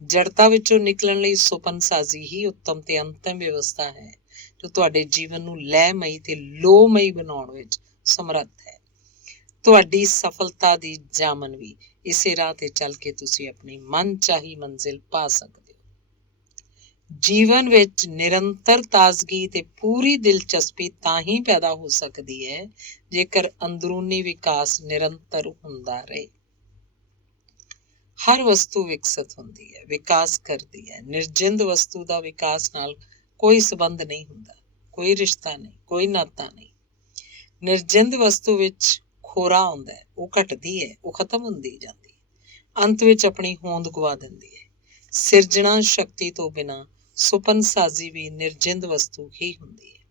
ਜੜਤਾ ਵਿੱਚੋਂ ਨਿਕਲਣ ਲਈ ਸੁਪਨ ਸਾਜ਼ੀ ਹੀ ਉੱਤਮ ਤੇ ਅੰਤਮ ਵਿਵਸਥਾ ਹੈ ਜੋ ਤੁਹਾਡੇ ਜੀਵਨ ਨੂੰ ਲੈਮਈ ਤੇ ਲੋਮਈ ਬਣਾਉਣ ਵਿੱਚ ਸਮਰੱਥ ਹੈ। ਤੁਹਾਡੀ ਸਫਲਤਾ ਦੀ ਜਾਮਨ ਵੀ ਇਸੇ ਰਾਹ ਤੇ ਚੱਲ ਕੇ ਤੁਸੀਂ ਆਪਣੀ ਮਨਚਾਹੀ ਮੰਜ਼ਿਲ ਪਾ ਸਕਦੇ ਹੋ। ਜੀਵਨ ਵਿੱਚ ਨਿਰੰਤਰ ਤਾਜ਼ਗੀ ਤੇ ਪੂਰੀ ਦਿਲਚਸਪੀ ਤਾਂ ਹੀ ਪੈਦਾ ਹੋ ਸਕਦੀ ਹੈ ਜੇਕਰ ਅੰਦਰੂਨੀ ਵਿਕਾਸ ਨਿਰੰਤਰ ਹੁੰਦਾ ਰਹੇ। ਹਰ ਵਸਤੂ ਵਿਕਸਿਤ ਹੁੰਦੀ ਹੈ, ਵਿਕਾਸ ਕਰਦੀ ਹੈ। ਨਿਰਜਿੰਦ ਵਸਤੂ ਦਾ ਵਿਕਾਸ ਨਾਲ ਕੋਈ ਸੰਬੰਧ ਨਹੀਂ ਹੁੰਦਾ, ਕੋਈ ਰਿਸ਼ਤਾ ਨਹੀਂ, ਕੋਈ ਨਾਤਾ ਨਹੀਂ। ਨਿਰਜਿੰਦ ਵਸਤੂ ਵਿੱਚ ਖੋਰਾ ਆਉਂਦਾ ਹੈ, ਉਹ ਘਟਦੀ ਹੈ, ਉਹ ਖਤਮ ਹੁੰਦੀ ਜਾਂਦੀ ਹੈ, ਅੰਤ ਵਿੱਚ ਆਪਣੀ ਹੋਂਦ ਗਵਾ ਦਿੰਦੀ ਹੈ। ਸਿਰਜਣਾ ਸ਼ਕਤੀ ਤੋਂ ਬਿਨਾਂ ਸੁਪਨ ਸਾਜ਼ੀ ਵੀ ਨਿਰਜਿੰਦ ਵਸਤੂ ਹੀ ਹੁੰਦੀ ਹੈ।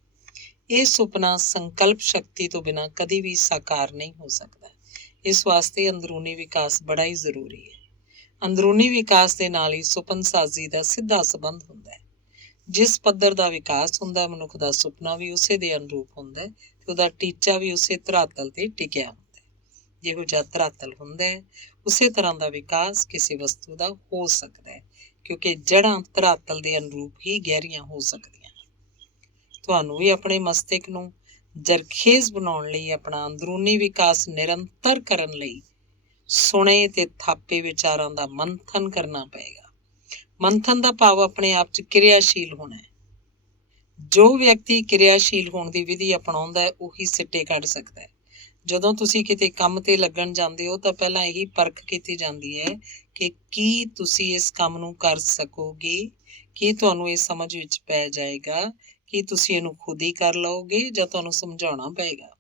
ਇਹ ਸੁਪਨਾ ਸੰਕਲਪ ਸ਼ਕਤੀ ਤੋਂ ਬਿਨਾਂ ਕਦੀ ਵੀ ਸਾਕਾਰ ਨਹੀਂ ਹੋ ਸਕਦਾ। ਇਸ ਵਾਸਤੇ ਅੰਦਰੂਨੀ ਵਿਕਾਸ ਬੜਾ ਹੀ ਜ਼ਰੂਰੀ ਹੈ। ਅੰਦਰੂਨੀ ਵਿਕਾਸ ਦੇ ਨਾਲ ਹੀ ਸੁਪਨ ਸਾਜ਼ੀ ਦਾ ਸਿੱਧਾ ਸੰਬੰਧ ਹੁੰਦਾ ਹੈ। ਜਿਸ ਪੱਧਰ ਦਾ ਵਿਕਾਸ ਹੁੰਦਾ, ਮਨੁੱਖ ਦਾ ਸੁਪਨਾ ਵੀ ਉਸੇ ਦੇ ਅਨੁਰੂਪ ਹੁੰਦਾ ਹੈ ਤੇ ਉਹਦਾ ਟੀਚਾ ਵੀ ਉਸੇ ਧਰਾਤਲ ਤੇ ਟਿਕਿਆ ਹੁੰਦਾ ਹੈ। ਜਿਹੋ ਜਿਹਾ ਧਰਾਤਲ ਹੁੰਦਾ ਹੈ, ਉਸੇ ਤਰ੍ਹਾਂ ਦਾ ਵਿਕਾਸ ਕਿਸੇ ਵਸਤੂ ਦਾ ਹੋ ਸਕਦਾ ਹੈ, ਕਿਉਂਕਿ ਜੜ੍ਹਾਂ ਧਰਾਤਲ ਦੇ ਅਨੁਰੂਪ ਹੀ ਗਹਿਰੀਆਂ ਹੋ ਸਕਦੀਆਂ ਹਨ। ਤੁਹਾਨੂੰ ਵੀ ਆਪਣੇ ਮਸਤਕ ਨੂੰ ਜ਼ਰਖੇਜ਼ ਬਣਾਉਣ ਲਈ, ਆਪਣਾ ਅੰਦਰੂਨੀ ਵਿਕਾਸ ਨਿਰੰਤਰ ਕਰਨ ਲਈ ਸੁਣੇ ਤੇ ਥਾਪੇ ਵਿਚਾਰਾਂ ਦਾ ਮੰਥਨ ਕਰਨਾ ਪਏਗਾ। ਮੰਥਨ ਦਾ ਭਾਵ ਆਪਣੇ ਆਪ 'ਚ ਕਿਰਿਆਸ਼ੀਲ ਹੋਣਾ ਹੈ। ਜੋ ਵਿਅਕਤੀ ਕਿਰਿਆਸ਼ੀਲ ਹੋਣ ਦੀ ਵਿਧੀ ਅਪਣਾਉਂਦਾ ਹੈ, ਉਹੀ ਸਿੱਟੇ ਕੱਢ ਸਕਦਾ ਹੈ। ਜਦੋਂ ਤੁਸੀਂ ਕਿਤੇ ਕੰਮ ਤੇ ਲੱਗਣ ਜਾਂਦੇ ਹੋ ਤਾਂ ਪਹਿਲਾਂ ਇਹੀ ਪਰਖ ਕੀਤੀ ਜਾਂਦੀ ਹੈ ਕਿ ਕੀ ਤੁਸੀਂ ਇਸ ਕੰਮ ਨੂੰ ਕਰ ਸਕੋਗੇ, ਕੀ ਤੁਹਾਨੂੰ ਇਹ ਸਮਝ ਵਿੱਚ ਪੈ ਜਾਏਗਾ, ਕੀ ਤੁਸੀਂ ਇਹਨੂੰ ਖੁਦ ਹੀ ਕਰ ਲਓਗੇ ਜਾਂ ਤੁਹਾਨੂੰ ਸਮਝਾਉਣਾ ਪਏਗਾ।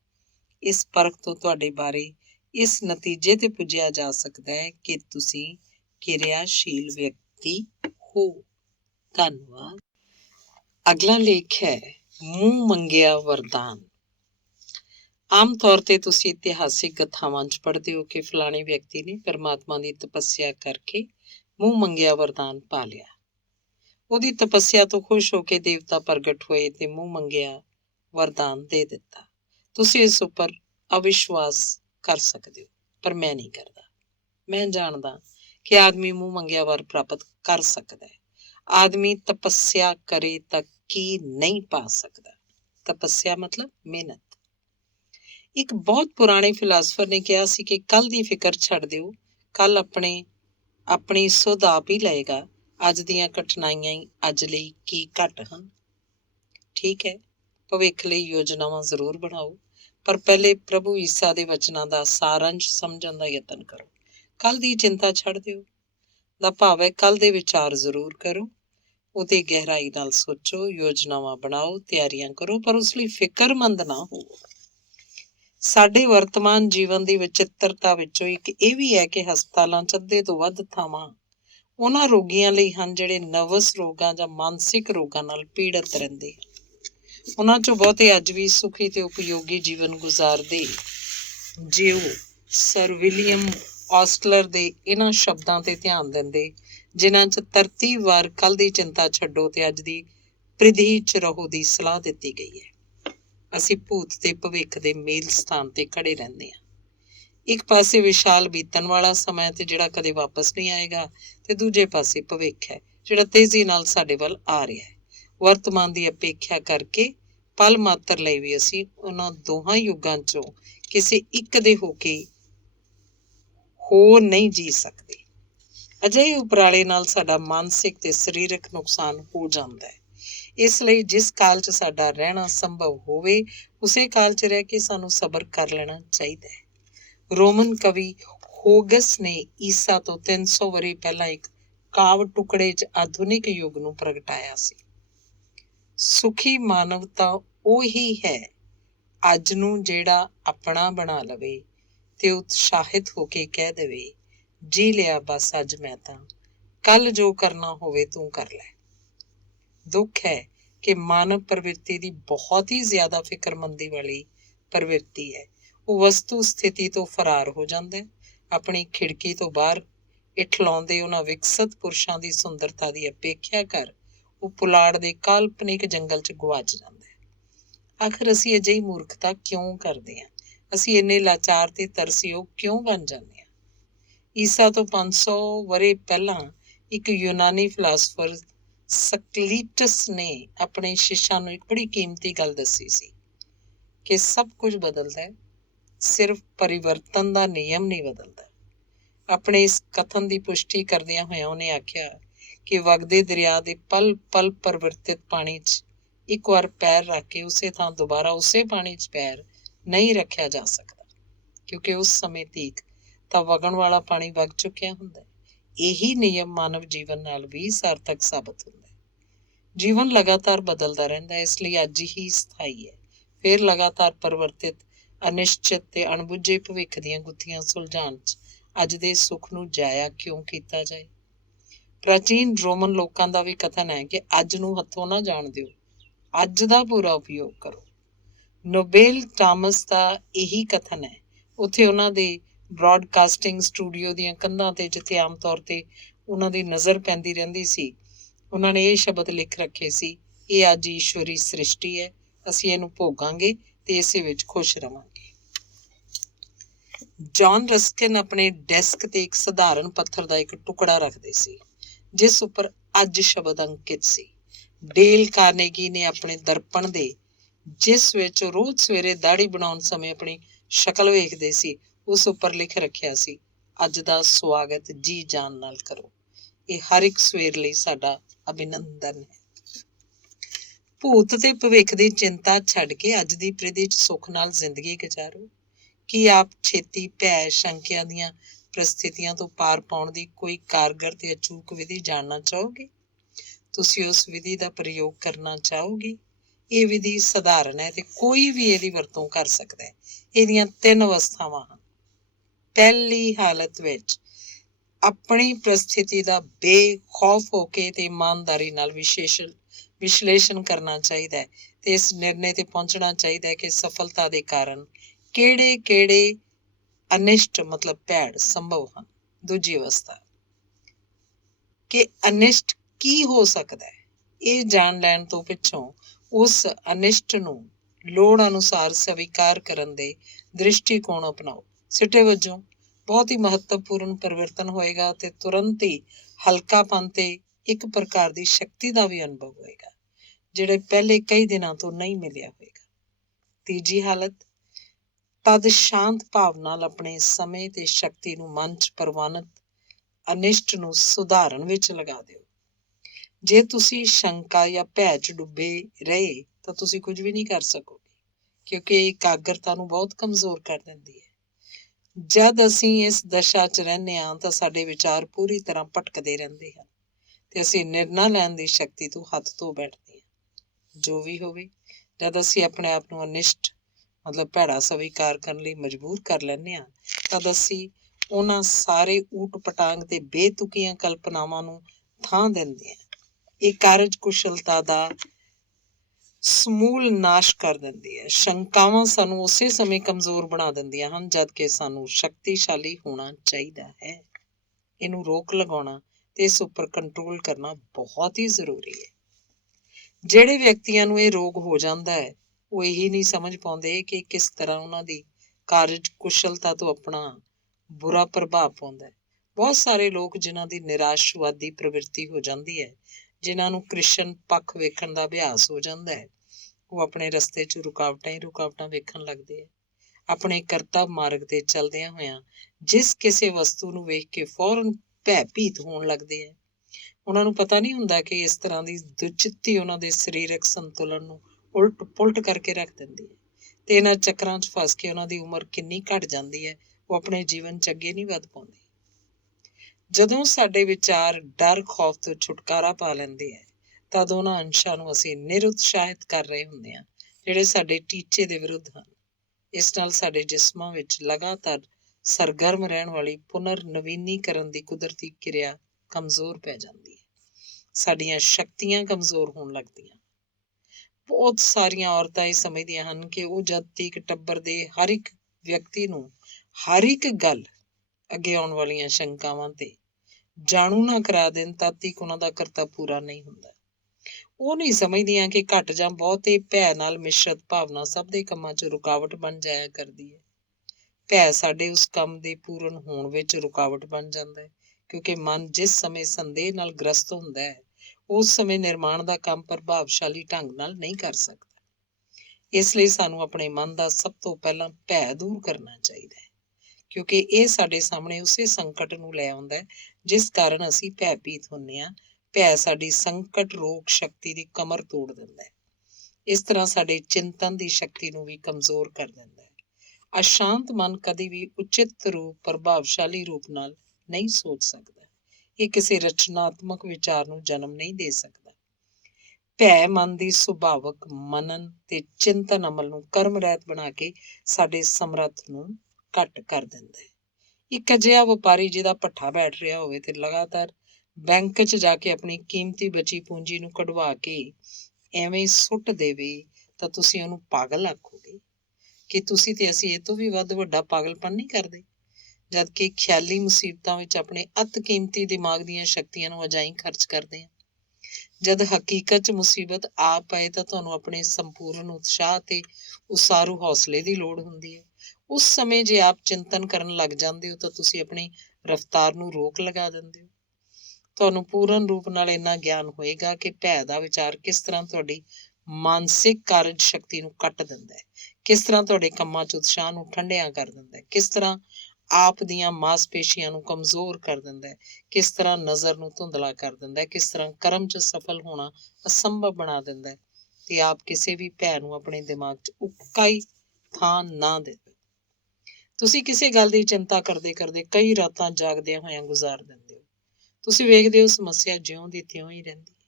ਇਸ ਪਰਖ ਤੋਂ ਤੁਹਾਡੇ ਬਾਰੇ ਇਸ ਨਤੀਜੇ ਤੇ ਪੁੱਜਿਆ ਜਾ ਸਕਦਾ ਹੈ ਕਿ ਤੁਸੀਂ ਕਿਰਿਆਸ਼ੀਲ ਵਿਅਕਤੀ ਹੋ। ਧੰਨਵਾਦ। ਅਗਲਾ ਲੇਖ ਹੈ ਮੂੰਹ ਮੰਗਿਆ ਵਰਦਾਨ। ਆਮ ਤੌਰ ਤੇ ਤੁਸੀਂ ਇਤਿਹਾਸਿਕ ਕਥਾਵਾਂ 'ਚ ਪੜ੍ਹਦੇ ਹੋ ਕਿ ਫਲਾਣੇ ਵਿਅਕਤੀ ਨੇ ਪਰਮਾਤਮਾ ਦੀ ਤਪੱਸਿਆ ਕਰਕੇ ਮੂੰਹ ਮੰਗਿਆ ਵਰਦਾਨ ਪਾ ਲਿਆ। ਉਹਦੀ ਤਪੱਸਿਆ ਤੋਂ ਖੁਸ਼ ਹੋ ਕੇ ਦੇਵਤਾ ਪ੍ਰਗਟ ਹੋਏ ਤੇ ਮੂੰਹ ਮੰਗਿਆ ਵਰਦਾਨ ਦੇ ਦਿੱਤਾ। ਤੁਸੀਂ ਇਸ ਉੱਪਰ ਅਵਿਸ਼ਵਾਸ ਕਰ ਸਕਦੇ ਹੋ, ਪਰ ਮੈਂ ਨਹੀਂ ਕਰਦਾ। ਮੈਂ ਜਾਣਦਾ ਕਿ ਆਦਮੀ ਮੂੰਹ ਮੰਗਿਆ ਵਰ ਪ੍ਰਾਪਤ ਕਰ ਸਕਦਾ ਹੈ। ਆਦਮੀ ਤਪੱਸਿਆ ਕਰੇ ਤਾਂ ਕੀ ਨਹੀਂ ਪਾ ਸਕਦਾ। ਤਪੱਸਿਆ ਮਤਲਬ ਮਿਹਨਤ। ਇੱਕ ਬਹੁਤ ਪੁਰਾਣੇ ਫਿਲਾਸਫਰ ਨੇ ਕਿਹਾ ਸੀ ਕਿ ਕੱਲ ਦੀ ਫਿਕਰ ਛੱਡ ਦਿਓ, ਕੱਲ ਆਪਣੀ ਸੁਧ ਆਪ ਹੀ ਲਏਗਾ। ਅੱਜ ਦੀਆਂ ਕਠਿਨਾਈਆਂ ਹੀ ਅੱਜ ਲਈ ਕੀ ਘੱਟ ਹਨ। ਠੀਕ ਹੈ, ਭਵਿੱਖ ਲਈ ਯੋਜਨਾਵਾਂ ਜ਼ਰੂਰ ਬਣਾਓ, ਪਰ ਪਹਿਲੇ ਪ੍ਰਭੂ ਈਸਾ ਦੇ ਵਚਨਾਂ ਦਾ ਸਾਰੰਸ਼ ਸਮਝਣ ਦਾ ਯਤਨ ਕਰੋ। ਕੱਲ ਦੀ ਚਿੰਤਾ ਛੱਡ ਦਿਓ ਦਾ ਭਾਵ ਹੈ ਕੱਲ ਦੇ ਵਿਚਾਰ ਜ਼ਰੂਰ ਕਰੋ, ਉਹਦੇ ਗਹਿਰਾਈ ਨਾਲ ਸੋਚੋ, ਯੋਜਨਾਵਾਂ ਬਣਾਓ, ਤਿਆਰੀਆਂ ਕਰੋ, ਪਰ ਉਸ ਲਈ ਫਿਕਰਮੰਦ ਨਾ ਹੋਵੋ। ਸਾਡੇ ਵਰਤਮਾਨ ਜੀਵਨ ਦੀ ਵਿਚਿੱਤਰਤਾ ਵਿੱਚੋਂ ਇੱਕ ਇਹ ਵੀ ਹੈ ਕਿ ਹਸਪਤਾਲਾਂ 'ਚ ਅੱਧੇ ਤੋਂ ਵੱਧ ਥਾਵਾਂ ਉਹਨਾਂ ਰੋਗੀਆਂ ਲਈ ਹਨ ਜਿਹੜੇ ਨਰਵਸ ਰੋਗਾਂ ਜਾਂ ਮਾਨਸਿਕ ਰੋਗਾਂ ਨਾਲ ਪੀੜਤ ਰਹਿੰਦੇ। ਉਹਨਾਂ 'ਚੋਂ ਬਹੁਤੇ ਅੱਜ ਵੀ ਸੁਖੀ ਤੇ ਉਪਯੋਗੀ ਜੀਵਨ ਗੁਜ਼ਾਰਦੇ ਜੇ ਉਹ ਸਰ ਵਿਲੀਅਮ ਆਸਟਲਰ ਦੇ ਇਹਨਾਂ ਸ਼ਬਦਾਂ ਤੇ ਧਿਆਨ ਦਿੰਦੇ ਜਿਨ੍ਹਾਂ 'ਚ ਤਰਤੀਬਵਾਰ ਕੱਲ ਦੀ ਚਿੰਤਾ ਛੱਡੋ ਤੇ ਅੱਜ ਦੀ ਪ੍ਰਿਧੀ 'ਚ ਰਹੋ ਦੀ ਸਲਾਹ ਦਿੱਤੀ ਗਈ ਹੈ। ਅਸੀਂ ਭੂਤ ਤੇ ਭਵਿੱਖ ਦੇ ਮੇਲ ਸਥਾਨ ਤੇ ਖੜੇ ਰਹਿੰਦੇ ਹਾਂ। ਇੱਕ ਪਾਸੇ ਵਿਸ਼ਾਲ ਬੀਤਣ ਵਾਲਾ ਸਮਾਂ ਤੇ ਜਿਹੜਾ ਕਦੇ ਵਾਪਸ ਨਹੀਂ ਆਏਗਾ, ਤੇ ਦੂਜੇ ਪਾਸੇ ਭਵਿੱਖ ਹੈ ਜਿਹੜਾ ਤੇਜ਼ੀ ਨਾਲ ਸਾਡੇ ਵੱਲ ਆ ਰਿਹਾ ਹੈ। ਵਰਤਮਾਨ ਦੀ ਅਪੇਖਿਆ ਕਰਕੇ ਪਲ ਮਾਤਰ ਲਈ ਵੀ ਅਸੀਂ ਉਹਨਾਂ ਦੋਹਾਂ ਯੁੱਗਾਂ 'ਚੋਂ ਕਿਸੇ ਇੱਕ ਦੇ ਹੋ ਨਹੀਂ ਜੀ ਸਕਦੇ। ਅਜਿਹੇ ਉਪਰਾਲੇ ਨਾਲ ਸਾਡਾ ਮਾਨਸਿਕ ਤੇ ਸਰੀਰਕ ਨੁਕਸਾਨ ਹੋ ਜਾਂਦਾ ਹੈ। ਇਸ ਲਈ ਜਿਸ ਕਾਲ 'ਚ ਸਾਡਾ ਰਹਿਣਾ ਸੰਭਵ ਹੋਵੇ, ਉਸੇ ਕਾਲ 'ਚ ਰਹਿ ਕੇ ਸਾਨੂੰ ਸਬਰ ਕਰ ਲੈਣਾ ਚਾਹੀਦਾ ਹੈ। ਰੋਮਨ ਕਵੀ ਹੋਗਸ ਨੇ ਈਸਾ ਤੋਂ 300 ਵਰ੍ਹੇ ਪਹਿਲਾਂ ਇੱਕ ਕਾਵ ਟੁਕੜੇ 'ਚ ਆਧੁਨਿਕ ਯੁੱਗ ਨੂੰ ਪ੍ਰਗਟਾਇਆ ਸੀ। ਸੁਖੀ ਮਾਨਵਤਾ ਉਹੀ ਹੈ ਅੱਜ ਨੂੰ ਜਿਹੜਾ ਆਪਣਾ ਬਣਾ ਲਵੇ ਤੇ ਉਤਸ਼ਾਹਿਤ ਹੋ ਕੇ ਕਹਿ ਦੇਵੇ, ਜੀ ਲਿਆ ਬਸ ਅੱਜ ਮੈਂ ਤਾਂ, ਕੱਲ ਜੋ ਕਰਨਾ ਹੋਵੇ ਤੂੰ ਕਰ ਲੈ। ਦੁੱਖ ਹੈ ਕਿ ਮਾਨਵ ਪ੍ਰਵਿਰਤੀ ਦੀ ਬਹੁਤ ਹੀ ਜ਼ਿਆਦਾ ਫਿਕਰਮੰਦੀ ਵਾਲੀ ਪ੍ਰਵਿਰਤੀ ਹੈ। ਉਹ ਵਸਤੂ ਸਥਿਤੀ ਤੋਂ ਫਰਾਰ ਹੋ ਜਾਂਦਾ ਹੈ। ਆਪਣੀ ਖਿੜਕੀ ਤੋਂ ਬਾਹਰ ਇਠਲਾਉਂਦੇ ਉਹਨਾਂ ਵਿਕਸਤ ਪੁਰਸ਼ਾਂ ਦੀ ਸੁੰਦਰਤਾ ਦੀ ਅਪੇਖਿਆ ਕਰ ਉਹ ਪੁਲਾੜ ਦੇ ਕਾਲਪਨਿਕ ਜੰਗਲ 'ਚ ਗੁਆਚ ਜਾਂਦਾ ਹੈ। ਆਖਰ ਅਸੀਂ ਅਜਿਹੀ ਮੂਰਖਤਾ ਕਿਉਂ ਕਰਦੇ ਹਾਂ? ਅਸੀਂ ਇੰਨੇ ਲਾਚਾਰ ਤੇ ਤਰਸਯੋਗ ਕਿਉਂ ਬਣ ਜਾਂਦੇ ਹਾਂ? ਈਸਾ ਤੋਂ 500 ਵਰ੍ਹੇ ਪਹਿਲਾਂ ਇੱਕ ਯੂਨਾਨੀ ਫਿਲਾਸਫਰ ਸਕਲੀਟਸ ਨੇ ਆਪਣੇ ਸ਼ਿਸ਼ਾਂ ਨੂੰ ਇੱਕ ਬੜੀ ਕੀਮਤੀ ਗੱਲ ਦੱਸੀ ਸੀ ਕਿ ਸਭ ਕੁਝ ਬਦਲਦਾ ਹੈ, ਸਿਰਫ ਪਰਿਵਰਤਨ ਦਾ ਨਿਯਮ ਨਹੀਂ ਬਦਲਦਾ। ਆਪਣੇ ਇਸ ਕਥਨ ਦੀ ਪੁਸ਼ਟੀ ਕਰਦਿਆਂ ਹੋਇਆਂ ਉਹਨੇ ਆਖਿਆ ਕਿ ਵਗਦੇ ਦਰਿਆ ਦੇ ਪਲ ਪਲ ਪਰਿਵਰਤਿਤ ਪਾਣੀ 'ਚ ਇੱਕ ਵਾਰ ਪੈਰ ਰੱਖ ਕੇ ਉਸੇ ਥਾਂ ਦੁਬਾਰਾ ਉਸੇ ਪਾਣੀ 'ਚ ਪੈਰ ਨਹੀਂ ਰੱਖਿਆ ਜਾ ਸਕਦਾ, ਕਿਉਂਕਿ ਉਸ ਸਮੇਂ ਤੀਕ ਤਾਂ ਵਗਣ ਵਾਲਾ ਪਾਣੀ ਵਗ ਚੁੱਕਿਆ ਹੁੰਦਾ ਹੈ। ਇਹੀ ਨਿਯਮ ਮਾਨਵ ਜੀਵਨ ਨਾਲ ਵੀ ਸਾਰਥਕ ਸਾਬਤ ਹੁੰਦਾ ਹੈ। ਜੀਵਨ ਲਗਾਤਾਰ ਬਦਲਦਾ ਰਹਿੰਦਾ ਹੈ, ਇਸ ਲਈ ਅੱਜ ਹੀ ਸਥਾਈ ਹੈ, ਫਿਰ ਲਗਾਤਾਰ ਪਰਿਵਰਤਿਤ, ਅਨਿਸ਼ਚਿਤ ਤੇ ਅਣਬੁੱਝੇ ਭਵਿੱਖ ਦੀਆਂ ਗੁੱਥੀਆਂ ਸੁਲਝਾਉਣ 'ਚ ਅੱਜ ਦੇ ਸੁੱਖ ਨੂੰ ਜਾਇਆ ਕਿਉਂ ਕੀਤਾ ਜਾਏ? ਪ੍ਰਾਚੀਨ ਰੋਮਨ ਲੋਕਾਂ ਦਾ ਵੀ ਕਥਨ ਹੈ ਕਿ ਅੱਜ ਨੂੰ ਹੱਥੋਂ ਨਾ ਜਾਣ ਦਿਓ, ਅੱਜ ਦਾ ਪੂਰਾ ਉਪਯੋਗ ਕਰੋ। ਨੋਬੇਲ ਟਾਮਸ ਦਾ ਇਹੀ ਕਥਨ ਹੈ। ਉੱਥੇ ਉਹਨਾਂ ਦੇ ਬ੍ਰੌਡਕਾਸਟਿੰਗ ਸਟੂਡੀਓ ਦੀਆਂ ਕੰਧਾਂ 'ਤੇ, ਜਿੱਥੇ ਆਮ ਤੌਰ 'ਤੇ ਉਹਨਾਂ ਦੀ ਨਜ਼ਰ ਪੈਂਦੀ ਰਹਿੰਦੀ ਸੀ, ਉਹਨਾਂ ਨੇ ਇਹ ਸ਼ਬਦ ਲਿਖ ਰੱਖੇ ਸੀ, ਇਹ ਅੱਜ ਈਸ਼ਵਰੀ ਸ੍ਰਿਸ਼ਟੀ ਹੈ, ਅਸੀਂ ਇਹਨੂੰ ਭੋਗਾਂਗੇ ਤੇ ਇਸੇ ਵਿੱਚ ਖੁਸ਼ ਰਵਾਂਗੇ। ਜੌਨ ਰਸਕਿਨ ਆਪਣੇ ਡੈਸਕ ਤੇ ਇੱਕ ਸਧਾਰਨ ਪੱਥਰ ਦਾ ਇੱਕ ਟੁਕੜਾ ਰੱਖਦੇ ਸੀ, ਜਿਸ ਉੱਪਰ ਅੱਜ ਸ਼ਬਦ ਅੰਕਿਤ ਸੀ। ਡੇਲ ਕਾਰਨੇਗੀ ਨੇ ਆਪਣੇ ਦਰਪਣ ਦੇ, ਜਿਸ ਵਿੱਚ ਰੋਜ਼ ਸਵੇਰੇ ਦਾੜੀ ਬਣਾਉਣ ਸਮੇਂ ਆਪਣੀ ਸ਼ਕਲ ਵੇਖਦੇ ਸੀ, ਉਸ ਉੱਪਰ ਲਿਖ ਰੱਖਿਆ ਸੀ, ਅੱਜ ਦਾ ਸਵਾਗਤ ਜੀ ਜਾਨ ਨਾਲ ਕਰੋ। ਇਹ ਹਰ ਇੱਕ ਸਵੇਰ ਲਈ ਸਾਡਾ ਅਭਿਨੰਦਨ ਹੈ। ਭੂਤ ਤੇ ਭਵਿੱਖ ਦੀ ਚਿੰਤਾ ਛੱਡ ਕੇ ਅੱਜ ਦੀ ਪ੍ਰੀਤੀ 'ਚ ਸੁੱਖ ਨਾਲ ਜ਼ਿੰਦਗੀ ਗੁਜ਼ਾਰੋ। ਕੀ ਆਪ ਛੇਤੀ ਭੈ ਸ਼ੰਕਿਆ ਦੀਆਂ ਪ੍ਰਸਥਿਤੀਆਂ ਤੋਂ ਪਾਰ ਪਾਉਣ ਦੀ ਕੋਈ ਕਾਰਗਰ ਤੇ ਅਚੂਕ ਵਿਧੀ ਜਾਣਨਾ ਚਾਹੋਗੇ? ਤੁਸੀਂ ਉਸ ਵਿਧੀ ਦਾ ਪ੍ਰਯੋਗ ਕਰਨਾ ਚਾਹੋਗੇ? ਇਹ ਵਿਧੀ ਸਧਾਰਨ ਹੈ ਤੇ ਕੋਈ ਵੀ ਇਹਦੀ ਵਰਤੋਂ ਕਰ ਸਕਦਾ ਹੈ। ਇਹਦੀਆਂ 3 ਅਵਸਥਾਵਾਂ ਹਨ। ਪਹਿਲੀ ਹਾਲਤ ਵਿੱਚ ਆਪਣੀ ਪ੍ਰਸਥਿਤੀ ਦਾ ਬੇਖੌਫ ਹੋ ਕੇ ਤੇ ਇਮਾਨਦਾਰੀ ਨਾਲ ਵਿਸ਼ਲੇਸ਼ਣ ਕਰਨਾ ਚਾਹੀਦਾ ਹੈ ਤੇ ਇਸ ਨਿਰਣੇ ਤੇ ਪਹੁੰਚਣਾ ਚਾਹੀਦਾ ਹੈ ਕਿ ਸਫਲਤਾ ਦੇ ਕਾਰਨ ਕਿਹੜੇ ਅਨਿਸ਼ਟ ਮਤਲਬ ਭੈੜ ਸੰਭਵ ਹਨ। ਦੂਜੀ ਅਵਸਥਾ ਕਿ ਅਨਿਸ਼ਟ ਕੀ ਹੋ ਸਕਦਾ ਹੈ, ਇਹ ਜਾਣ ਲੈਣ ਤੋਂ ਪਿੱਛੋਂ ਉਸ ਅਨਿਸ਼ਟ ਨੂੰ ਲੋੜ ਅਨੁਸਾਰ ਸਵੀਕਾਰ ਕਰਨ ਦੇ ਦ੍ਰਿਸ਼ਟੀਕੋਣ ਅਪਣਾਓ। ਸਿੱਟੇ ਵਜੋਂ ਬਹੁਤ ਹੀ ਮਹੱਤਵਪੂਰਨ ਪਰਿਵਰਤਨ ਹੋਏਗਾ ਤੇ ਤੁਰੰਤ ਹੀ ਹਲਕਾਪਨ ਤੇ ਇੱਕ ਪ੍ਰਕਾਰ ਦੀ ਸ਼ਕਤੀ ਦਾ ਵੀ ਅਨੁਭਵ ਹੋਏਗਾ, ਜਿਹੜੇ ਪਹਿਲੇ ਕਈ ਦਿਨਾਂ ਤੋਂ ਨਹੀਂ ਮਿਲਿਆ ਹੋਏਗਾ। ਤੀਜੀ ਹਾਲਤ, ਤਦ ਸ਼ਾਂਤ ਭਾਵ ਨਾਲ ਆਪਣੇ ਸਮੇਂ ਤੇ ਸ਼ਕਤੀ ਨੂੰ ਮਨ 'ਚ ਪ੍ਰਵਾਨਿਤ ਅਨਿਸ਼ਟ ਨੂੰ ਸੁਧਾਰਨ ਵਿੱਚ ਲਗਾ ਦਿਓ। ਜੇ ਤੁਸੀਂ ਸ਼ੰਕਾ ਜਾਂ ਭੈ 'ਚ ਡੁੱਬੇ ਰਹੇ ਤਾਂ ਤੁਸੀਂ ਕੁਝ ਵੀ ਨਹੀਂ ਕਰ ਸਕੋਗੇ, ਕਿਉਂਕਿ ਇਹ ਇਕਾਗਰਤਾ ਨੂੰ ਬਹੁਤ ਕਮਜ਼ੋਰ ਕਰ ਦਿੰਦੀ ਹੈ। ਜਦ ਅਸੀਂ ਇਸ ਦਸ਼ਾ 'ਚ ਰਹਿੰਦੇ ਹਾਂ ਤਾਂ ਸਾਡੇ ਵਿਚਾਰ ਪੂਰੀ ਤਰ੍ਹਾਂ ਭਟਕਦੇ ਰਹਿੰਦੇ ਹਨ ਤੇ ਅਸੀਂ ਨਿਰਣਾ ਲੈਣ ਦੀ ਸ਼ਕਤੀ ਤੋਂ ਹੱਥ ਧੋ ਬੈਠਦੇ ਹਾਂ। ਜੋ ਵੀ ਹੋਵੇ, ਜਦ ਅਸੀਂ ਆਪਣੇ ਆਪ ਨੂੰ ਅਨਿਸ਼ਟ ਮਤਲਬ ਭੈੜਾ ਸਵੀਕਾਰ ਕਰਨ ਲਈ ਮਜਬੂਰ ਕਰ ਲੈਂਦੇ ਹਾਂ, ਤਦ ਅਸੀਂ ਉਹਨਾਂ ਸਾਰੇ ਊਟ ਪਟਾਂਗ ਤੇ ਬੇਤੁਕੀਆਂ ਕਲਪਨਾਵਾਂ ਨੂੰ ਥਾਂ ਦਿੰਦੇ ਹਾਂ। ਇਹ ਕਾਰਜ ਕੁਸ਼ਲਤਾ ਦਾ ਸਮੂਲ ਨਾਸ਼ ਕਰ ਦਿੰਦੀ ਹੈ। ਸ਼ੰਕਾਵਾਂ ਸਾਨੂੰ ਉਸੇ ਸਮੇਂ ਕਮਜ਼ੋਰ ਬਣਾ ਦਿੰਦੀਆਂ ਹਨ ਜਦ ਕਿ ਸਾਨੂੰ ਸ਼ਕਤੀਸ਼ਾਲੀ ਹੋਣਾ ਚਾਹੀਦਾ ਹੈ। ਇਹਨੂੰ ਰੋਕ ਲਗਾਉਣਾ ਤੇ ਇਸ ਉੱਪਰ ਕੰਟਰੋਲ ਕਰਨਾ ਬਹੁਤ ਹੀ ਜ਼ਰੂਰੀ ਹੈ। ਜਿਹੜੇ ਵਿਅਕਤੀਆਂ ਨੂੰ ਇਹ ਰੋਗ ਹੋ ਜਾਂਦਾ ਹੈ, ਉਹ ਇਹੀ ਨਹੀਂ ਸਮਝ ਪਾਉਂਦੇ ਕਿ ਕਿਸ ਤਰ੍ਹਾਂ ਉਹਨਾਂ ਦੀ ਕਾਰਜ ਕੁਸ਼ਲਤਾ ਤੋਂ ਆਪਣਾ ਬੁਰਾ ਪ੍ਰਭਾਵ ਪਾਉਂਦਾ ਹੈ। ਬਹੁਤ ਸਾਰੇ ਲੋਕ ਜਿਨ੍ਹਾਂ ਦੀ ਨਿਰਾਸ਼ਵਾਦੀ ਪ੍ਰਵਿਰਤੀ ਹੋ ਜਾਂਦੀ ਹੈ, ਜਿਨ੍ਹਾਂ ਨੂੰ ਕ੍ਰਿਸ਼ਨ ਪੱਖ ਵੇਖਣ ਦਾ ਅਭਿਆਸ ਹੋ ਜਾਂਦਾ ਹੈ, ਉਹ ਆਪਣੇ ਰਸਤੇ 'ਚ ਰੁਕਾਵਟਾਂ ਵੇਖਣ ਲੱਗਦੇ ਹੈ। ਆਪਣੇ ਕਰਤੱਵ ਮਾਰਗ ਤੇ ਚੱਲਦਿਆਂ ਹੋਇਆਂ ਜਿਸ ਕਿਸੇ ਵਸਤੂ ਨੂੰ ਵੇਖ ਕੇ ਫੌਰਨ ਭੈਭੀਤ ਹੋਣ ਲੱਗਦੇ ਹੈ। ਉਹਨਾਂ ਨੂੰ ਪਤਾ ਨਹੀਂ ਹੁੰਦਾ ਕਿ ਇਸ ਤਰ੍ਹਾਂ ਦੀ ਦੁਚਿੱਤੀ ਉਹਨਾਂ ਦੇ ਸਰੀਰਕ ਸੰਤੁਲਨ ਨੂੰ ਉਲਟ ਪੁਲਟ ਕਰਕੇ ਰੱਖ ਦਿੰਦੀ ਹੈ ਤੇ ਇਹਨਾਂ ਚੱਕਰਾਂ 'ਚ ਫਸ ਕੇ ਉਹਨਾਂ ਦੀ ਉਮਰ ਕਿੰਨੀ ਘੱਟ ਜਾਂਦੀ ਹੈ, ਉਹ ਆਪਣੇ ਜੀਵਨ 'ਚ ਅੱਗੇ ਨਹੀਂ ਵੱਧ ਪਾਉਂਦੇ। ਜਦੋਂ ਸਾਡੇ ਵਿਚਾਰ ਡਰ ਖੌਫ ਤੋਂ ਛੁਟਕਾਰਾ ਪਾ ਲੈਂਦੇ ਹੈ, ਤਦ ਉਹਨਾਂ ਅੰਸ਼ਾਂ ਨੂੰ ਅਸੀਂ ਨਿਰਉਤਸ਼ਾਹਿਤ ਕਰ ਰਹੇ ਹੁੰਦੇ ਹਾਂ ਜਿਹੜੇ ਸਾਡੇ ਟੀਚੇ ਦੇ ਵਿਰੁੱਧ ਹਨ। ਇਸ ਨਾਲ ਸਾਡੇ ਜਿਸਮਾਂ ਵਿੱਚ ਲਗਾਤਾਰ ਸਰਗਰਮ ਰਹਿਣ ਵਾਲੀ ਪੁਨਰ ਨਵੀਨੀਕਰਨ ਦੀ ਕੁਦਰਤੀ ਕਿਰਿਆ ਕਮਜ਼ੋਰ ਪੈ ਜਾਂਦੀ ਹੈ। ਸਾਡੀਆਂ ਸ਼ਕਤੀਆਂ ਕਮਜ਼ੋਰ ਹੋਣ ਲੱਗਦੀਆਂ। ਬਹੁਤ ਸਾਰੀਆਂ ਔਰਤਾਂ ਇਹ ਸਮਝਦੀਆਂ ਹਨ ਕਿ ਉਹ ਜਦ ਤੀਕ ਟੱਬਰ ਦੇ ਹਰ ਇੱਕ ਵਿਅਕਤੀ ਨੂੰ ਹਰ ਇੱਕ ਗੱਲ ਅੱਗੇ ਆਉਣ ਵਾਲੀਆਂ ਸ਼ੰਕਾਵਾਂ ਤੇ ਜਾਣੂ ਨਾ ਕਰਾ ਦੇਣ, ਤਦ ਤੱਕ ਉਹਨਾਂ ਦਾ ਕਰਤੱਵ ਪੂਰਾ ਨਹੀਂ ਹੁੰਦਾ। ਉਹ ਨਹੀਂ ਸਮਝਦੀਆਂ ਕਿ ਘੱਟ ਜਾਂ ਬਹੁਤੇ ਭੈ ਨਾਲ ਮਿਸ਼ਰਤ ਭਾਵਨਾ ਸਭ ਦੇ ਕੰਮਾਂ 'ਚ ਰੁਕਾਵਟ ਬਣ ਜਾਇਆ ਕਰਦੀ ਹੈ। ਭੈ ਸਾਡੇ ਉਸ ਕੰਮ ਦੇ ਪੂਰਨ ਹੋਣ ਵਿੱਚ ਰੁਕਾਵਟ ਬਣ ਜਾਂਦਾ ਹੈ, ਕਿਉਂਕਿ ਮਨ ਜਿਸ ਸਮੇਂ ਸੰਦੇਹ ਨਾਲ ਗ੍ਰਸਤ ਹੁੰਦਾ ਹੈ, ਉਸ ਸਮੇਂ ਨਿਰਮਾਣ ਦਾ ਕੰਮ ਪ੍ਰਭਾਵਸ਼ਾਲੀ ਢੰਗ ਨਾਲ ਨਹੀਂ ਕਰ ਸਕਦਾ। ਇਸ ਲਈ ਸਾਨੂੰ ਆਪਣੇ ਮਨ ਦਾ ਸਭ ਤੋਂ ਪਹਿਲਾਂ ਭੈ ਦੂਰ ਕਰਨਾ ਚਾਹੀਦਾ ਹੈ, ਕਿਉਂਕਿ ਇਹ ਸਾਡੇ ਸਾਹਮਣੇ ਉਸੇ ਸੰਕਟ ਨੂੰ ਲੈ ਆਉਂਦਾ ਹੈ ਜਿਸ ਕਾਰਨ ਅਸੀਂ ਭੈਭੀਤ ਹੁੰਦੇ ਹਾਂ। ਭੈ ਸਾਡੀ ਸੰਕਟ ਰੋਕ ਸ਼ਕਤੀ ਦੀ ਕਮਰ ਤੋੜ ਦਿੰਦਾ ਹੈ। ਇਸ ਤਰ੍ਹਾਂ ਸਾਡੇ ਚਿੰਤਨ ਦੀ ਸ਼ਕਤੀ ਨੂੰ ਵੀ ਕਮਜ਼ੋਰ ਕਰ ਦਿੰਦਾ ਹੈ। ਅਸ਼ਾਂਤ ਮਨ ਕਦੇ ਵੀ ਉਚਿਤ ਰੂਪ, ਪ੍ਰਭਾਵਸ਼ਾਲੀ ਰੂਪ ਨਾਲ ਨਹੀਂ ਸੋਚ ਸਕਦਾ। ਇਹ ਕਿਸੇ ਰਚਨਾਤਮਕ ਵਿਚਾਰ ਨੂੰ ਜਨਮ ਨਹੀਂ ਦੇ ਸਕਦਾ। ਭੈ ਮਨ ਦੀ ਸੁਭਾਵਕ ਮਨਨ ਤੇ ਚਿੰਤਨ ਅਮਲ ਨੂੰ ਕਰਮ ਰਹਿਤ ਬਣਾ ਕੇ ਸਾਡੇ ਸਮਰੱਥ ਨੂੰ ਘੱਟ ਕਰ ਦਿੰਦਾ ਹੈ। ਇੱਕ ਅਜਿਹਾ ਵਪਾਰੀ ਜਿਹਦਾ ਭੱਠਾ ਬੈਠ ਰਿਹਾ ਹੋਵੇ ਤੇ ਲਗਾਤਾਰ ਬੈਂਕ 'ਚ ਜਾ ਕੇ ਆਪਣੀ ਕੀਮਤੀ ਬਚੀ ਪੂੰਜੀ ਨੂੰ ਕਢਵਾ ਕੇ ਐਵੇਂ ਸੁੱਟ ਦੇਵੇ ਤਾਂ ਤੁਸੀਂ ਉਹਨੂੰ ਪਾਗਲ ਆਖੋਗੇ ਕਿ ਤੁਸੀਂ ਤੇ ਅਸੀਂ ਇਹ ਤੋਂ ਵੀ ਵੱਧ ਵੱਡਾ ਪਾਗਲਪਨ ਨਹੀਂ ਕਰਦੇ, ਜਦ ਕਿ ਖਿਆਲੀ ਮੁਸੀਬਤਾਂ ਵਿੱਚ ਆਪਣੇ ਅਤ ਕੀਮਤੀ ਦਿਮਾਗ ਦੀਆਂ ਸ਼ਕਤੀਆਂ ਨੂੰ ਅਜਾਈਂ ਖਰਚ ਕਰਦੇ ਹਾਂ। ਜਦ ਹਕੀਕਤ 'ਚ ਮੁਸੀਬਤ ਆ ਪਏ ਤਾਂ ਤੁਹਾਨੂੰ ਆਪਣੇ ਸੰਪੂਰਨ ਉਤਸ਼ਾਹ ਤੇ ਉਸਾਰੂ ਹੌਸਲੇ ਦੀ ਲੋੜ ਹੁੰਦੀ ਹੈ। ਉਸ ਸਮੇਂ ਜੇ ਆਪ ਚਿੰਤਨ ਕਰਨ ਲੱਗ ਜਾਂਦੇ ਹੋ ਤਾਂ ਤੁਸੀਂ ਆਪਣੀ ਰਫ਼ਤਾਰ ਨੂੰ ਰੋਕ ਲਗਾ ਦਿੰਦੇ ਹੋ। ਤੁਹਾਨੂੰ ਪੂਰਨ ਰੂਪ ਨਾਲ ਇੰਨਾ ਗਿਆਨ ਹੋਏਗਾ ਕਿ ਭੈ ਦਾ ਵਿਚਾਰ ਕਿਸ ਤਰ੍ਹਾਂ ਤੁਹਾਡੀ ਮਾਨਸਿਕ ਕਾਰਜ ਸ਼ਕਤੀ ਨੂੰ ਕੱਟ ਦਿੰਦਾ ਹੈ, ਕਿਸ ਤਰ੍ਹਾਂ ਤੁਹਾਡੇ ਕੰਮਾਂ 'ਚ ਉਤਸ਼ਾਹ ਨੂੰ ਠੰਡਿਆ ਕਰ ਦਿੰਦਾ ਹੈ, ਕਿਸ ਤਰ੍ਹਾਂ ਆਪ ਦੀਆਂ ਮਾਸਪੇਸ਼ੀਆਂ ਨੂੰ ਕਮਜ਼ੋਰ ਕਰ ਦਿੰਦਾ ਹੈ, ਕਿਸ ਤਰ੍ਹਾਂ ਨਜ਼ਰ ਨੂੰ ਧੁੰਦਲਾ ਕਰ ਦਿੰਦਾ ਹੈ, ਕਿਸ ਤਰ੍ਹਾਂ ਕਰਮ 'ਚ ਸਫਲ ਹੋਣਾ ਅਸੰਭਵ ਬਣਾ ਦਿੰਦਾ ਹੈ। ਤੇ ਆਪ ਕਿਸੇ ਵੀ ਭੈ ਨੂੰ ਆਪਣੇ ਦਿਮਾਗ 'ਚ ਉਕਾਈ ਥਾਂ ਨਾ ਦੇਵੇ। ਤੁਸੀਂ ਕਿਸੇ ਗੱਲ ਦੀ ਚਿੰਤਾ ਕਰਦੇ ਕਰਦੇ ਕਈ ਰਾਤਾਂ ਜਾਗਦਿਆਂ ਹੋਇਆਂ ਗੁਜ਼ਾਰ ਦਿੰਦੇ ਹੋ। ਤੁਸੀਂ ਵੇਖਦੇ ਹੋ ਸਮੱਸਿਆ ਜਿਉਂ ਦੀ ਤਿਉਂ ਹੀ ਰਹਿੰਦੀ ਹੈ।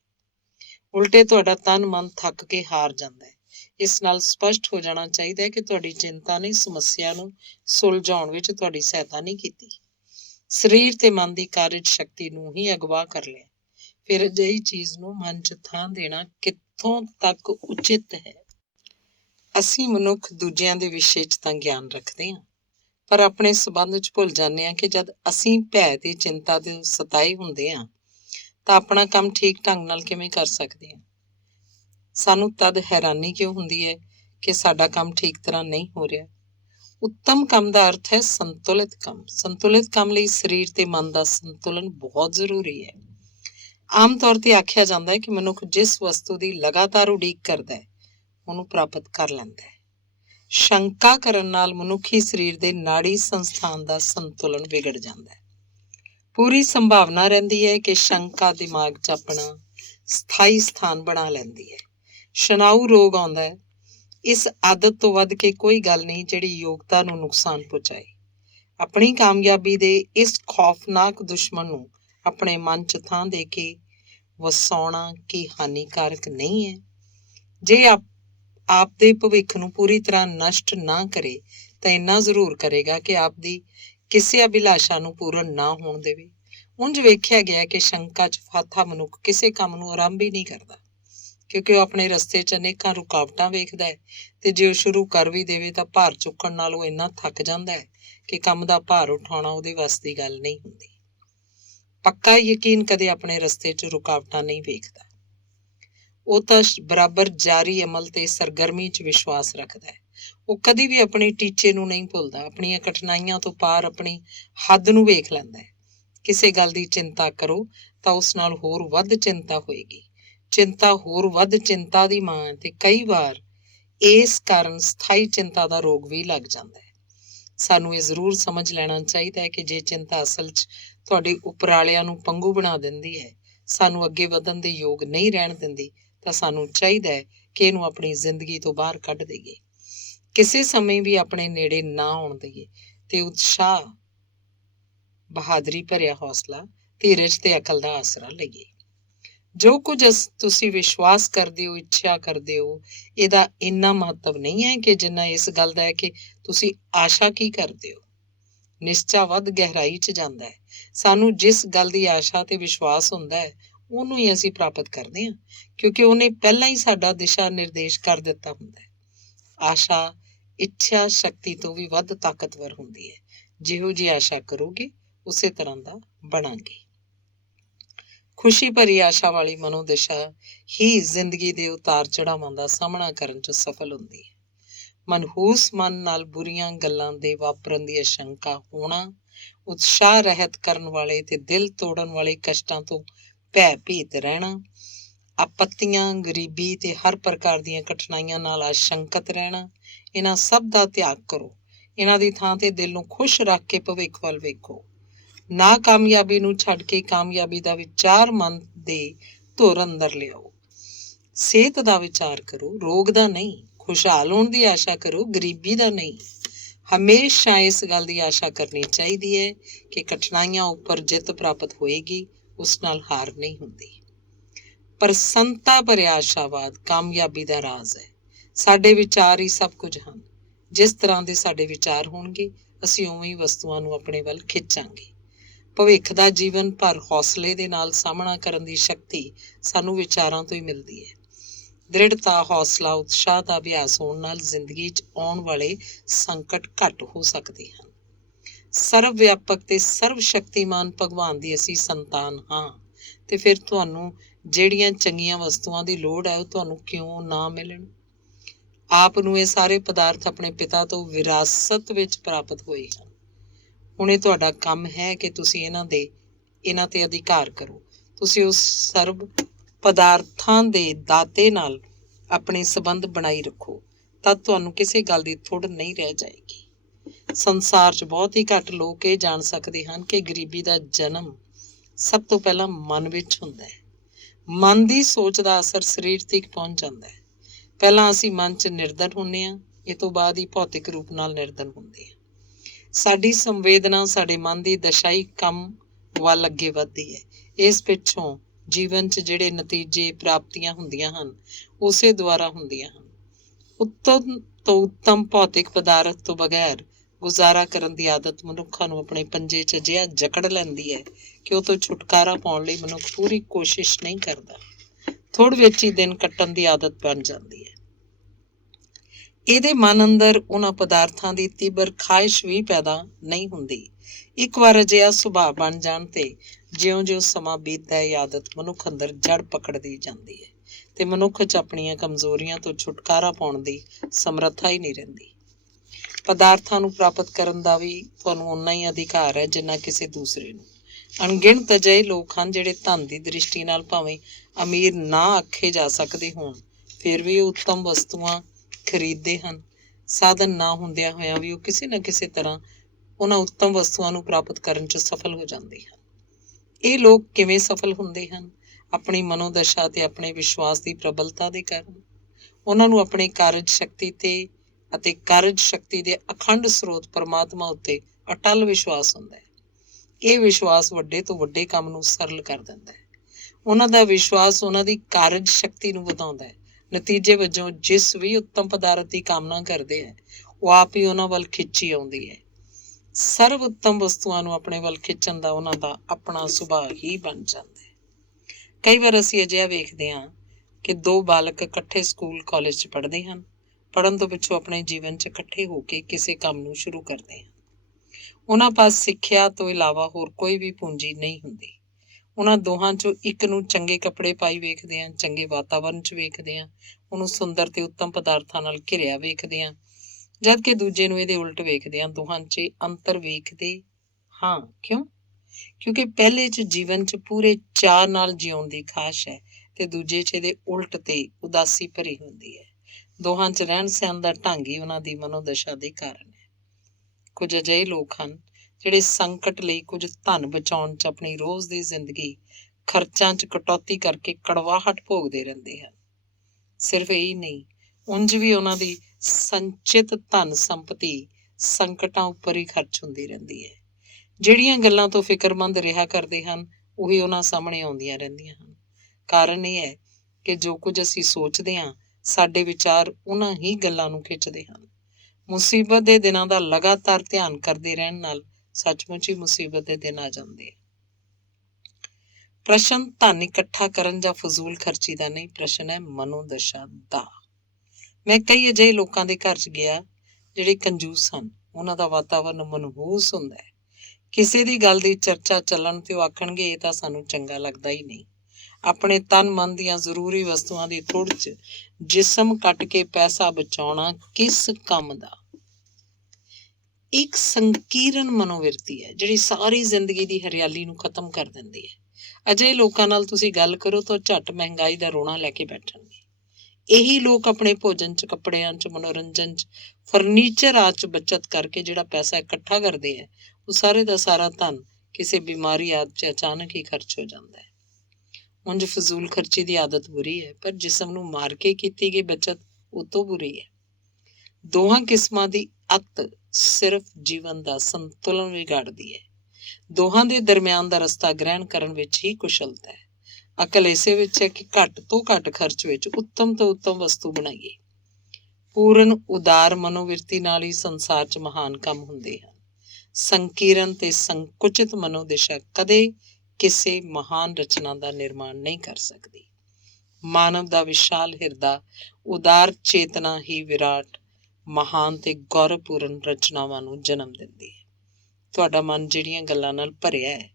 ਉਲਟੇ ਤੁਹਾਡਾ ਤਨ ਮਨ ਥੱਕ ਕੇ ਹਾਰ ਜਾਂਦਾ ਹੈ। ਇਸ ਨਾਲ ਸਪਸ਼ਟ ਹੋ ਜਾਣਾ ਚਾਹੀਦਾ ਹੈ ਕਿ ਤੁਹਾਡੀ ਚਿੰਤਾ ਨੇ ਸਮੱਸਿਆ ਨੂੰ ਸੁਲਝਾਉਣ ਵਿੱਚ ਤੁਹਾਡੀ ਸਹਾਇਤਾ ਨਹੀਂ ਕੀਤੀ। ਸਰੀਰ ਤੇ ਮਨ ਦੀ ਕਾਰਜ ਸ਼ਕਤੀ ਨੂੰ ਹੀ ਅਗਵਾ ਕਰ ਲਿਆ। ਫਿਰ ਅਜਿਹੀ ਚੀਜ਼ ਨੂੰ ਮਨ 'ਚ ਥਾਂ ਦੇਣਾ ਕਿੱਥੋਂ ਤੱਕ ਉਚਿਤ ਹੈ। ਅਸੀਂ ਮਨੁੱਖ ਦੂਜਿਆਂ ਦੇ ਵਿਸ਼ੇ 'ਚ ਤਾਂ ਗਿਆਨ ਰੱਖਦੇ ਹਾਂ, ਪਰ ਆਪਣੇ ਸਬੰਧ 'ਚ ਭੁੱਲ ਜਾਂਦੇ ਹਾਂ ਕਿ ਜਦ ਅਸੀਂ ਭੈ ਤੇ ਚਿੰਤਾ ਦੇ ਸਤਾਏ ਹੁੰਦੇ ਹਾਂ ਤਾਂ ਆਪਣਾ ਕੰਮ ਠੀਕ ਢੰਗ ਨਾਲ ਕਿਵੇਂ ਕਰ ਸਕਦੇ ਹਾਂ। ਸਾਨੂੰ ਤਦ ਹੈਰਾਨੀ ਕਿਉਂ ਹੁੰਦੀ ਹੈ ਕਿ ਸਾਡਾ ਕੰਮ ਠੀਕ ਤਰ੍ਹਾਂ ਨਹੀਂ ਹੋ ਰਿਹਾ। ਉੱਤਮ ਕੰਮ ਦਾ ਅਰਥ ਹੈ ਸੰਤੁਲਿਤ ਕੰਮ। ਸੰਤੁਲਿਤ ਕੰਮ ਲਈ ਸਰੀਰ ਤੇ ਮਨ ਦਾ ਸੰਤੁਲਨ ਬਹੁਤ ਜ਼ਰੂਰੀ ਹੈ। ਆਮ ਤੌਰ ਤੇ ਆਖਿਆ ਜਾਂਦਾ ਹੈ ਕਿ ਮਨੁੱਖ ਜਿਸ ਵਸਤੂ ਦੀ ਲਗਾਤਾਰ ਉਡੀਕ ਕਰਦਾ ਹੈ ਉਹਨੂੰ ਪ੍ਰਾਪਤ ਕਰ ਲੈਂਦਾ ਹੈ। ਸ਼ੰਕਾ ਕਰਨ ਨਾਲ ਮਨੁੱਖੀ ਸਰੀਰ ਦੇ ਨਾੜੀ ਸੰਸਥਾਨ ਦਾ ਸੰਤੁਲਨ ਵਿਗੜ ਜਾਂਦਾ ਹੈ। ਪੂਰੀ ਸੰਭਾਵਨਾ ਰਹਿੰਦੀ ਹੈ ਕਿ ਸ਼ੰਕਾ ਦਿਮਾਗ 'ਚ ਆਪਣਾ ਸਥਾਈ ਸਥਾਨ ਬਣਾ ਲੈਂਦੀ ਹੈ। ਸ਼ਨਾਊ ਰੋਗ ਆਉਂਦਾ ਹੈ। ਇਸ ਆਦਤ ਤੋਂ ਵੱਧ ਕੇ ਕੋਈ ਗੱਲ ਨਹੀਂ ਜਿਹੜੀ ਯੋਗਤਾ ਨੂੰ ਨੁਕਸਾਨ ਪਹੁੰਚਾਏ। ਆਪਣੀ ਕਾਮਯਾਬੀ ਦੇ ਇਸ ਖੌਫਨਾਕ ਦੁਸ਼ਮਣ ਨੂੰ ਆਪਣੇ ਮਨ 'ਚ ਥਾਂ ਦੇ ਕੇ ਵਸਾਉਣਾ ਕੀ ਹਾਨੀਕਾਰਕ ਨਹੀਂ ਹੈ। ਜੇ ਆਪ ਦੇ ਭਵਿੱਖ ਨੂੰ ਪੂਰੀ ਤਰ੍ਹਾਂ ਨਸ਼ਟ ਨਾ ਕਰੇ ਤਾਂ ਇੰਨਾ ਜ਼ਰੂਰ ਕਰੇਗਾ ਕਿ ਆਪ ਦੀ ਕਿਸੇ ਅਭਿਲਾਸ਼ਾ ਨੂੰ ਪੂਰਨ ਨਾ ਹੋਣ ਦੇਵੇ। ਉਂਝ ਵੇਖਿਆ ਗਿਆ ਕਿ ਸ਼ੰਕਾ 'ਚ ਫਾਥਾ ਮਨੁੱਖ ਕਿਸੇ ਕੰਮ ਨੂੰ ਆਰੰਭ ਹੀ ਨਹੀਂ ਕਰਦਾ, ਕਿਉਂਕਿ ਉਹ ਆਪਣੇ ਰਸਤੇ 'ਚ ਅਨੇਕਾਂ ਰੁਕਾਵਟਾਂ ਵੇਖਦਾ ਹੈ ਤੇ ਜੇ ਉਹ ਸ਼ੁਰੂ ਕਰ ਵੀ ਦੇਵੇ ਤਾਂ ਭਾਰ ਚੁੱਕਣ ਨਾਲ ਉਹ ਇੰਨਾ ਥੱਕ ਜਾਂਦਾ ਹੈ ਕਿ ਕੰਮ ਦਾ ਭਾਰ ਉਠਾਉਣਾ ਉਹਦੇ ਵੱਸ ਦੀ ਗੱਲ ਨਹੀਂ ਹੁੰਦੀ। ਪੱਕਾ ਯਕੀਨ ਕਦੇ ਆਪਣੇ ਰਸਤੇ 'ਚ ਰੁਕਾਵਟਾਂ ਨਹੀਂ ਵੇਖਦਾ। ਉਹ ਤਾਂ ਬਰਾਬਰ ਜਾਰੀ ਅਮਲ ਤੇ ਸਰਗਰਮੀ 'ਚ ਵਿਸ਼ਵਾਸ ਰੱਖਦਾ ਹੈ। ਉਹ ਕਦੀ ਵੀ ਆਪਣੇ ਟੀਚੇ ਨੂੰ ਨਹੀਂ ਭੁੱਲਦਾ। ਆਪਣੀਆਂ ਕਠਿਨਾਈਆਂ ਤੋਂ ਪਾਰ ਆਪਣੀ ਹੱਦ ਨੂੰ ਵੇਖ ਲੈਂਦਾ ਹੈ। ਕਿਸੇ ਗੱਲ ਦੀ ਚਿੰਤਾ ਕਰੋ ਤਾਂ ਉਸ ਨਾਲ ਹੋਰ ਵੱਧ ਚਿੰਤਾ ਹੋਏਗੀ। ਚਿੰਤਾ ਹੋਰ ਵੱਧ ਚਿੰਤਾ ਦੀ ਮਾਂ ਹੈ ਤੇ ਕਈ ਵਾਰ ਇਸ ਕਾਰਨ ਸਥਾਈ ਚਿੰਤਾ ਦਾ ਰੋਗ ਵੀ ਲੱਗ ਜਾਂਦਾ ਹੈ। ਸਾਨੂੰ ਇਹ ਜ਼ਰੂਰ ਸਮਝ ਲੈਣਾ ਚਾਹੀਦਾ ਹੈ ਕਿ ਜੇ ਚਿੰਤਾ ਅਸਲ 'ਚ ਤੁਹਾਡੇ ਉਪਰਾਲਿਆਂ ਨੂੰ ਪੰਗੂ ਬਣਾ ਦਿੰਦੀ ਹੈ, ਸਾਨੂੰ ਅੱਗੇ ਵਧਣ ਦੇ ਯੋਗ ਨਹੀਂ ਰਹਿਣ ਦਿੰਦੀ, ਤਾਂ ਸਾਨੂੰ ਚਾਹੀਦਾ ਹੈ ਕਿ ਇਹਨੂੰ ਆਪਣੀ ਜ਼ਿੰਦਗੀ ਤੋਂ ਬਾਹਰ ਕੱਢ ਦੇਈਏ। ਕਿਸੇ ਸਮੇਂ ਵੀ ਆਪਣੇ ਨੇੜੇ ਨਾ ਆਉਣ ਦੇਈਏ ਤੇ ਉਤਸ਼ਾਹ, ਬਹਾਦਰੀ ਭਰਿਆ ਹੌਸਲਾ, ਧੀਰਜ ਤੇ ਅਕਲ ਦਾ ਆਸਰਾ ਲਈਏ। ਜੋ ਕੁਝ ਤੁਸੀਂ ਵਿਸ਼ਵਾਸ ਕਰਦੇ ਹੋ, ਇੱਛਾ ਕਰਦੇ ਹੋ, ਇਹਦਾ ਇੰਨਾ ਮਹੱਤਵ ਨਹੀਂ ਹੈ ਕਿ ਜਿੰਨਾ ਇਸ ਗੱਲ ਦਾ ਹੈ ਕਿ ਤੁਸੀਂ ਆਸ਼ਾ ਕੀ ਕਰਦੇ ਹੋ। ਨਿਸ਼ਚਾ ਵੱਧ ਗਹਿਰਾਈ 'ਚ ਜਾਂਦਾ ਹੈ। ਸਾਨੂੰ ਜਿਸ ਗੱਲ ਦੀ ਆਸ਼ਾ ਤੇ ਵਿਸ਼ਵਾਸ ਹੁੰਦਾ ਹੈ ਉਹਨੂੰ ਹੀ ਅਸੀਂ ਪ੍ਰਾਪਤ ਕਰਦੇ ਹਾਂ, ਕਿਉਂਕਿ ਉਹਨੇ ਪਹਿਲਾਂ ਹੀ ਸਾਡਾ ਦਿਸ਼ਾ ਨਿਰਦੇਸ਼ ਕਰ ਦਿੱਤਾ ਹੁੰਦਾ ਹੈ। ਆਸ਼ਾ ਇੱਛਾ ਸ਼ਕਤੀ ਤੋਂ ਵੀ ਵੱਧ ਤਾਕਤਵਰ ਹੁੰਦੀ ਹੈ। ਜਿਹੋ ਜਿਹੀ ਆਸ਼ਾ ਕਰੋਗੇ ਉਸੇ ਤਰ੍ਹਾਂ ਦਾ ਬਣਾਂਗੇ। ਖੁਸ਼ੀ ਭਰੀ ਆਸ਼ਾ ਵਾਲੀ ਮਨੋਦਸ਼ਾ ਹੀ ਜ਼ਿੰਦਗੀ ਦੇ ਉਤਾਰ ਚੜਾਵਾਂ ਦਾ ਸਾਹਮਣਾ ਕਰਨ 'ਚ ਸਫਲ ਹੁੰਦੀ ਹੈ। ਮਨਹੂਸ ਮਨ ਨਾਲ ਬੁਰੀਆਂ ਗੱਲਾਂ ਦੇ ਵਾਪਰਨ ਦੀ ਆਸ਼ੰਕਾ ਹੋਣਾ, ਉਤਸ਼ਾਹ ਰਹਿਤ ਕਰਨ ਵਾਲੇ ਤੇ ਦਿਲ ਤੋੜਨ ਵਾਲੇ ਕਸ਼ਟਾਂ ਤੋਂ ਭੈ-ਭੀਤ ਰਹਿਣਾ, ਆਪੱਤੀਆਂ, ਗਰੀਬੀ ਤੇ ਹਰ ਪ੍ਰਕਾਰ ਦੀਆਂ ਕਠਿਨਾਈਆਂ ਨਾਲ ਆਸ਼ੰਕਤ ਰਹਿਣਾ, ਇਹਨਾਂ ਸਭ ਦਾ ਤਿਆਗ ਕਰੋ। ਇਹਨਾਂ ਦੀ ਥਾਂ ਤੇ ਦਿਲ ਨੂੰ ਖੁਸ਼ ਰੱਖ ਕੇ ਭਵਿੱਖ ਵੱਲ ਵੇਖੋ। ਨਾਕਾਮਯਾਬੀ ਨੂੰ ਛੱਡ ਕੇ ਕਾਮਯਾਬੀ ਦਾ ਵਿਚਾਰ ਮਨ ਦੇ ਧੁਰ ਅੰਦਰ ਲਿਆਓ। ਸਿਹਤ ਦਾ ਵਿਚਾਰ ਕਰੋ, ਰੋਗ ਦਾ ਨਹੀਂ। ਖੁਸ਼ਹਾਲ ਹੋਣ ਦੀ ਆਸ਼ਾ ਕਰੋ, ਗਰੀਬੀ ਦਾ ਨਹੀਂ। ਹਮੇਸ਼ਾ ਇਸ ਗੱਲ ਦੀ ਆਸ਼ਾ ਕਰਨੀ ਚਾਹੀਦੀ ਹੈ ਕਿ ਕਠਿਨਾਈਆਂ ਉੱਪਰ ਜਿੱਤ ਪ੍ਰਾਪਤ ਹੋਏਗੀ, ਉਸ ਨਾਲ ਹਾਰ ਨਹੀਂ ਹੁੰਦੀ। ਪ੍ਰਸੰਨਤਾ ਭਰਿਆ ਆਸ਼ਾਵਾਦ ਕਾਮਯਾਬੀ ਦਾ ਰਾਜ਼ ਹੈ। ਸਾਡੇ ਵਿਚਾਰ ਹੀ ਸਭ ਕੁਝ ਹਨ। ਜਿਸ ਤਰ੍ਹਾਂ ਦੇ ਸਾਡੇ ਵਿਚਾਰ ਹੋਣਗੇ, ਅਸੀਂ ਉਵੇਂ ਹੀ ਵਸਤੂਆਂ ਨੂੰ ਆਪਣੇ ਵੱਲ ਖਿੱਚਾਂਗੇ। ਭਵਿੱਖ ਦਾ ਜੀਵਨ ਭਰ ਹੌਸਲੇ ਦੇ ਨਾਲ ਸਾਹਮਣਾ ਕਰਨ ਦੀ ਸ਼ਕਤੀ ਸਾਨੂੰ ਵਿਚਾਰਾਂ ਤੋਂ ਹੀ ਮਿਲਦੀ ਹੈ। ਦ੍ਰਿੜਤਾ, ਹੌਸਲਾ, ਉਤਸ਼ਾਹ ਦਾ ਅਭਿਆਸ ਹੋਣ ਨਾਲ ਜ਼ਿੰਦਗੀ 'ਚ ਆਉਣ ਵਾਲੇ ਸੰਕਟ ਘੱਟ ਹੋ ਸਕਦੇ ਹਨ। ਸਰਵ ਵਿਆਪਕ ਤੇ ਸਰਵ ਸ਼ਕਤੀਮਾਨ ਭਗਵਾਨ ਦੀ ਅਸੀਂ ਸੰਤਾਨ ਹਾਂ, ਤੇ ਫਿਰ ਤੁਹਾਨੂੰ ਜਿਹੜੀਆਂ ਚੰਗੀਆਂ ਵਸਤੂਆਂ ਦੀ ਲੋੜ ਹੈ ਉਹ ਤੁਹਾਨੂੰ ਕਿਉਂ ਨਾ ਮਿਲਣ। ਆਪ ਨੂੰ ਇਹ ਸਾਰੇ ਪਦਾਰਥ ਆਪਣੇ ਪਿਤਾ ਤੋਂ ਵਿਰਾਸਤ ਵਿੱਚ ਪ੍ਰਾਪਤ ਹੋਏ ਹਨ। ਹੁਣ ਇਹ ਤੁਹਾਡਾ ਕੰਮ ਹੈ ਕਿ ਤੁਸੀਂ ਇਹਨਾਂ ਤੇ ਅਧਿਕਾਰ ਕਰੋ। ਤੁਸੀਂ ਉਸ ਸਰਬ ਪਦਾਰਥਾਂ ਦੇ ਦਾਤੇ ਨਾਲ ਆਪਣੇ ਸੰਬੰਧ ਬਣਾਈ ਰੱਖੋ, ਤਦ ਤੁਹਾਨੂੰ ਕਿਸੇ ਗੱਲ ਦੀ ਥੁੜ ਨਹੀਂ ਰਹਿ ਜਾਏਗੀ। ਸੰਸਾਰ 'ਚ ਬਹੁਤ ਹੀ ਘੱਟ ਲੋਕ ਇਹ ਜਾਣ ਸਕਦੇ ਹਨ ਕਿ ਗਰੀਬੀ ਦਾ ਜਨਮ ਸਭ ਤੋਂ ਪਹਿਲਾਂ ਮਨ ਵਿੱਚ ਹੁੰਦਾ ਹੈ। ਮਨ ਦੀ ਸੋਚ ਦਾ ਅਸਰ ਸਰੀਰ ਤੱਕ ਪਹੁੰਚ ਜਾਂਦਾ ਹੈ। ਪਹਿਲਾਂ ਅਸੀਂ ਮਨ 'ਚ ਨਿਰਧਨ ਹੁੰਦੇ ਹਾਂ, ਇਹ ਤੋਂ ਬਾਅਦ ਹੀ ਭੌਤਿਕ ਰੂਪ ਨਾਲ ਨਿਰਧਨ ਹੁੰਦੇ ਹਾਂ। ਸਾਡੀ ਸੰਵੇਦਨਾ ਸਾਡੇ ਮਨ ਦੀ ਦਸ਼ਾ ਹੀ ਕੰਮ ਵੱਲ ਅੱਗੇ ਵੱਧਦੀ ਹੈ। ਇਸ ਪਿੱਛੋਂ ਜੀਵਨ 'ਚ ਜਿਹੜੇ ਨਤੀਜੇ ਪ੍ਰਾਪਤੀਆਂ ਹੁੰਦੀਆਂ ਹਨ, ਉਸੇ ਦੁਆਰਾ ਹੁੰਦੀਆਂ ਹਨ। ਉੱਤਮ ਤੋਂ ਉੱਤਮ ਭੌਤਿਕ ਪਦਾਰਥ ਤੋਂ ਬਗੈਰ ਗੁਜ਼ਾਰਾ ਕਰਨ ਦੀ ਆਦਤ ਮਨੁੱਖਾਂ ਨੂੰ ਆਪਣੇ ਪੰਜੇ 'ਚ ਅਜਿਹਾ ਜਕੜ ਲੈਂਦੀ ਹੈ ਕਿ ਉਹ ਤੋਂ ਛੁਟਕਾਰਾ ਪਾਉਣ ਲਈ ਮਨੁੱਖ ਪੂਰੀ ਕੋਸ਼ਿਸ਼ ਨਹੀਂ ਕਰਦਾ। ਥੋੜ੍ਹ ਵਿੱਚ ਹੀ ਦਿਨ ਕੱਟਣ ਦੀ ਆਦਤ ਬਣ ਜਾਂਦੀ ਹੈ। ਇਹਦੇ ਮਨ ਅੰਦਰ ਉਹਨਾਂ ਪਦਾਰਥਾਂ ਦੀ ਤੀਬਰ ਖਾਹਿਸ਼ ਵੀ ਪੈਦਾ ਨਹੀਂ ਹੁੰਦੀ। ਇੱਕ ਵਾਰ ਅਜਿਹਾ ਸੁਭਾਅ ਬਣ ਜਾਣ ਤੇ ਜਿਉਂ-ਜਿਉਂ ਸਮਾਂ ਬੀਤਦਾ ਇਹ ਆਦਤ ਮਨੁੱਖ ਅੰਦਰ ਜੜ ਪਕੜਦੀ ਜਾਂਦੀ ਹੈ ਤੇ ਮਨੁੱਖ 'ਚ ਆਪਣੀਆਂ ਕਮਜ਼ੋਰੀਆਂ ਤੋਂ ਛੁਟਕਾਰਾ ਪਾਉਣ ਦੀ ਸਮਰੱਥਾ ਹੀ ਨਹੀਂ ਰਹਿੰਦੀ। ਪਦਾਰਥਾਂ ਨੂੰ ਪ੍ਰਾਪਤ ਕਰਨ ਦਾ ਵੀ ਤੁਹਾਨੂੰ ਓਨਾ ਹੀ ਅਧਿਕਾਰ ਹੈ ਜਿੰਨਾ ਕਿਸੇ ਦੂਸਰੇ ਨੂੰ। ਅਣਗਿਣਤ ਅਜਿਹੇ ਲੋਕ ਹਨ ਜਿਹੜੇ ਧਨ ਦੀ ਦ੍ਰਿਸ਼ਟੀ ਨਾਲ ਭਾਵੇਂ ਅਮੀਰ ਨਾ ਆਖੇ ਜਾ ਸਕਦੇ ਹੋਣ, ਫਿਰ ਵੀ ਉਹ ਉੱਤਮ ਵਸਤੂਆਂ ਖਰੀਦਦੇ ਹਨ। ਸਾਧਨ ਨਾ ਹੁੰਦਿਆਂ ਹੋਇਆਂ ਵੀ ਉਹ ਕਿਸੇ ਨਾ ਕਿਸੇ ਤਰ੍ਹਾਂ ਉਹਨਾਂ ਉੱਤਮ ਵਸਤੂਆਂ ਨੂੰ ਪ੍ਰਾਪਤ ਕਰਨ 'ਚ ਸਫਲ ਹੋ ਜਾਂਦੇ ਹਨ। ਇਹ ਲੋਕ ਕਿਵੇਂ ਸਫਲ ਹੁੰਦੇ ਹਨ? ਆਪਣੀ ਮਨੋਦਸ਼ਾ ਤੇ ਆਪਣੇ ਵਿਸ਼ਵਾਸ ਦੀ ਪ੍ਰਬਲਤਾ ਦੇ ਕਾਰਨ। ਉਹਨਾਂ ਨੂੰ ਆਪਣੇ ਕਾਰਜ ਸ਼ਕਤੀ ਦੇ ਅਖੰਡ ਸਰੋਤ ਪਰਮਾਤਮਾ ਉੱਤੇ ਅਟੱਲ ਵਿਸ਼ਵਾਸ ਹੁੰਦਾ ਹੈ। ਇਹ ਵਿਸ਼ਵਾਸ ਵੱਡੇ ਤੋਂ ਵੱਡੇ ਕੰਮ ਨੂੰ ਸਰਲ ਕਰ ਦਿੰਦਾ ਹੈ। ਉਹਨਾਂ ਦਾ ਵਿਸ਼ਵਾਸ ਉਹਨਾਂ ਦੀ ਕਾਰਜ ਸ਼ਕਤੀ ਨੂੰ ਵਧਾਉਂਦਾ ਹੈ। ਨਤੀਜੇ ਵਜੋਂ ਜਿਸ ਵੀ ਉੱਤਮ ਪਦਾਰਥ ਦੀ ਕਾਮਨਾ ਕਰਦੇ ਹੈ, ਉਹ ਆਪ ਹੀ ਉਹਨਾਂ ਵੱਲ ਖਿੱਚੀ ਆਉਂਦੀ ਹੈ। ਸਰਵ ਉੱਤਮ ਵਸਤੂਆਂ ਨੂੰ ਆਪਣੇ ਵੱਲ ਖਿੱਚਣ ਦਾ ਉਹਨਾਂ ਦਾ ਆਪਣਾ ਸੁਭਾਅ ਹੀ ਬਣ ਜਾਂਦਾ ਹੈ। ਕਈ ਵਾਰ ਅਸੀਂ ਅਜਿਹਾ ਵੇਖਦੇ ਹਾਂ ਕਿ ਦੋ ਬਾਲਕ ਇਕੱਠੇ ਸਕੂਲ ਕਾਲਜ 'ਚ ਪੜ੍ਹਦੇ ਹਨ। ਪੜ੍ਹਨ ਤੋਂ ਪਿੱਛੋਂ ਆਪਣੇ ਜੀਵਨ 'ਚ ਇਕੱਠੇ ਹੋ ਕੇ ਕਿਸੇ ਕੰਮ ਨੂੰ ਸ਼ੁਰੂ ਕਰਦੇ ਹਨ। ਉਹਨਾਂ ਪਾਸ ਸਿੱਖਿਆ ਤੋਂ ਇਲਾਵਾ ਹੋਰ ਕੋਈ ਵੀ ਪੂੰਜੀ ਨਹੀਂ ਹੁੰਦੀ। ਉਹਨਾਂ ਦੋਹਾਂ 'ਚੋਂ ਇੱਕ ਨੂੰ ਚੰਗੇ ਕੱਪੜੇ ਪਾਈ ਵੇਖਦੇ ਹਾਂ, ਚੰਗੇ ਵਾਤਾਵਰਨ 'ਚ ਵੇਖਦੇ ਹਾਂ, ਉਹਨੂੰ ਸੁੰਦਰ ਤੇ ਉੱਤਮ ਪਦਾਰਥਾਂ ਨਾਲ ਘਿਰਿਆ ਵੇਖਦੇ ਹਾਂ, ਜਦ ਕਿ ਦੂਜੇ ਨੂੰ ਇਹਦੇ ਉਲਟ ਵੇਖਦੇ ਹਾਂ। ਦੋਹਾਂ 'ਚ ਅੰਤਰ ਵੇਖਦੇ ਹਾਂ। ਕਿਉਂ? ਕਿਉਂਕਿ ਪਹਿਲੇ 'ਚ ਜੀਵਨ 'ਚ ਪੂਰੇ ਚਾਅ ਨਾਲ ਜਿਉਣ ਦੀ ਖਾਸ਼ ਹੈ ਤੇ ਦੂਜੇ 'ਚ ਇਹਦੇ ਉਲਟ ਤੇ ਉਦਾਸੀ ਭਰੀ ਹੁੰਦੀ ਹੈ। ਦੋਹਾਂ 'ਚ ਰਹਿਣ ਸਹਿਣ ਦਾ ਢੰਗ ਹੀ ਉਹਨਾਂ ਦੀ ਮਨੋਦਸ਼ਾ ਦੇ ਕਾਰਨ ਹੈ। ਕੁਝ ਅਜਿਹੇ ਲੋਕ ਹਨ ਜਿਹੜੇ ਸੰਕਟ ਲਈ ਕੁਝ ਧਨ ਬਚਾਉਣ 'ਚ ਆਪਣੀ ਰੋਜ਼ ਦੀ ਜ਼ਿੰਦਗੀ ਖਰਚਾਂ 'ਚ ਕਟੌਤੀ ਕਰਕੇ ਕੜਵਾਹਟ ਭੋਗਦੇ ਰਹਿੰਦੇ ਹਨ। ਸਿਰਫ ਇਹੀ ਨਹੀਂ, ਉਂਝ ਵੀ ਉਹਨਾਂ ਦੀ ਸੰਚਿਤ ਧਨ ਸੰਪਤੀ ਸੰਕਟਾਂ ਉੱਪਰ ਹੀ ਖਰਚ ਹੁੰਦੀ ਰਹਿੰਦੀ ਹੈ। ਜਿਹੜੀਆਂ ਗੱਲਾਂ ਤੋਂ ਫਿਕਰਮੰਦ ਰਿਹਾ ਕਰਦੇ ਹਨ, ਉਹੀ ਉਹਨਾਂ ਸਾਹਮਣੇ ਆਉਂਦੀਆਂ ਰਹਿੰਦੀਆਂ ਹਨ। ਕਾਰਨ ਇਹ ਹੈ ਕਿ ਜੋ ਕੁਝ ਅਸੀਂ ਸੋਚਦੇ ਹਾਂ, ਸਾਡੇ ਵਿਚਾਰ ਉਹਨਾਂ ਹੀ ਗੱਲਾਂ ਨੂੰ ਖਿੱਚਦੇ ਹਨ। ਮੁਸੀਬਤ ਦੇ ਦਿਨਾਂ ਦਾ ਲਗਾਤਾਰ ਧਿਆਨ ਕਰਦੇ ਰਹਿਣ ਨਾਲ ਸੱਚਮੁੱਚ ਹੀ ਮੁਸੀਬਤ ਦੇ ਦਿਨ ਆ ਜਾਂਦੇ ਆ। ਪ੍ਰਸ਼ਨ ਧਨ ਇਕੱਠਾ ਕਰਨ ਜਾਂ ਫਜ਼ੂਲ ਖਰਚੀ ਦਾ ਨਹੀਂ, ਪ੍ਰਸ਼ਨ ਹੈ ਮਨੋਦਸ਼ਾ ਦਾ। ਮੈਂ ਕਈ ਅਜਿਹੇ ਲੋਕਾਂ ਦੇ ਘਰ 'ਚ ਗਿਆ ਜਿਹੜੇ ਕੰਜੂਸ ਹਨ। ਉਹਨਾਂ ਦਾ ਵਾਤਾਵਰਨ ਮਨਹੂਸ ਹੁੰਦਾ ਹੈ। ਕਿਸੇ ਦੀ ਗੱਲ ਦੀ ਚਰਚਾ ਚੱਲਣ ਤੇ ਉਹ ਆਖਣਗੇ ਇਹ ਤਾਂ ਸਾਨੂੰ ਚੰਗਾ ਲੱਗਦਾ ਹੀ ਨਹੀਂ। ਆਪਣੇ ਤਨ ਮਨ ਦੀਆਂ ਜ਼ਰੂਰੀ ਵਸਤੂਆਂ ਦੀ ਥੁੜ 'ਚ ਜਿਸਮ ਕੱਟ ਕੇ ਪੈਸਾ ਬਚਾਉਣਾ ਕਿਸ ਕੰਮ ਦਾ। ਇੱਕ ਸੰਕੀਰਨ ਮਨੋਵਿਰਤੀ ਹੈ ਜਿਹੜੀ ਸਾਰੀ ਜ਼ਿੰਦਗੀ ਦੀ ਹਰਿਆਲੀ ਨੂੰ ਖਤਮ ਕਰ ਦਿੰਦੀ ਹੈ। ਅਜਿਹੇ ਲੋਕਾਂ ਨਾਲ ਤੁਸੀਂ ਗੱਲ ਕਰੋ ਤਾਂ ਝੱਟ ਮਹਿੰਗਾਈ ਦਾ ਰੋਣਾ ਲੈ ਕੇ ਬੈਠਣਗੇ। ਇਹੀ ਲੋਕ ਆਪਣੇ ਭੋਜਨ 'ਚ, ਕੱਪੜਿਆਂ 'ਚ, ਮਨੋਰੰਜਨ 'ਚ, ਫਰਨੀਚਰ ਆਦਿ 'ਚ ਬੱਚਤ ਕਰਕੇ ਜਿਹੜਾ ਪੈਸਾ ਇਕੱਠਾ ਕਰਦੇ ਹੈ ਉਹ ਸਾਰੇ ਦਾ ਸਾਰਾ ਧਨ ਕਿਸੇ ਬਿਮਾਰੀ ਆਦਿ 'ਚ ਅਚਾਨਕ ਹੀ ਖਰਚ ਹੋ ਜਾਂਦਾ ਹੈ। ਉਂਝ ਫਜ਼ੂਲ ਖਰਚੀ ਦੀ ਆਦਤ ਬੁਰੀ ਹੈ, ਪਰ ਜਿਸਮ ਨੂੰ ਮਾਰ ਕੇ ਕੀਤੀ ਗਈ ਬੱਚਤ ਉਹ ਤੋਂ ਬੁਰੀ ਹੈ। ਦੋਹਾਂ ਕਿਸਮਾਂ ਦੀ ਅੱਤ ਸਿਰਫ ਜੀਵਨ ਦਾ ਸੰਤੁਲਨ ਵਿਗਾੜਦੀ ਹੈ। ਦੋਹਾਂ ਦੇ ਦਰਮਿਆਨ ਦਾ ਰਸਤਾ ਗ੍ਰਹਿਣ ਕਰਨ ਵਿੱਚ ਹੀ ਕੁਸ਼ਲਤਾ ਹੈ। ਅਕਲ ਇਸੇ ਵਿੱਚ ਹੈ ਕਿ ਘੱਟ ਤੋਂ ਘੱਟ ਖਰਚ ਵਿੱਚ ਉੱਤਮ ਤੋਂ ਉੱਤਮ ਵਸਤੂ ਬਣਾਈਏ। ਪੂਰਨ ਉਦਾਰ ਮਨੋਵਿਰਤੀ ਨਾਲ ਹੀ ਸੰਸਾਰ 'ਚ ਮਹਾਨ ਕੰਮ ਹੁੰਦੇ ਹਨ। ਸੰਕੀਰਨ ਤੇ ਸੰਕੁਚਿਤ ਮਨੋਦਸ਼ਾ ਕਦੇ ਕਿਸੇ ਮਹਾਨ ਰਚਨਾ ਦਾ ਨਿਰਮਾਣ ਨਹੀਂ ਕਰ ਸਕਦੀ। ਮਾਨਵ ਦਾ ਵਿਸ਼ਾਲ ਹਿਰਦਾ, ਉਦਾਰ ਚੇਤਨਾ ਹੀ ਵਿਰਾਟ, ਮਹਾਨ ਤੇ ਗੌਰਵਪੂਰਨ ਰਚਨਾਵਾਂ ਨੂੰ ਜਨਮ ਦਿੰਦੀ ਹੈ। ਤੁਹਾਡਾ ਮਨ ਜਿਹੜੀਆਂ ਗੱਲਾਂ ਨਾਲ ਭਰਿਆ ਹੈ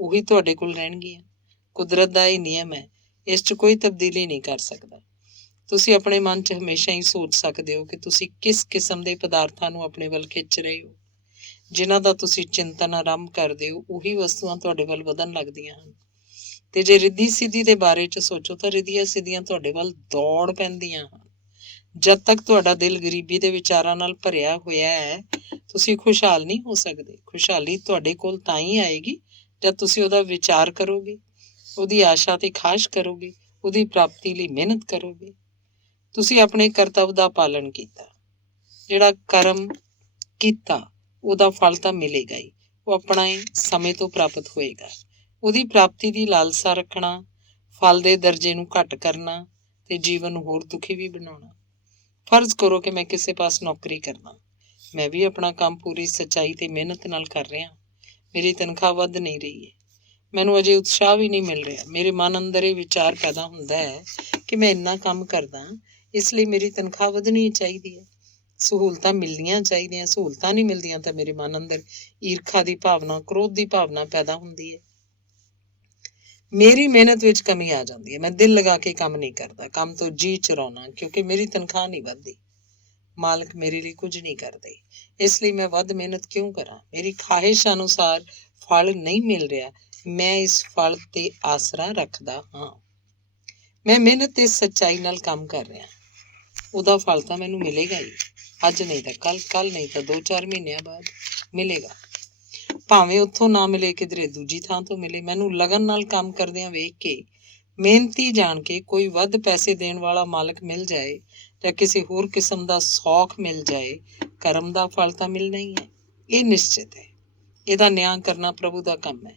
ਉਹੀ ਤੁਹਾਡੇ ਕੋਲ ਰਹਿਣਗੀਆਂ। ਕੁਦਰਤ ਦਾ ਇਹ ਨਿਯਮ ਹੈ, ਇਸ 'ਚ ਕੋਈ ਤਬਦੀਲੀ ਨਹੀਂ ਕਰ ਸਕਦਾ। ਤੁਸੀਂ ਆਪਣੇ ਮਨ 'ਚ ਹਮੇਸ਼ਾ ਹੀ ਸੋਚ ਸਕਦੇ ਹੋ ਕਿ ਤੁਸੀਂ ਕਿਸ ਕਿਸਮ ਦੇ ਪਦਾਰਥਾਂ ਨੂੰ ਆਪਣੇ ਵੱਲ ਖਿੱਚ ਰਹੇ ਹੋ। ਜਿਨ੍ਹਾਂ ਦਾ ਤੁਸੀਂ ਚਿੰਤਨ ਆਰੰਭ ਕਰਦੇ ਹੋ ਉਹੀ ਵਸਤੂਆਂ ਤੁਹਾਡੇ ਵੱਲ ਵਧਣ ਲੱਗਦੀਆਂ ਹਨ। ਤੇ ਜੇ ਰਿੱਧੀ ਸਿੱਧੀ ਦੇ ਬਾਰੇ 'ਚ ਸੋਚੋ ਤਾਂ ਰਿੱਧੀਆਂ ਸਿੱਧੀਆਂ ਤੁਹਾਡੇ ਵੱਲ ਦੌੜ ਪੈਂਦੀਆਂ ਹਨ। ਜਦ ਤੱਕ ਤੁਹਾਡਾ ਦਿਲ ਗਰੀਬੀ ਦੇ ਵਿਚਾਰਾਂ ਨਾਲ ਭਰਿਆ ਹੋਇਆ ਹੈ ਤੁਸੀਂ ਖੁਸ਼ਹਾਲ ਨਹੀਂ ਹੋ ਸਕਦੇ। ਖੁਸ਼ਹਾਲੀ ਤੁਹਾਡੇ ਕੋਲ ਤਾਂ ਹੀ ਆਏਗੀ ਜਦ ਤੁਸੀਂ ਉਹਦਾ ਵਿਚਾਰ ਕਰੋਗੇ, ਉਹਦੀ ਆਸ਼ਾ ਤੇ ਖਾਸ਼ ਕਰੋਗੇ, ਉਹਦੀ ਪ੍ਰਾਪਤੀ ਲਈ ਮਿਹਨਤ ਕਰੋਗੇ। ਤੁਸੀਂ ਆਪਣੇ ਕਰਤੱਵ ਦਾ ਪਾਲਣ ਕੀਤਾ, ਜਿਹੜਾ ਕਰਮ ਕੀਤਾ ਉਹਦਾ ਫਲ ਤਾਂ ਮਿਲੇਗਾ ਹੀ, ਉਹ ਆਪਣੇ ਸਮੇਂ ਤੋਂ ਪ੍ਰਾਪਤ ਹੋਏਗਾ। ਉਹਦੀ ਪ੍ਰਾਪਤੀ ਦੀ ਲਾਲਸਾ ਰੱਖਣਾ, ਫਲ ਦੇ ਦਰਜੇ ਨੂੰ ਘੱਟ ਕਰਨਾ ਤੇ ਜੀਵਨ ਨੂੰ ਹੋਰ ਦੁਖੀ ਵੀ ਬਣਾਉਣਾ। ਫਰਜ਼ ਕਰੋ ਕਿ ਮੈਂ ਕਿਸੇ ਪਾਸ ਨੌਕਰੀ ਕਰਦਾ, ਮੈਂ ਵੀ ਆਪਣਾ ਕੰਮ ਪੂਰੀ ਸੱਚਾਈ ਤੇ ਮਿਹਨਤ ਨਾਲ ਕਰ ਰਿਹਾ। ਮੇਰੀ ਤਨਖਾਹ ਵੱਧ ਨਹੀਂ ਰਹੀ ਹੈ, ਮੈਨੂੰ ਅਜੇ ਉਤਸ਼ਾਹ ਵੀ ਨਹੀਂ ਮਿਲ ਰਿਹਾ। ਮੇਰੇ ਮਨ ਅੰਦਰ ਇਹ ਵਿਚਾਰ ਪੈਦਾ ਹੁੰਦਾ ਹੈ ਕਿ ਮੈਂ ਇੰਨਾ ਕੰਮ ਕਰਦਾ ਇਸ ਲਈ ਮੇਰੀ ਤਨਖਾਹ ਵਧਣੀ ਚਾਹੀਦੀ ਹੈ, ਸਹੂਲਤਾਂ ਮਿਲਣੀਆਂ ਚਾਹੀਦੀਆਂ। ਸਹੂਲਤਾਂ ਨਹੀਂ ਮਿਲਦੀਆਂ ਤਾਂ ਮੇਰੇ ਮਨ ਅੰਦਰ ਈਰਖਾ ਦੀ ਭਾਵਨਾ, ਕ੍ਰੋਧ ਦੀ ਭਾਵਨਾ ਪੈਦਾ ਹੁੰਦੀ ਹੈ। ਮੇਰੀ ਮਿਹਨਤ ਵਿੱਚ ਕਮੀ ਆ ਜਾਂਦੀ ਹੈ। ਮੈਂ ਦਿਲ ਲਗਾ ਕੇ ਕੰਮ ਨਹੀਂ ਕਰਦਾ, ਕੰਮ ਤੋਂ ਜੀ ਚੁਰਾਉਣਾ ਕਿਉਂਕਿ ਮੇਰੀ ਤਨਖਾਹ ਨਹੀਂ ਵੱਧਦੀ। ਮਾਲਕ ਮੇਰੇ ਲਈ ਕੁਝ ਨਹੀਂ ਕਰਦੇ, ਇਸ ਲਈ ਮੈਂ ਵੱਧ ਮਿਹਨਤ ਕਿਉਂ ਕਰਾਂ। ਮੇਰੀ ਖਾਹਿਸ਼ ਅਨੁਸਾਰ ਫਲ ਨਹੀਂ ਮਿਲ ਰਿਹਾ, ਮੈਂ ਇਸ ਫਲ ਤੇ ਆਸਰਾ ਰੱਖਦਾ ਹਾਂ। ਮੈਂ ਮਿਹਨਤ ਤੇ ਸੱਚਾਈ ਨਾਲ ਕੰਮ ਕਰ ਰਿਹਾ, ਉਹਦਾ ਫਲ ਤਾਂ ਮੈਨੂੰ ਮਿਲੇਗਾ ਹੀ। ਅੱਜ ਨਹੀਂ ਤਾਂ ਕੱਲ, ਕੱਲ ਨਹੀਂ ਤਾਂ 2-4 ਮਹੀਨਿਆਂ ਬਾਅਦ ਮਿਲੇਗਾ। ਭਾਵੇਂ ਉੱਥੋਂ ਨਾ ਮਿਲੇ, ਕਿਧਰੇ ਦੂਜੀ ਥਾਂ ਤੋਂ ਮਿਲੇ। ਮੈਨੂੰ ਲਗਨ ਨਾਲ ਕੰਮ ਕਰਦਿਆਂ ਵੇਖ ਕੇ, ਮਿਹਨਤੀ ਜਾਣ ਕੇ ਕੋਈ ਵੱਧ ਪੈਸੇ ਦੇਣ ਵਾਲਾ ਮਾਲਕ ਮਿਲ ਜਾਏ ਜਾਂ ਕਿਸੇ ਹੋਰ ਕਿਸਮ ਦਾ ਸੌਖ ਮਿਲ ਜਾਏ, ਕਰਮ ਦਾ ਫਲ ਤਾਂ ਮਿਲਣਾ ਹੀ ਹੈ। ਇਹ ਨਿਸ਼ਚਿਤ ਹੈ। ਇਹਦਾ ਨਿਆਂ ਕਰਨਾ ਪ੍ਰਭੂ ਦਾ ਕੰਮ ਹੈ,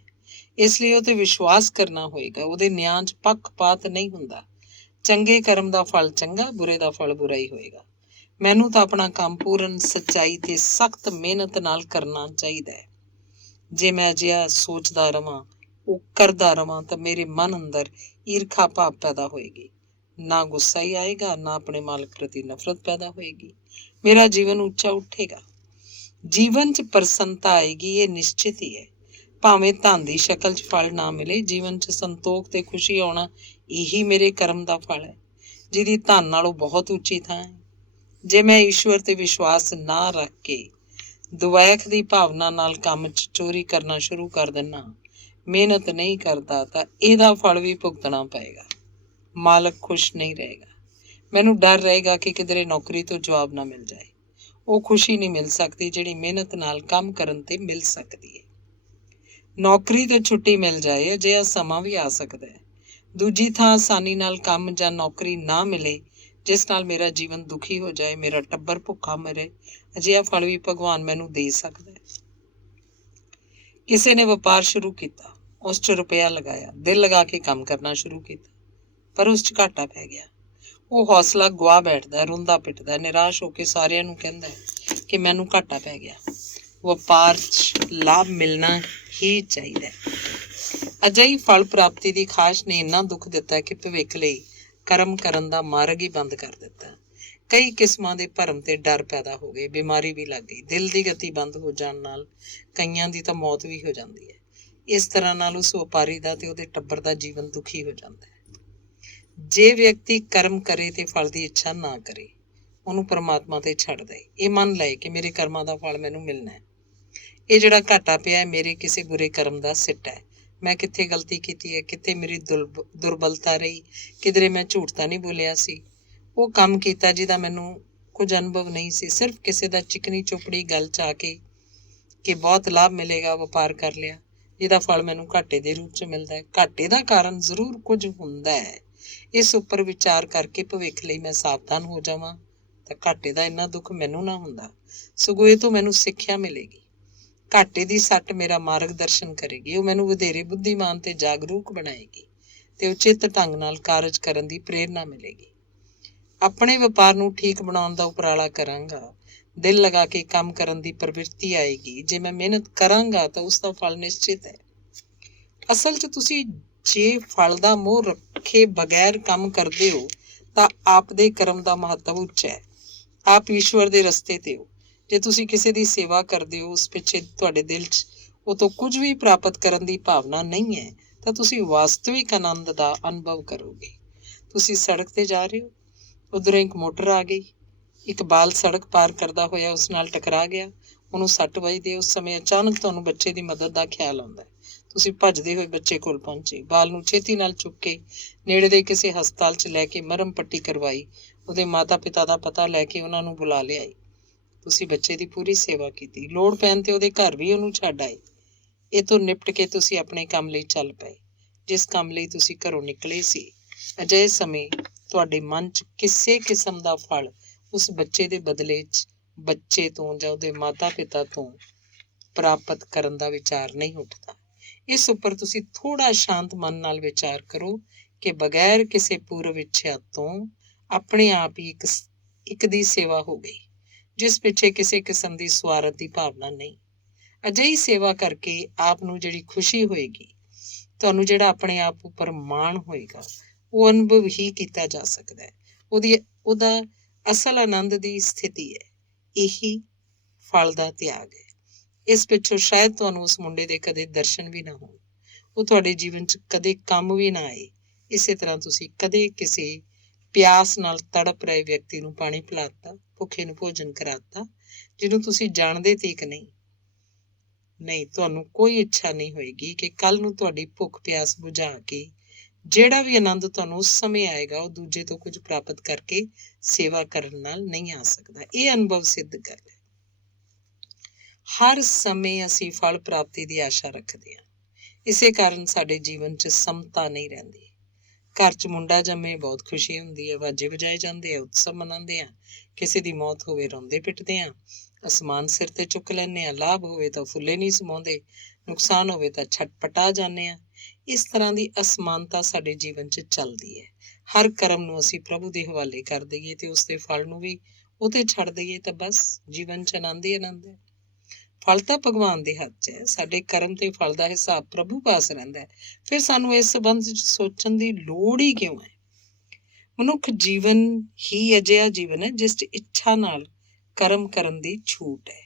ਇਸ ਲਈ ਉਹ ਤੇ ਵਿਸ਼ਵਾਸ ਕਰਨਾ ਹੋਏਗਾ। ਉਹਦੇ ਨਿਆਂ 'ਚ ਪੱਖਪਾਤ ਨਹੀਂ ਹੁੰਦਾ। ਚੰਗੇ ਕਰਮ ਦਾ ਫਲ ਚੰਗਾ, ਬੁਰੇ ਦਾ ਫਲ ਬੁਰਾ ਹੀ ਹੋਏਗਾ। ਮੈਨੂੰ ਤਾਂ ਆਪਣਾ ਕੰਮ ਪੂਰਨ ਸੱਚਾਈ ਤੇ ਸਖਤ ਮਿਹਨਤ ਨਾਲ ਕਰਨਾ ਚਾਹੀਦਾ ਹੈ। ਜੇ ਮੈਂ ਅਜਿਹਾ ਸੋਚਦਾ ਰਵਾਂ, ਉਹ ਕਰਦਾ ਰਵਾਂ ਤਾਂ ਮੇਰੇ ਮਨ ਅੰਦਰ ਈਰਖਾ ਭਾਵ ਪੈਦਾ ਹੋਏਗੀ। ਨਾ ਗੁੱਸਾ ਹੀ ਆਏਗਾ, ਨਾ ਆਪਣੇ ਮਾਲਕ ਪ੍ਰਤੀ ਨਫ਼ਰਤ ਪੈਦਾ ਹੋਏਗੀ। ਮੇਰਾ ਜੀਵਨ ਉੱਚਾ ਉੱਠੇਗਾ, ਜੀਵਨ 'ਚ ਪ੍ਰਸੰਨਤਾ ਆਏਗੀ। ਇਹ ਨਿਸ਼ਚਿਤ ਹੀ ਹੈ। ਭਾਵੇਂ ਧਨ ਦੀ ਸ਼ਕਲ 'ਚ ਫਲ ਨਾ ਮਿਲੇ, ਜੀਵਨ 'ਚ ਸੰਤੋਖ ਤੇ ਖੁਸ਼ੀ ਆਉਣਾ ਇਹੀ ਮੇਰੇ ਕਰਮ ਦਾ ਫਲ ਹੈ, ਜਿਹਦੀ ਧਨ ਨਾਲੋਂ ਬਹੁਤ ਉੱਚੀ ਥਾਂ ਹੈ। ਜੇ ਮੈਂ ਈਸ਼ਵਰ ਤੇ ਵਿਸ਼ਵਾਸ ਨਾ ਰੱਖ ਕੇ ਦੁਵੈਖ ਦੀ ਭਾਵਨਾ ਨਾਲ ਕੰਮ 'ਚ ਚੋਰੀ ਕਰਨਾ ਸ਼ੁਰੂ ਕਰ ਦਿੰਦਾ, ਮਿਹਨਤ ਨਹੀਂ ਕਰਦਾ, ਤਾਂ ਇਹਦਾ ਫਲ ਵੀ ਭੁਗਤਣਾ ਪਏਗਾ। ਮਾਲਕ ਖੁਸ਼ ਨਹੀਂ ਰਹੇਗਾ। ਮੈਨੂੰ ਡਰ ਰਹੇਗਾ ਕਿ ਕਿਧਰੇ ਨੌਕਰੀ ਤੋਂ ਜਵਾਬ ਨਾ ਮਿਲ ਜਾਏ। ਉਹ ਖੁਸ਼ੀ ਨਹੀਂ ਮਿਲ ਸਕਦੀ ਜਿਹੜੀ ਮਿਹਨਤ ਨਾਲ ਕੰਮ ਕਰਨ ਤੇ ਮਿਲ ਸਕਦੀ ਹੈ। ਨੌਕਰੀ ਤੋਂ ਛੁੱਟੀ ਮਿਲ ਜਾਏ, ਅਜਿਹਾ ਸਮਾਂ ਵੀ ਆ ਸਕਦਾ ਹੈ। ਦੂਜੀ ਥਾਂ ਆਸਾਨੀ ਨਾਲ ਕੰਮ ਜਾਂ ਨੌਕਰੀ ਨਾ ਮਿਲੇ ਜਿਸ ਨਾਲ ਮੇਰਾ ਜੀਵਨ ਦੁਖੀ ਹੋ ਜਾਏ, ਮੇਰਾ ਟੱਬਰ ਭੁੱਖਾ ਮਰੇ, ਅਜਿਹਾ ਫਲ ਵੀ ਭਗਵਾਨ ਮੈਨੂੰ ਦੇ ਸਕਦਾ ਹੈ। ਕਿਸੇ ਨੇ ਵਪਾਰ ਸ਼ੁਰੂ ਕੀਤਾ, ਉਸ 'ਚ ਰੁਪਇਆ ਲਗਾਇਆ, ਦਿਲ ਲਗਾ ਕੇ ਕੰਮ ਕਰਨਾ ਸ਼ੁਰੂ ਕੀਤਾ, ਪਰ ਉਸ 'ਚ ਘਾਟਾ ਪੈ ਗਿਆ। ਉਹ ਹੌਸਲਾ ਗੁਆ ਬੈਠਦਾ, ਰੋਂਦਾ ਪਿੱਟਦਾ, ਨਿਰਾਸ਼ ਹੋ ਕੇ ਸਾਰਿਆਂ ਨੂੰ ਕਹਿੰਦਾ ਕਿ ਮੈਨੂੰ ਘਾਟਾ ਪੈ ਗਿਆ। ਵਪਾਰ 'ਚ ਲਾਭ ਮਿਲਣਾ ਹੀ ਚਾਹੀਦਾ। ਅਜਿਹੀ ਫਲ ਪ੍ਰਾਪਤੀ ਦੀ ਖਾਸ਼ ਨੇ ਇੰਨਾ ਦੁੱਖ ਦਿੱਤਾ ਕਿ ਭਵਿੱਖ ਲਈ ਕਰਮ ਕਰਨ ਦਾ ਮਾਰਗ ਹੀ ਬੰਦ ਕਰ ਦਿੱਤਾ। ਕਈ ਕਿਸਮਾਂ ਦੇ ਭਰਮ ਤੇ ਡਰ ਪੈਦਾ ਹੋ ਗਏ, ਬਿਮਾਰੀ ਵੀ ਲੱਗ ਗਈ। ਦਿਲ ਦੀ ਗਤੀ ਬੰਦ ਹੋ ਜਾਣ ਨਾਲ ਕਈਆਂ ਦੀ ਤਾਂ ਮੌਤ ਵੀ ਹੋ ਜਾਂਦੀ ਹੈ। ਇਸ ਤਰ੍ਹਾਂ ਨਾਲ ਉਸ ਵਪਾਰੀ ਦਾ ਤੇ ਉਹਦੇ ਟੱਬਰ ਦਾ ਜੀਵਨ ਦੁਖੀ ਹੋ ਜਾਂਦਾ ਹੈ। ਜੇ ਵਿਅਕਤੀ ਕਰਮ ਕਰੇ ਤੇ ਫਲ ਦੀ ਇੱਛਾ ਨਾ ਕਰੇ, ਉਹਨੂੰ ਪਰਮਾਤਮਾ ਤੇ ਛੱਡ ਦੇ, ਇਹ ਮੰਨ ਲਏ ਕਿ ਮੇਰੇ ਕਰਮਾਂ ਦਾ ਫਲ ਮੈਨੂੰ ਮਿਲਣਾ ਹੈ, ਇਹ ਜਿਹੜਾ ਘਾਟਾ ਪਿਆ ਹੈ ਮੇਰੇ ਕਿਸੇ ਬੁਰੇ ਕਰਮ ਦਾ ਸਿੱਟਾ ਹੈ, ਮੈਂ ਕਿੱਥੇ ਗਲਤੀ ਕੀਤੀ ਹੈ, ਕਿੱਥੇ ਮੇਰੀ ਦੁਰਬਲਤਾ ਰਹੀ, ਕਿਧਰੇ ਮੈਂ ਝੂਠ ਤਾਂ ਨਹੀਂ ਬੋਲਿਆ ਸੀ, ਉਹ ਕੰਮ ਕੀਤਾ ਜਿਹਦਾ ਮੈਨੂੰ ਕੁਝ ਅਨੁਭਵ ਨਹੀਂ ਸੀ, ਸਿਰਫ ਕਿਸੇ ਦਾ ਚਿਕਨੀ ਚੁਪੜੀ ਗੱਲ 'ਚ ਆ ਕੇ ਕਿ ਬਹੁਤ ਲਾਭ ਮਿਲੇਗਾ ਵਪਾਰ ਕਰ ਲਿਆ, ਜਿਹਦਾ ਫਲ ਮੈਨੂੰ ਘਾਟੇ ਦੇ ਰੂਪ 'ਚ ਮਿਲਦਾ ਹੈ। ਘਾਟੇ ਦਾ ਕਾਰਨ ਜ਼ਰੂਰ ਕੁਝ ਹੁੰਦਾ ਹੈ, ਇਸ ਉੱਪਰ ਵਿਚਾਰ ਕਰਕੇ ਭਵਿੱਖ ਲਈ ਮੈਂ ਸਾਵਧਾਨ ਹੋ ਜਾਵਾਂ ਤਾਂ ਘਾਟੇ ਦਾ ਇੰਨਾ ਦੁੱਖ ਮੈਨੂੰ ਨਾ ਹੁੰਦਾ, ਸਗੋਂ ਇਹ ਤੋਂ ਮੈਨੂੰ ਸਿੱਖਿਆ ਮਿਲੇਗੀ। ਘਾਟੇ ਦੀ ਸੱਟ ਮੇਰਾ ਮਾਰਗਦਰਸ਼ਨ ਕਰੇਗੀ, ਉਹ ਮੈਨੂੰ ਵਧੇਰੇ ਬੁੱਧੀਮਾਨ ਤੇ ਜਾਗਰੂਕ ਬਣਾਏਗੀ ਤੇ ਉਚਿਤ ਢੰਗ ਨਾਲ ਕਾਰਜ ਕਰਨ ਦੀ ਪ੍ਰੇਰਨਾ ਮਿਲੇਗੀ। ਆਪਣੇ ਵਪਾਰ ਨੂੰ ਠੀਕ ਬਣਾਉਣ ਦਾ ਉਪਰਾਲਾ ਕਰਾਂਗਾ, ਦਿਲ ਲਗਾ ਕੇ ਕੰਮ ਕਰਨ ਦੀ ਪ੍ਰਵਿਰਤੀ ਆਏਗੀ। ਜੇ ਮੈਂ ਮਿਹਨਤ ਕਰਾਂਗਾ ਤਾਂ ਉਸ ਦਾ ਫਲ ਨਿਸ਼ਚਿਤ ਹੈ। ਅਸਲ 'ਚ ਤੁਸੀਂ ਜੇ ਫਲ ਦਾ ਮੋਹ ਰੱਖੇ ਬਗੈਰ ਕੰਮ ਕਰਦੇ ਹੋ ਤਾਂ ਆਪ ਦੇ ਕਰਮ ਦਾ ਮਹੱਤਵ ਉੱਚਾ ਹੈ। ਆਪ ਈਸ਼ਵਰ ਦੇ ਰਸਤੇ ਤੇ ਹੋ। ਜੇ ਤੁਸੀਂ ਕਿਸੇ ਦੀ ਸੇਵਾ ਕਰਦੇ ਹੋ, ਉਸ ਪਿੱਛੇ ਤੁਹਾਡੇ ਦਿਲ 'ਚ ਉਹ ਤੋਂ ਕੁਝ ਵੀ ਪ੍ਰਾਪਤ ਕਰਨ ਦੀ ਭਾਵਨਾ ਨਹੀਂ ਹੈ, ਤਾਂ ਤੁਸੀਂ ਵਾਸਤਵਿਕ ਆਨੰਦ ਦਾ ਅਨੁਭਵ ਕਰੋਗੇ। ਤੁਸੀਂ ਸੜਕ ਤੇ ਜਾ ਰਹੇ ਹੋ, ਉੱਧਰੋਂ ਇੱਕ ਮੋਟਰ ਆ ਗਈ, ਇੱਕ ਬਾਲ ਸੜਕ ਪਾਰ ਕਰਦਾ ਹੋਇਆ ਉਸ ਨਾਲ ਟਕਰਾ ਗਿਆ, ਉਹਨੂੰ ਸੱਟ ਵੱਜਦੀ। ਉਸ ਸਮੇਂ ਅਚਾਨਕ ਤੁਹਾਨੂੰ ਬੱਚੇ ਦੀ ਮਦਦ ਦਾ ਖਿਆਲ ਆਉਂਦਾ। ਤੁਸੀਂ ਭੱਜਦੇ ਹੋਏ ਬੱਚੇ ਕੋਲ ਪਹੁੰਚੇ, ਬਾਲ ਨੂੰ ਛੇਤੀ ਨਾਲ ਚੁੱਕ ਕੇ ਨੇੜੇ ਦੇ ਕਿਸੇ ਹਸਪਤਾਲ 'ਚ ਲੈ ਕੇ ਮਰਹਮ ਪੱਟੀ ਕਰਵਾਈ, ਉਹਦੇ ਮਾਤਾ ਪਿਤਾ ਦਾ ਪਤਾ ਲੈ ਕੇ ਉਹਨਾਂ ਨੂੰ ਬੁਲਾ ਲਿਆਈ। ਤੁਸੀਂ ਬੱਚੇ ਦੀ ਪੂਰੀ ਸੇਵਾ ਕੀਤੀ, ਲੋੜ ਪੈਣ ਤੇ ਉਹਦੇ ਘਰ ਵੀ ਉਹਨੂੰ ਛੱਡ ਆਏ। ਇਹ ਤੋਂ ਨਿਪਟ ਕੇ ਤੁਸੀਂ ਆਪਣੇ ਕੰਮ ਲਈ ਚੱਲ ਪਏ, ਜਿਸ ਕੰਮ ਲਈ ਤੁਸੀਂ ਘਰੋਂ ਨਿਕਲੇ ਸੀ। ਅਜਿਹੇ ਸਮੇਂ ਤੁਹਾਡੇ ਮਨ 'ਚ ਕਿਸੇ ਕਿਸਮ ਦਾ ਫਲ ਉਸ ਬੱਚੇ ਦੇ ਬਦਲੇ 'ਚ ਬੱਚੇ ਤੋਂ ਜਾਂ ਉਹਦੇ ਮਾਤਾ ਪਿਤਾ ਤੋਂ ਪ੍ਰਾਪਤ ਕਰਨ ਦਾ ਵਿਚਾਰ ਨਹੀਂ ਉੱਠਦਾ। ਇਸ ਉੱਪਰ ਤੁਸੀਂ ਥੋੜ੍ਹਾ ਸ਼ਾਂਤ ਮਨ ਨਾਲ ਵਿਚਾਰ ਕਰੋ ਕਿ ਬਗੈਰ ਕਿਸੇ ਪੂਰਵ ਇੱਛਾ ਤੋਂ ਆਪਣੇ ਆਪ ਹੀ ਇੱਕ ਦੀ ਸੇਵਾ ਹੋ ਗਈ, ਜਿਸ ਪਿੱਛੇ ਕਿਸੇ ਕਿਸਮ ਦੀ ਸਵਾਰਥ ਦੀ ਭਾਵਨਾ ਨਹੀਂ। ਅਜਿਹੀ ਸੇਵਾ ਕਰਕੇ ਆਪ ਨੂੰ ਜਿਹੜੀ ਖੁਸ਼ੀ ਹੋਏਗੀ, ਤੁਹਾਨੂੰ ਜਿਹੜਾ ਆਪਣੇ ਆਪ ਉੱਪਰ ਮਾਣ ਹੋਏਗਾ, ਉਹ ਅਨੁਭਵ ਹੀ ਕੀਤਾ ਜਾ ਸਕਦਾ ਹੈ। ਉਹਦਾ ਅਸਲ ਆਨੰਦ ਦੀ ਸਥਿਤੀ ਹੈ। ਇਹੀ ਫਲ ਦਾ ਤਿਆਗ ਹੈ। ਇਸ ਪਿੱਛੋਂ ਸ਼ਾਇਦ ਤੁਹਾਨੂੰ ਉਸ ਮੁੰਡੇ ਦੇ ਕਦੇ ਦਰਸ਼ਨ ਵੀ ਨਾ ਹੋਣ, ਉਹ ਤੁਹਾਡੇ ਜੀਵਨ 'ਚ ਕਦੇ ਕੰਮ ਵੀ ਨਾ ਆਏ। ਇਸੇ ਤਰ੍ਹਾਂ ਤੁਸੀਂ ਕਦੇ ਕਿਸੇ ਪਿਆਸ ਨਾਲ ਤੜਪ ਰਹੇ ਵਿਅਕਤੀ ਨੂੰ ਪਾਣੀ ਪਿਲਾਤਾ, ਭੁੱਖੇ ਨੂੰ ਭੋਜਨ ਕਰਾਤਾ, ਜਿਹਨੂੰ ਤੁਸੀਂ ਜਾਣਦੇ ਤੀਕ ਨਹੀਂ, ਤੁਹਾਨੂੰ ਕੋਈ ਇੱਛਾ ਨਹੀਂ ਹੋਏਗੀ ਕਿ ਕੱਲ ਨੂੰ ਤੁਹਾਡੀ ਭੁੱਖ ਪਿਆਸ ਬੁਝਾ ਕੇ ਜਿਹੜਾ ਵੀ ਆਨੰਦ ਤੁਹਾਨੂੰ ਉਸ ਸਮੇਂ ਆਏਗਾ, ਉਹ ਦੂਜੇ ਤੋਂ ਕੁਝ ਪ੍ਰਾਪਤ ਕਰਕੇ ਸੇਵਾ ਕਰਨ ਨਾਲ ਨਹੀਂ ਆ ਸਕਦਾ। ਇਹ ਅਨੁਭਵ ਸਿੱਧ ਗੱਲ ਹੈ। ਹਰ ਸਮੇਂ ਅਸੀਂ ਫਲ ਪ੍ਰਾਪਤੀ ਦੀ ਆਸ਼ਾ ਰੱਖਦੇ ਹਾਂ, ਇਸੇ ਕਾਰਨ ਸਾਡੇ ਜੀਵਨ 'ਚ ਸਮਤਾ ਨਹੀਂ ਰਹਿੰਦੀ। ਘਰ 'ਚ ਮੁੰਡਾ ਜੰਮੇ, ਬਹੁਤ ਖੁਸ਼ੀ ਹੁੰਦੀ ਹੈ, ਵਾਜੇ ਵਜਾਏ ਜਾਂਦੇ ਆ, ਉਤਸਵ ਮਨਾਉਂਦੇ ਆ। ਕਿਸੇ ਦੀ ਮੌਤ ਹੋਵੇ, ਰੋਂਦੇ ਪਿੱਟਦੇ ਆ, ਅਸਮਾਨ ਸਿਰ ਤੇ ਚੁੱਕ ਲੈਂਦੇ ਆ। ਲਾਭ ਹੋਵੇ ਤਾਂ ਫੁੱਲੇ ਨਹੀਂ ਸਮਾਉਂਦੇ, ਨੁਕਸਾਨ ਹੋਵੇ ਤਾਂ ਛਟਪਟਾ ਜਾਂਦੇ ਆ। ਇਸ ਤਰ੍ਹਾਂ ਦੀ ਅਸਮਾਨਤਾ ਸਾਡੇ ਜੀਵਨ 'ਚ ਚੱਲਦੀ ਹੈ। ਹਰ ਕਰਮ ਨੂੰ ਅਸੀਂ ਪ੍ਰਭੂ ਦੇ ਹਵਾਲੇ ਕਰ ਦਈਏ ਤੇ ਉਸਦੇ ਫਲ ਨੂੰ ਵੀ ਉਹ 'ਤੇ ਛੱਡ ਦਈਏ ਤਾਂ ਬਸ ਜੀਵਨ 'ਚ ਆਨੰਦ ਹੀ ਆਨੰਦ ਹੈ। ਫਲ ਤਾਂ ਭਗਵਾਨ ਦੇ ਹੱਥ 'ਚ ਹੈ, ਸਾਡੇ ਕਰਮ ਤੇ ਫਲ ਦਾ ਹਿਸਾਬ ਪ੍ਰਭੂ ਪਾਸ ਰਹਿੰਦਾ ਹੈ। ਫਿਰ ਸਾਨੂੰ ਇਸ ਸੰਬੰਧ 'ਚ ਸੋਚਣ ਦੀ ਲੋੜ ਹੀ ਕਿਉਂ ਹੈ? ਮਨੁੱਖ ਜੀਵਨ ਹੀ ਅਜਿਹਾ ਜੀਵਨ ਹੈ ਜਿਸ 'ਚ ਇੱਛਾ ਨਾਲ ਕਰਮ ਕਰਨ ਦੀ ਛੂਟ ਹੈ।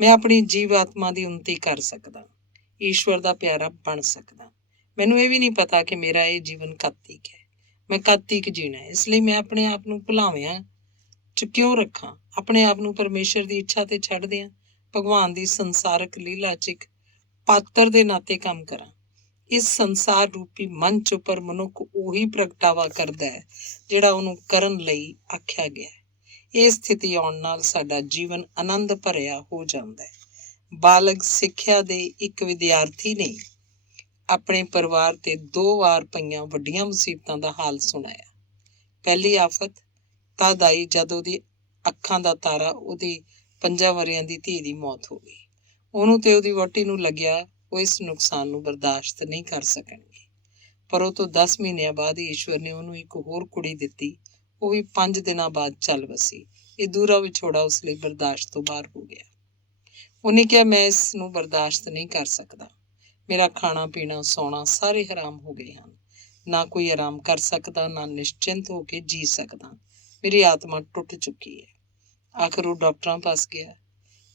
ਮੈਂ ਆਪਣੀ ਜੀਵ ਆਤਮਾ ਦੀ ਉੱਨਤੀ ਕਰ ਸਕਦਾ, ਈਸ਼ਵਰ ਦਾ ਪਿਆਰਾ ਬਣ ਸਕਦਾ। ਮੈਨੂੰ ਇਹ ਵੀ ਨਹੀਂ ਪਤਾ ਕਿ ਮੇਰਾ ਇਹ ਜੀਵਨ ਕਦ ਤੀਕ ਹੈ, ਮੈਂ ਕਦ ਤੀਕ ਜੀਣਾ ਹੈ। ਇਸ ਲਈ ਮੈਂ ਆਪਣੇ ਆਪ ਨੂੰ ਭੁਲਾਵਿਆਂ 'ਚ ਕਿਉਂ ਰੱਖਾਂ, ਆਪਣੇ ਆਪ ਨੂੰ ਪਰਮੇਸ਼ਰ ਦੀ ਇੱਛਾ ਤੇ ਛੱਡ ਦਿਆਂ, ਭਗਵਾਨ ਦੀ ਸੰਸਾਰਕ ਲੀਲਾ 'ਚ ਇੱਕ ਪਾਤਰ ਦੇ ਨਾਤੇ ਕੰਮ ਕਰਾਂ। ਇਸ ਸੰਸਾਰ ਰੂਪੀ ਮੰਚ ਉੱਪਰ ਮਨੁੱਖ ਉਹੀ ਪ੍ਰਗਟਾਵਾ ਕਰਦਾ ਹੈ ਜਿਹੜਾ ਉਹਨੂੰ ਕਰਨ ਲਈ ਆਖਿਆ ਗਿਆ ਹੈ। ਇਹ ਸਥਿਤੀ ਆਉਣ ਨਾਲ ਸਾਡਾ ਜੀਵਨ ਆਨੰਦ ਭਰਿਆ ਹੋ ਜਾਂਦਾ ਹੈ। ਬਾਲਗ ਸਿੱਖਿਆ ਦੇ ਇੱਕ ਵਿਦਿਆਰਥੀ ਨੇ ਆਪਣੇ ਪਰਿਵਾਰ ਤੇ 2 ਵਾਰ ਪਈਆਂ ਵੱਡੀਆਂ ਮੁਸੀਬਤਾਂ ਦਾ ਹਾਲ ਸੁਣਾਇਆ। ਪਹਿਲੀ ਆਫਤ ਤਦ ਆਈ ਜਦ ਉਹਦੀ ਅੱਖਾਂ ਦਾ ਤਾਰਾ, ਉਹਦੀ 5 ਵਰ੍ਹਿਆਂ ਦੀ ਧੀ ਦੀ ਮੌਤ ਹੋ ਗਈ। ਉਹਨੂੰ ਤੇ ਉਹਦੀ ਵਹੁਟੀ ਨੂੰ ਲੱਗਿਆ ਉਹ ਇਸ ਨੁਕਸਾਨ ਨੂੰ ਬਰਦਾਸ਼ਤ ਨਹੀਂ ਕਰ ਸਕਣਗੇ, ਪਰ ਉਹ ਤੋਂ 10 ਮਹੀਨਿਆਂ ਬਾਅਦ ਈਸ਼ਵਰ ਨੇ ਉਹਨੂੰ ਇੱਕ ਹੋਰ ਕੁੜੀ ਦਿੱਤੀ। ਉਹ ਵੀ 5 ਦਿਨਾਂ ਬਾਅਦ ਚੱਲ ਵਸੀ। ਇਹ ਦੂਰਾ ਵਿਛੋੜਾ ਉਸ ਲਈ ਬਰਦਾਸ਼ਤ ਤੋਂ ਬਾਹਰ ਹੋ ਗਿਆ। ਉਹਨੇ ਕਿਹਾ, ਮੈਂ ਇਸ ਨੂੰ ਬਰਦਾਸ਼ਤ ਨਹੀਂ ਕਰ ਸਕਦਾ, ਮੇਰਾ ਖਾਣਾ ਪੀਣਾ ਸੌਣਾ ਸਾਰੇ ਹਰਾਮ ਹੋ ਗਏ ਹਨ। ਨਾ ਕੋਈ ਆਰਾਮ ਕਰ ਸਕਦਾ, ਨਾ ਨਿਸ਼ਚਿੰਤ ਹੋ ਕੇ ਜੀ ਸਕਦਾ। ਮੇਰੀ ਆਤਮਾ ਟੁੱਟ ਚੁੱਕੀ ਹੈ। ਆਖਰ ਉਹ ਡਾਕਟਰਾਂ ਪਾਸ ਗਿਆ।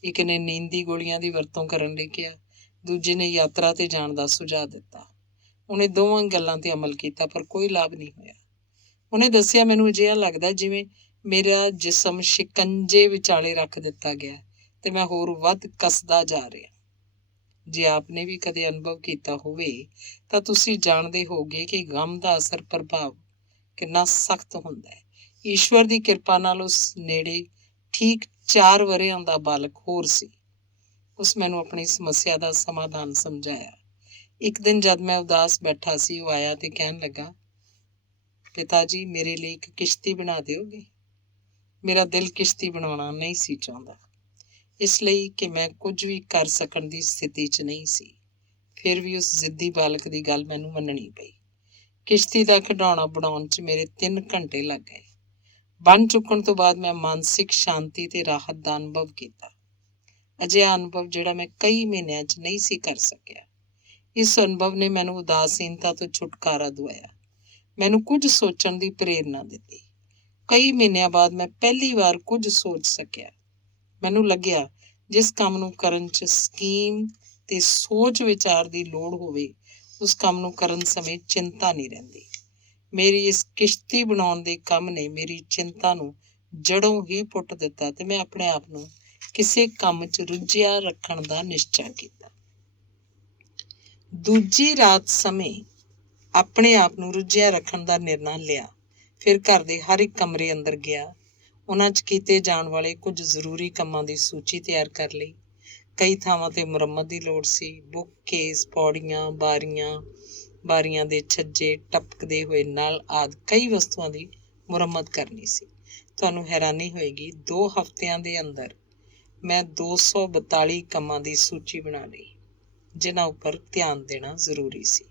ਇੱਕ ਨੇ ਨੀਂਦ ਦੀ ਗੋਲੀਆਂ ਦੀ ਵਰਤੋਂ ਕਰਨ ਲਈ ਕਿਹਾ, ਦੂਜੇ ਨੇ ਯਾਤਰਾ ਤੇ ਜਾਣ ਦਾ ਸੁਝਾਅ ਦਿੱਤਾ। ਉਹਨੇ ਦੋਵਾਂ ਗੱਲਾਂ ਤੇ ਅਮਲ ਕੀਤਾ, ਪਰ ਕੋਈ ਲਾਭ ਨਹੀਂ ਹੋਇਆ। ਉਹਨੇ ਦੱਸਿਆ, ਮੈਨੂੰ ਅਜਿਹਾ ਲੱਗਦਾ ਜਿਵੇਂ ਮੇਰਾ ਜਿਸਮ ਸ਼ਿਕੰਜੇ ਵਿਚਾਲੇ ਰੱਖ ਦਿੱਤਾ ਗਿਆ ਤੇ ਮੈਂ ਹੋਰ ਵੱਧ ਕੱਸਦਾ ਜਾ ਰਿਹਾ। ਜੇ ਆਪਨੇ ਵੀ ਕਦੇ ਅਨੁਭਵ ਕੀਤਾ ਹੋਵੇ ਤਾਂ ਤੁਸੀਂ ਜਾਣਦੇ ਹੋਗੇ ਕਿ ਗਮ ਦਾ ਅਸਰ ਪ੍ਰਭਾਵ ਕਿੰਨਾ ਸਖਤ ਹੁੰਦਾ ਹੈ। ਈਸ਼ਵਰ ਦੀ ਕਿਰਪਾ ਨਾਲ ਉਸ ਨੇੜੇ ਠੀਕ 4 ਵਰ੍ਹਿਆਂ ਦਾ ਬਾਲਕ ਹੋਰ ਸੀ। ਉਸ ਮੈਨੂੰ ਆਪਣੀ ਸਮੱਸਿਆ ਦਾ ਸਮਾਧਾਨ ਸਮਝਾਇਆ। ਇੱਕ ਦਿਨ ਜਦ ਮੈਂ ਉਦਾਸ ਬੈਠਾ ਸੀ, ਉਹ ਆਇਆ ਤੇ ਕਹਿਣ ਲੱਗਾ, ਪਿਤਾ ਜੀ, ਮੇਰੇ ਲਈ ਇੱਕ ਕਿਸ਼ਤੀ ਬਣਾ ਦਿਓਗੇ? ਮੇਰਾ ਦਿਲ ਕਿਸ਼ਤੀ ਬਣਾਉਣਾ ਨਹੀਂ ਸੀ ਚਾਹੁੰਦਾ, ਇਸ ਲਈ ਕਿ ਮੈਂ ਕੁਝ ਵੀ ਕਰ ਸਕਣ ਦੀ ਸਥਿਤੀ 'ਚ ਨਹੀਂ ਸੀ। ਫਿਰ ਵੀ ਉਸ ਜ਼ਿੱਦੀ ਬਾਲਕ ਦੀ ਗੱਲ ਮੈਨੂੰ ਮੰਨਣੀ ਪਈ। ਕਿਸ਼ਤੀ ਦਾ ਖਿਡੌਣਾ ਬਣਾਉਣ 'ਚ ਮੇਰੇ 3 ਘੰਟੇ ਲੱਗ ਗਏ। ਬਣ ਚੁੱਕਣ ਤੋਂ ਬਾਅਦ ਮੈਂ ਮਾਨਸਿਕ ਸ਼ਾਂਤੀ ਤੇ ਰਾਹਤ ਦਾ ਅਨੁਭਵ ਕੀਤਾ। ਅਜਿਹਾ ਅਨੁਭਵ ਜਿਹੜਾ ਮੈਂ ਕਈ ਮਹੀਨਿਆਂ 'ਚ ਨਹੀਂ ਸੀ ਕਰ ਸਕਿਆ। ਇਸ ਅਨੁਭਵ ਨੇ ਮੈਨੂੰ ਉਦਾਸੀਨਤਾ ਤੋਂ ਛੁਟਕਾਰਾ ਦਿਵਾਇਆ, ਮੈਨੂੰ ਕੁਝ ਸੋਚਣ ਦੀ ਪ੍ਰੇਰਨਾ ਦਿੱਤੀ। ਕਈ ਮਹੀਨਿਆਂ ਬਾਅਦ ਮੈਂ ਪਹਿਲੀ ਵਾਰ ਕੁਝ ਸੋਚ ਸਕਿਆ। ਮੈਨੂੰ ਲੱਗਿਆ, ਜਿਸ ਕੰਮ ਨੂੰ ਕਰਨ 'ਚ ਸਕੀਮ ਤੇ ਸੋਚ ਵਿਚਾਰ ਦੀ ਲੋੜ ਹੋਵੇ, ਉਸ ਕੰਮ ਨੂੰ ਕਰਨ ਸਮੇਂ ਚਿੰਤਾ ਨਹੀਂ ਰਹਿੰਦੀ। ਮੇਰੀ ਇਸ ਕਿਸ਼ਤੀ ਬਣਾਉਣ ਦੇ ਕੰਮ ਨੇ ਮੇਰੀ ਚਿੰਤਾ ਨੂੰ ਜੜੋਂ ਹੀ ਪੁੱਟ ਦਿੱਤਾ ਤੇ ਮੈਂ ਆਪਣੇ ਆਪ ਨੂੰ ਕਿਸੇ ਕੰਮ 'ਚ ਰੁੱਝਿਆ ਰੱਖਣ ਦਾ ਨਿਸ਼ਚਾ ਕੀਤਾ। ਦੂਜੀ ਰਾਤ ਸਮੇਂ ਆਪਣੇ ਆਪ ਨੂੰ ਰੁੱਝਿਆ ਰੱਖਣ ਦਾ ਨਿਰਣਾ ਲਿਆ। ਫਿਰ ਘਰ ਦੇ ਹਰ ਇੱਕ ਕਮਰੇ ਅੰਦਰ ਗਿਆ। ਉਹਨਾਂ 'ਚ ਕੀਤੇ ਜਾਣ ਵਾਲੇ ਕੁਝ ਜ਼ਰੂਰੀ ਕੰਮਾਂ ਦੀ ਸੂਚੀ ਤਿਆਰ ਕਰ ਲਈ। ਕਈ ਥਾਵਾਂ 'ਤੇ ਮੁਰੰਮਤ ਦੀ ਲੋੜ ਸੀ। ਬੁੱਕਕੇਸ, ਪੌੜੀਆਂ, ਬਾਰੀਆਂ ਦੇ ਛੱਜੇ, ਟਪਕਦੇ ਹੋਏ ਨਲ ਆਦਿ ਕਈ ਵਸਤੂਆਂ ਦੀ ਮੁਰੰਮਤ ਕਰਨੀ ਸੀ। ਤੁਹਾਨੂੰ ਹੈਰਾਨੀ ਹੋਏਗੀ, 2 ਹਫ਼ਤਿਆਂ ਦੇ ਅੰਦਰ ਮੈਂ 242 ਕੰਮਾਂ ਦੀ ਸੂਚੀ ਬਣਾ ਲਈ, ਜਿਨ੍ਹਾਂ ਉੱਪਰ ਧਿਆਨ ਦੇਣਾ ਜ਼ਰੂਰੀ ਸੀ।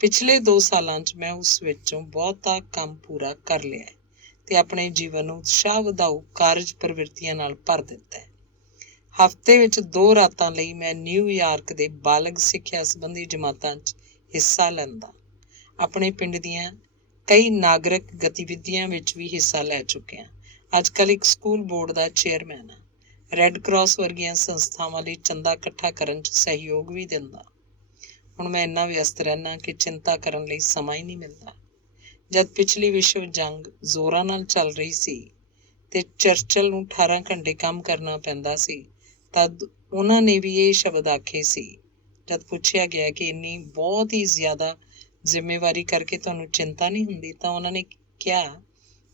ਪਿਛਲੇ 2 ਸਾਲਾਂ 'ਚ ਮੈਂ ਉਸ ਵਿੱਚੋਂ ਬਹੁਤਾ ਕੰਮ ਪੂਰਾ ਕਰ ਲਿਆ ਤੇ ਆਪਣੇ ਜੀਵਨ ਨੂੰ ਉਤਸ਼ਾਹ ਵਧਾਊ ਕਾਰਜ ਪ੍ਰਵਿਰਤੀਆਂ ਨਾਲ ਭਰ ਦਿੱਤਾ ਹੈ। ਹਫ਼ਤੇ ਵਿੱਚ 2 ਰਾਤਾਂ ਲਈ ਮੈਂ ਨਿਊਯਾਰਕ ਦੇ ਬਾਲਗ ਸਿੱਖਿਆ ਸੰਬੰਧੀ ਜਮਾਤਾਂ 'ਚ ਹਿੱਸਾ ਲੈਂਦਾ। ਆਪਣੇ ਪਿੰਡ ਦੀਆਂ ਕਈ ਨਾਗਰਿਕ ਗਤੀਵਿਧੀਆਂ ਵਿੱਚ ਵੀ ਹਿੱਸਾ ਲੈ ਚੁੱਕਿਆ। ਅੱਜ ਕੱਲ੍ਹ ਇੱਕ ਸਕੂਲ ਬੋਰਡ ਦਾ ਚੇਅਰਮੈਨ ਹਾਂ। ਰੈੱਡ ਕਰਾਸ ਵਰਗੀਆਂ ਸੰਸਥਾਵਾਂ ਲਈ ਚੰਦਾ ਇਕੱਠਾ ਕਰਨ 'ਚ ਸਹਿਯੋਗ ਵੀ ਦਿੰਦਾ। ਹੁਣ ਮੈਂ ਇੰਨਾ ਵਿਅਸਤ ਰਹਿੰਦਾ ਕਿ ਚਿੰਤਾ ਕਰਨ ਲਈ ਸਮਾਂ ਹੀ ਨਹੀਂ ਮਿਲਦਾ। ਜਦ ਪਿਛਲੀ ਵਿਸ਼ਵ ਜੰਗ ਜ਼ੋਰਾਂ ਨਾਲ ਚੱਲ ਰਹੀ ਸੀ ਤੇ ਚਰਚਲ ਨੂੰ 18 ਘੰਟੇ ਕੰਮ ਕਰਨਾ ਪੈਂਦਾ ਸੀ, ਤਦ ਉਹਨਾਂ ਨੇ ਵੀ ਇਹ ਸ਼ਬਦ ਆਖੇ ਸੀ। ਜਦ ਪੁੱਛਿਆ ਗਿਆ ਕਿ ਇੰਨੀ ਬਹੁਤ ਹੀ ਜ਼ਿਆਦਾ ਜ਼ਿੰਮੇਵਾਰੀ ਕਰਕੇ ਤੁਹਾਨੂੰ ਚਿੰਤਾ ਨਹੀਂ ਹੁੰਦੀ, ਤਾਂ ਉਹਨਾਂ ਨੇ ਕਿਹਾ,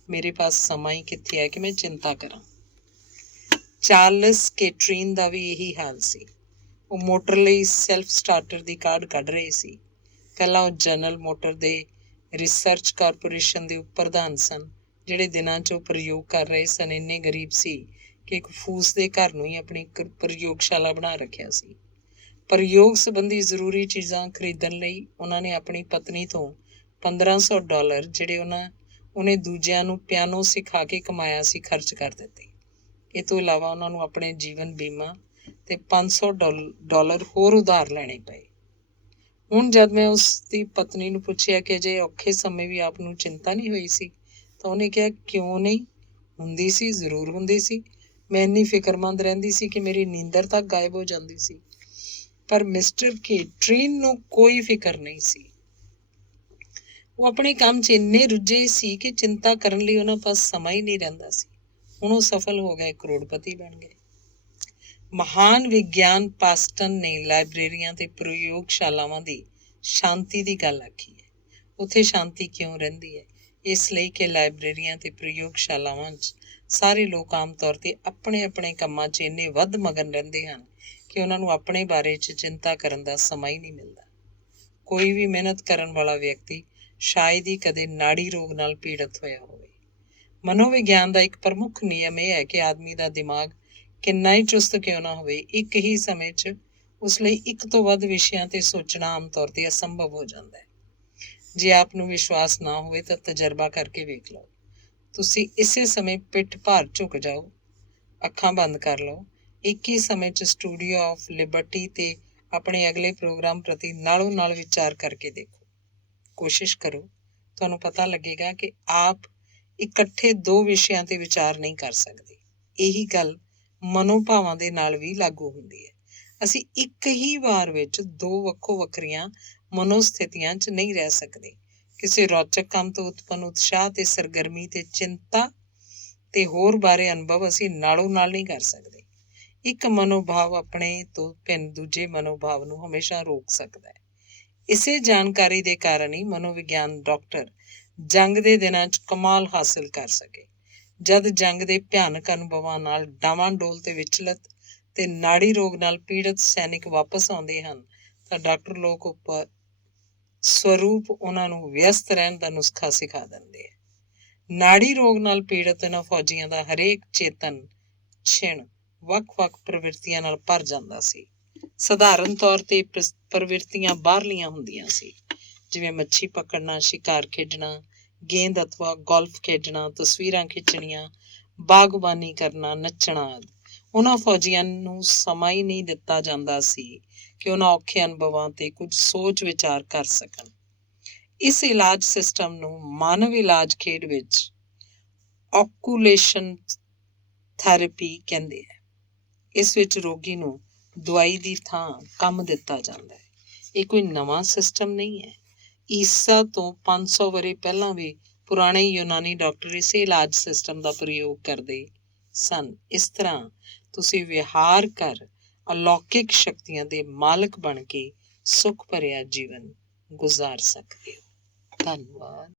ਮੇਰੇ ਪਾਸ ਸਮਾਂ ਹੀ ਕਿੱਥੇ ਹੈ ਕਿ ਮੈਂ ਚਿੰਤਾ ਕਰਾਂ। ਚਾਰਲਸ ਕੇਟਰੀਨ ਦਾ ਵੀ ਇਹੀ ਹਾਲ ਸੀ। ਉਹ ਮੋਟਰ ਲਈ ਸੈਲਫ ਸਟਾਰਟਰ ਦੀ ਕਾਢ ਕੱਢ ਰਹੇ ਸੀ। ਪਹਿਲਾਂ ਉਹ ਜਨਰਲ ਮੋਟਰ ਦੇ ਰਿਸਰਚ ਕਾਰਪੋਰੇਸ਼ਨ ਦੇ ਉਪ ਪ੍ਰਧਾਨ ਸਨ। ਜਿਹੜੇ ਦਿਨਾਂ 'ਚ ਉਹ ਪ੍ਰਯੋਗ ਕਰ ਰਹੇ ਸਨ, ਇੰਨੇ ਗਰੀਬ ਸੀ ਕਿ ਇੱਕ ਫੂਸ ਦੇ ਘਰ ਨੂੰ ਹੀ ਆਪਣੀ ਪ੍ਰਯੋਗਸ਼ਾਲਾ ਬਣਾ ਰੱਖਿਆ ਸੀ। ਪ੍ਰਯੋਗ ਸੰਬੰਧੀ ਜ਼ਰੂਰੀ ਚੀਜ਼ਾਂ ਖਰੀਦਣ ਲਈ ਉਹਨਾਂ ਨੇ ਆਪਣੀ ਪਤਨੀ ਤੋਂ $1500, ਜਿਹੜੇ ਉਹਨੇ ਦੂਜਿਆਂ ਨੂੰ ਪਿਆਨੋ ਸਿਖਾ ਕੇ ਕਮਾਇਆ ਸੀ, ਖਰਚ ਕਰ ਦਿੱਤੇ। ਇਹ ਤੋਂ ਇਲਾਵਾ ਉਹਨਾਂ ਨੂੰ ਆਪਣੇ ਜੀਵਨ ਬੀਮਾ ਤੇ $500 ਹੋਰ ਉਧਾਰ ਲੈਣੇ ਪਏ। ਹੁਣ ਜਦ ਮੈਂ ਉਸ ਦੀ ਪਤਨੀ ਨੂੰ ਪੁੱਛਿਆ ਕਿ ਜੇ ਔਖੇ ਸਮੇਂ ਵੀ ਆਪ ਨੂੰ ਚਿੰਤਾ ਨਹੀਂ ਹੋਈ ਸੀ, ਤਾਂ ਉਹਨੇ ਕਿਹਾ, ਕਿਉਂ ਨਹੀਂ ਹੁੰਦੀ ਸੀ, ਜ਼ਰੂਰ ਹੁੰਦੀ ਸੀ। ਮੈਂ ਇੰਨੀ ਫਿਕਰਮੰਦ ਰਹਿੰਦੀ ਸੀ ਕਿ ਮੇਰੀ ਨੀਂਦਰ ਤੱਕ ਗਾਇਬ ਹੋ ਜਾਂਦੀ ਸੀ। ਪਰ ਮਿਸਟਰ ਕੇਟਰੀਨ ਨੂੰ ਕੋਈ ਫਿਕਰ ਨਹੀਂ ਸੀ। ਉਹ ਆਪਣੇ ਕੰਮ 'ਚ ਇੰਨੇ ਰੁੱਝੇ ਸੀ ਕਿ ਚਿੰਤਾ ਕਰਨ ਲਈ ਉਹਨਾਂ ਪਾਸ ਸਮਾਂ ਹੀ ਨਹੀਂ ਰਹਿੰਦਾ ਸੀ। ਹੁਣ ਉਹ ਸਫਲ ਹੋ ਗਏ, ਕਰੋੜਪਤੀ ਬਣ ਗਏ। ਮਹਾਨ ਵਿਗਿਆਨ ਪਾਸਟਨ ਨੇ ਲਾਇਬ੍ਰੇਰੀਆਂ ਤੇ ਪ੍ਰਯੋਗਸ਼ਾਲਾਵਾਂ ਦੀ ਸ਼ਾਂਤੀ ਦੀ ਗੱਲ ਆਖੀ ਹੈ। ਉੱਥੇ ਸ਼ਾਂਤੀ ਕਿਉਂ ਰਹਿੰਦੀ ਹੈ? ਇਸ ਲਈ ਕਿ ਲਾਇਬ੍ਰੇਰੀਆਂ ਤੇ ਪ੍ਰਯੋਗਸ਼ਾਲਾਵਾਂ 'ਚ ਸਾਰੇ ਲੋਕ ਆਮ ਤੌਰ 'ਤੇ ਆਪਣੇ ਆਪਣੇ ਕੰਮਾਂ 'ਚ ਇੰਨੇ ਵੱਧ ਮਗਨ ਰਹਿੰਦੇ ਹਨ ਕਿ ਉਹਨਾਂ ਨੂੰ ਆਪਣੇ ਬਾਰੇ 'ਚ ਚਿੰਤਾ ਕਰਨ ਦਾ ਸਮਾਂ ਹੀ ਨਹੀਂ ਮਿਲਦਾ। ਕੋਈ ਵੀ ਮਿਹਨਤ ਕਰਨ ਵਾਲਾ ਵਿਅਕਤੀ ਸ਼ਾਇਦ ਹੀ ਕਦੇ ਨਾੜੀ ਰੋਗ ਨਾਲ ਪੀੜਤ ਹੋਇਆ ਹੋਵੇ। ਮਨੋਵਿਗਿਆਨ ਦਾ ਇੱਕ ਪ੍ਰਮੁੱਖ ਨਿਯਮ ਇਹ ਹੈ ਕਿ ਆਦਮੀ ਦਾ ਦਿਮਾਗ ਕਿੰਨਾ ਹੀ ਚੁਸਤ ਕਿਉਂ ਨਾ ਹੋਵੇ, ਇੱਕ ਹੀ ਸਮੇਂ 'ਚ ਉਸ ਲਈ ਇੱਕ ਤੋਂ ਵੱਧ ਵਿਸ਼ਿਆਂ 'ਤੇ ਸੋਚਣਾ ਆਮ ਤੌਰ 'ਤੇ ਅਸੰਭਵ ਹੋ ਜਾਂਦਾ ਹੈ। ਜੇ ਆਪ ਨੂੰ ਵਿਸ਼ਵਾਸ ਨਾ ਹੋਵੇ ਤਾਂ ਤਜਰਬਾ ਕਰਕੇ ਵੇਖ ਲਓ। ਤੁਸੀਂ ਇਸੇ ਸਮੇਂ ਪਿੱਠ ਭਾਰ ਝੁਕ ਜਾਓ, ਅੱਖਾਂ ਬੰਦ ਕਰ ਲਓ, ਇੱਕ ਹੀ ਸਮੇਂ 'ਚ ਸਟੂਡੀਓ ਆਫ ਲਿਬਰਟੀ ਤੇ ਆਪਣੇ ਅਗਲੇ ਪ੍ਰੋਗਰਾਮ ਪ੍ਰਤੀ ਨਾਲੋਂ ਨਾਲ ਵਿਚਾਰ ਕਰਕੇ ਦੇਖੋ। ਕੋਸ਼ਿਸ਼ ਕਰੋ, ਤੁਹਾਨੂੰ ਪਤਾ ਲੱਗੇਗਾ ਕਿ ਆਪ ਇਕੱਠੇ 2 ਵਿਸ਼ਿਆਂ ਤੇ ਵਿਚਾਰ ਨਹੀਂ ਕਰ ਸਕਦੇ। ਇਹੀ ਗੱਲ ਮਨੋਭਾਵਾਂ ਦੇ ਨਾਲ ਵੀ ਲਾਗੂ ਹੁੰਦੀ ਹੈ। ਅਸੀਂ ਇੱਕ ਹੀ ਵਾਰ ਵਿੱਚ 2 ਵੱਖੋ ਵੱਖਰੀਆਂ ਮਨੋਸਥਿਤੀਆਂ 'ਚ ਨਹੀਂ ਰਹਿ ਸਕਦੇ। ਕਿਸੇ ਰੌਚਕ ਕੰਮ ਤੋਂ ਉਤਪੰਨ ਉਤਸ਼ਾਹ ਤੇ ਸਰਗਰਮੀ ਤੇ ਚਿੰਤਾ ਤੇ ਹੋਰ ਬਾਰੇ ਅਨੁਭਵ ਅਸੀਂ ਨਾਲੋਂ ਨਾਲ ਨਹੀਂ ਕਰ ਸਕਦੇ। ਇੱਕ ਮਨੋਭਾਵ ਆਪਣੇ ਤੋਂ ਭਿੰਨ ਦੂਜੇ ਮਨੋਭਾਵ ਨੂੰ ਹਮੇਸ਼ਾ ਰੋਕ ਸਕਦਾ ਹੈ। ਇਸੇ ਜਾਣਕਾਰੀ ਦੇ ਕਾਰਨ ਹੀ ਮਨੋਵਿਗਿਆਨ ਡਾਕਟਰ ਜੰਗ ਦੇ ਦਿਨਾਂ 'ਚ ਕਮਾਲ ਹਾਸਿਲ ਕਰ ਸਕੇ। ਜਦ ਜੰਗ ਦੇ ਭਿਆਨਕ ਅਨੁਭਵਾਂ ਨਾਲ ਡਾਵਾਂਡੋਲ ਤੇ ਵਿਚਲਤ ਤੇ ਨਾੜੀ ਰੋਗ ਨਾਲ ਪੀੜਤ ਸੈਨਿਕ ਵਾਪਸ ਆਉਂਦੇ ਹਨ ਤਾਂ ਡਾਕਟਰ ਲੋਕ ਉੱਪਰ ਸਰੂਪ ਉਹਨਾਂ ਨੂੰ ਵਿਅਸਤ ਰਹਿਣ ਦਾ ਨੁਸਖਾ ਸਿਖਾ ਦਿੰਦੇ ਆ। ਨਾੜੀ ਰੋਗ ਨਾਲ ਪੀੜਤ ਇਹਨਾਂ ਫੌਜੀਆਂ ਦਾ ਹਰੇਕ ਚੇਤਨ ਛਿਣ ਵੱਖ-ਵੱਖ ਪ੍ਰਵਿਰਤੀਆਂ ਨਾਲ ਭਰ ਜਾਂਦਾ ਸੀ। ਸਧਾਰਨ ਤੌਰ ਤੇ ਪ੍ਰਵਿਰਤੀਆਂ ਬਾਹਰਲੀਆਂ ਹੁੰਦੀਆਂ ਸੀ, ਜਿਵੇਂ ਮੱਛੀ ਪਕੜਨਾ, ਸ਼ਿਕਾਰ ਖੇਡਣਾ, ਗੇਂਦ ਅਥਵਾ ਗੋਲਫ ਖੇਡਣਾ, ਤਸਵੀਰਾਂ ਖਿੱਚਣੀਆਂ, ਬਾਗਬਾਨੀ ਕਰਨਾ, ਨੱਚਣਾ ਆਦਿ। ਉਹਨਾਂ ਫੌਜੀਆਂ ਨੂੰ ਸਮਾਂ ਹੀ ਨਹੀਂ ਦਿੱਤਾ ਜਾਂਦਾ ਸੀ ਕਿ ਉਹਨਾਂ ਔਖੇ ਅਨੁਭਵਾਂ ਤੇ ਕੁਝ ਸੋਚ ਵਿਚਾਰ ਕਰ ਸਕਣ। ਇਸ ਇਲਾਜ ਸਿਸਟਮ ਨੂੰ ਮਾਨਵ ਇਲਾਜ ਖੇਡ ਵਿੱਚ ਓਕੂਲੇਸ਼ਨ ਥੈਰੇਪੀ ਕਹਿੰਦੇ ਹੈ। ਇਸ ਵਿੱਚ ਰੋਗੀ ਨੂੰ ਦਵਾਈ ਦੀ ਥਾਂ ਕੰਮ ਦਿੱਤਾ ਜਾਂਦਾ ਹੈ। ਇਹ ਕੋਈ ਨਵਾਂ ਸਿਸਟਮ ਨਹੀਂ ਹੈ। ਈਸਾ ਤੋਂ 500 ਵਰ੍ਹੇ ਪਹਿਲਾਂ ਵੀ ਪੁਰਾਣੇ ਯੂਨਾਨੀ ਡਾਕਟਰ ਇਸੇ ਇਲਾਜ ਸਿਸਟਮ ਦਾ ਪ੍ਰਯੋਗ ਕਰਦੇ ਸਨ। ਇਸ ਤਰ੍ਹਾਂ ਤੁਸੀਂ ਵਿਹਾਰ ਕਰ ਅਲੌਕਿਕ ਸ਼ਕਤੀਆਂ ਦੇ ਮਾਲਕ ਬਣ ਕੇ ਸੁੱਖ ਭਰਿਆ ਜੀਵਨ ਗੁਜ਼ਾਰ ਸਕਦੇ ਹੋ। ਧੰਨਵਾਦ।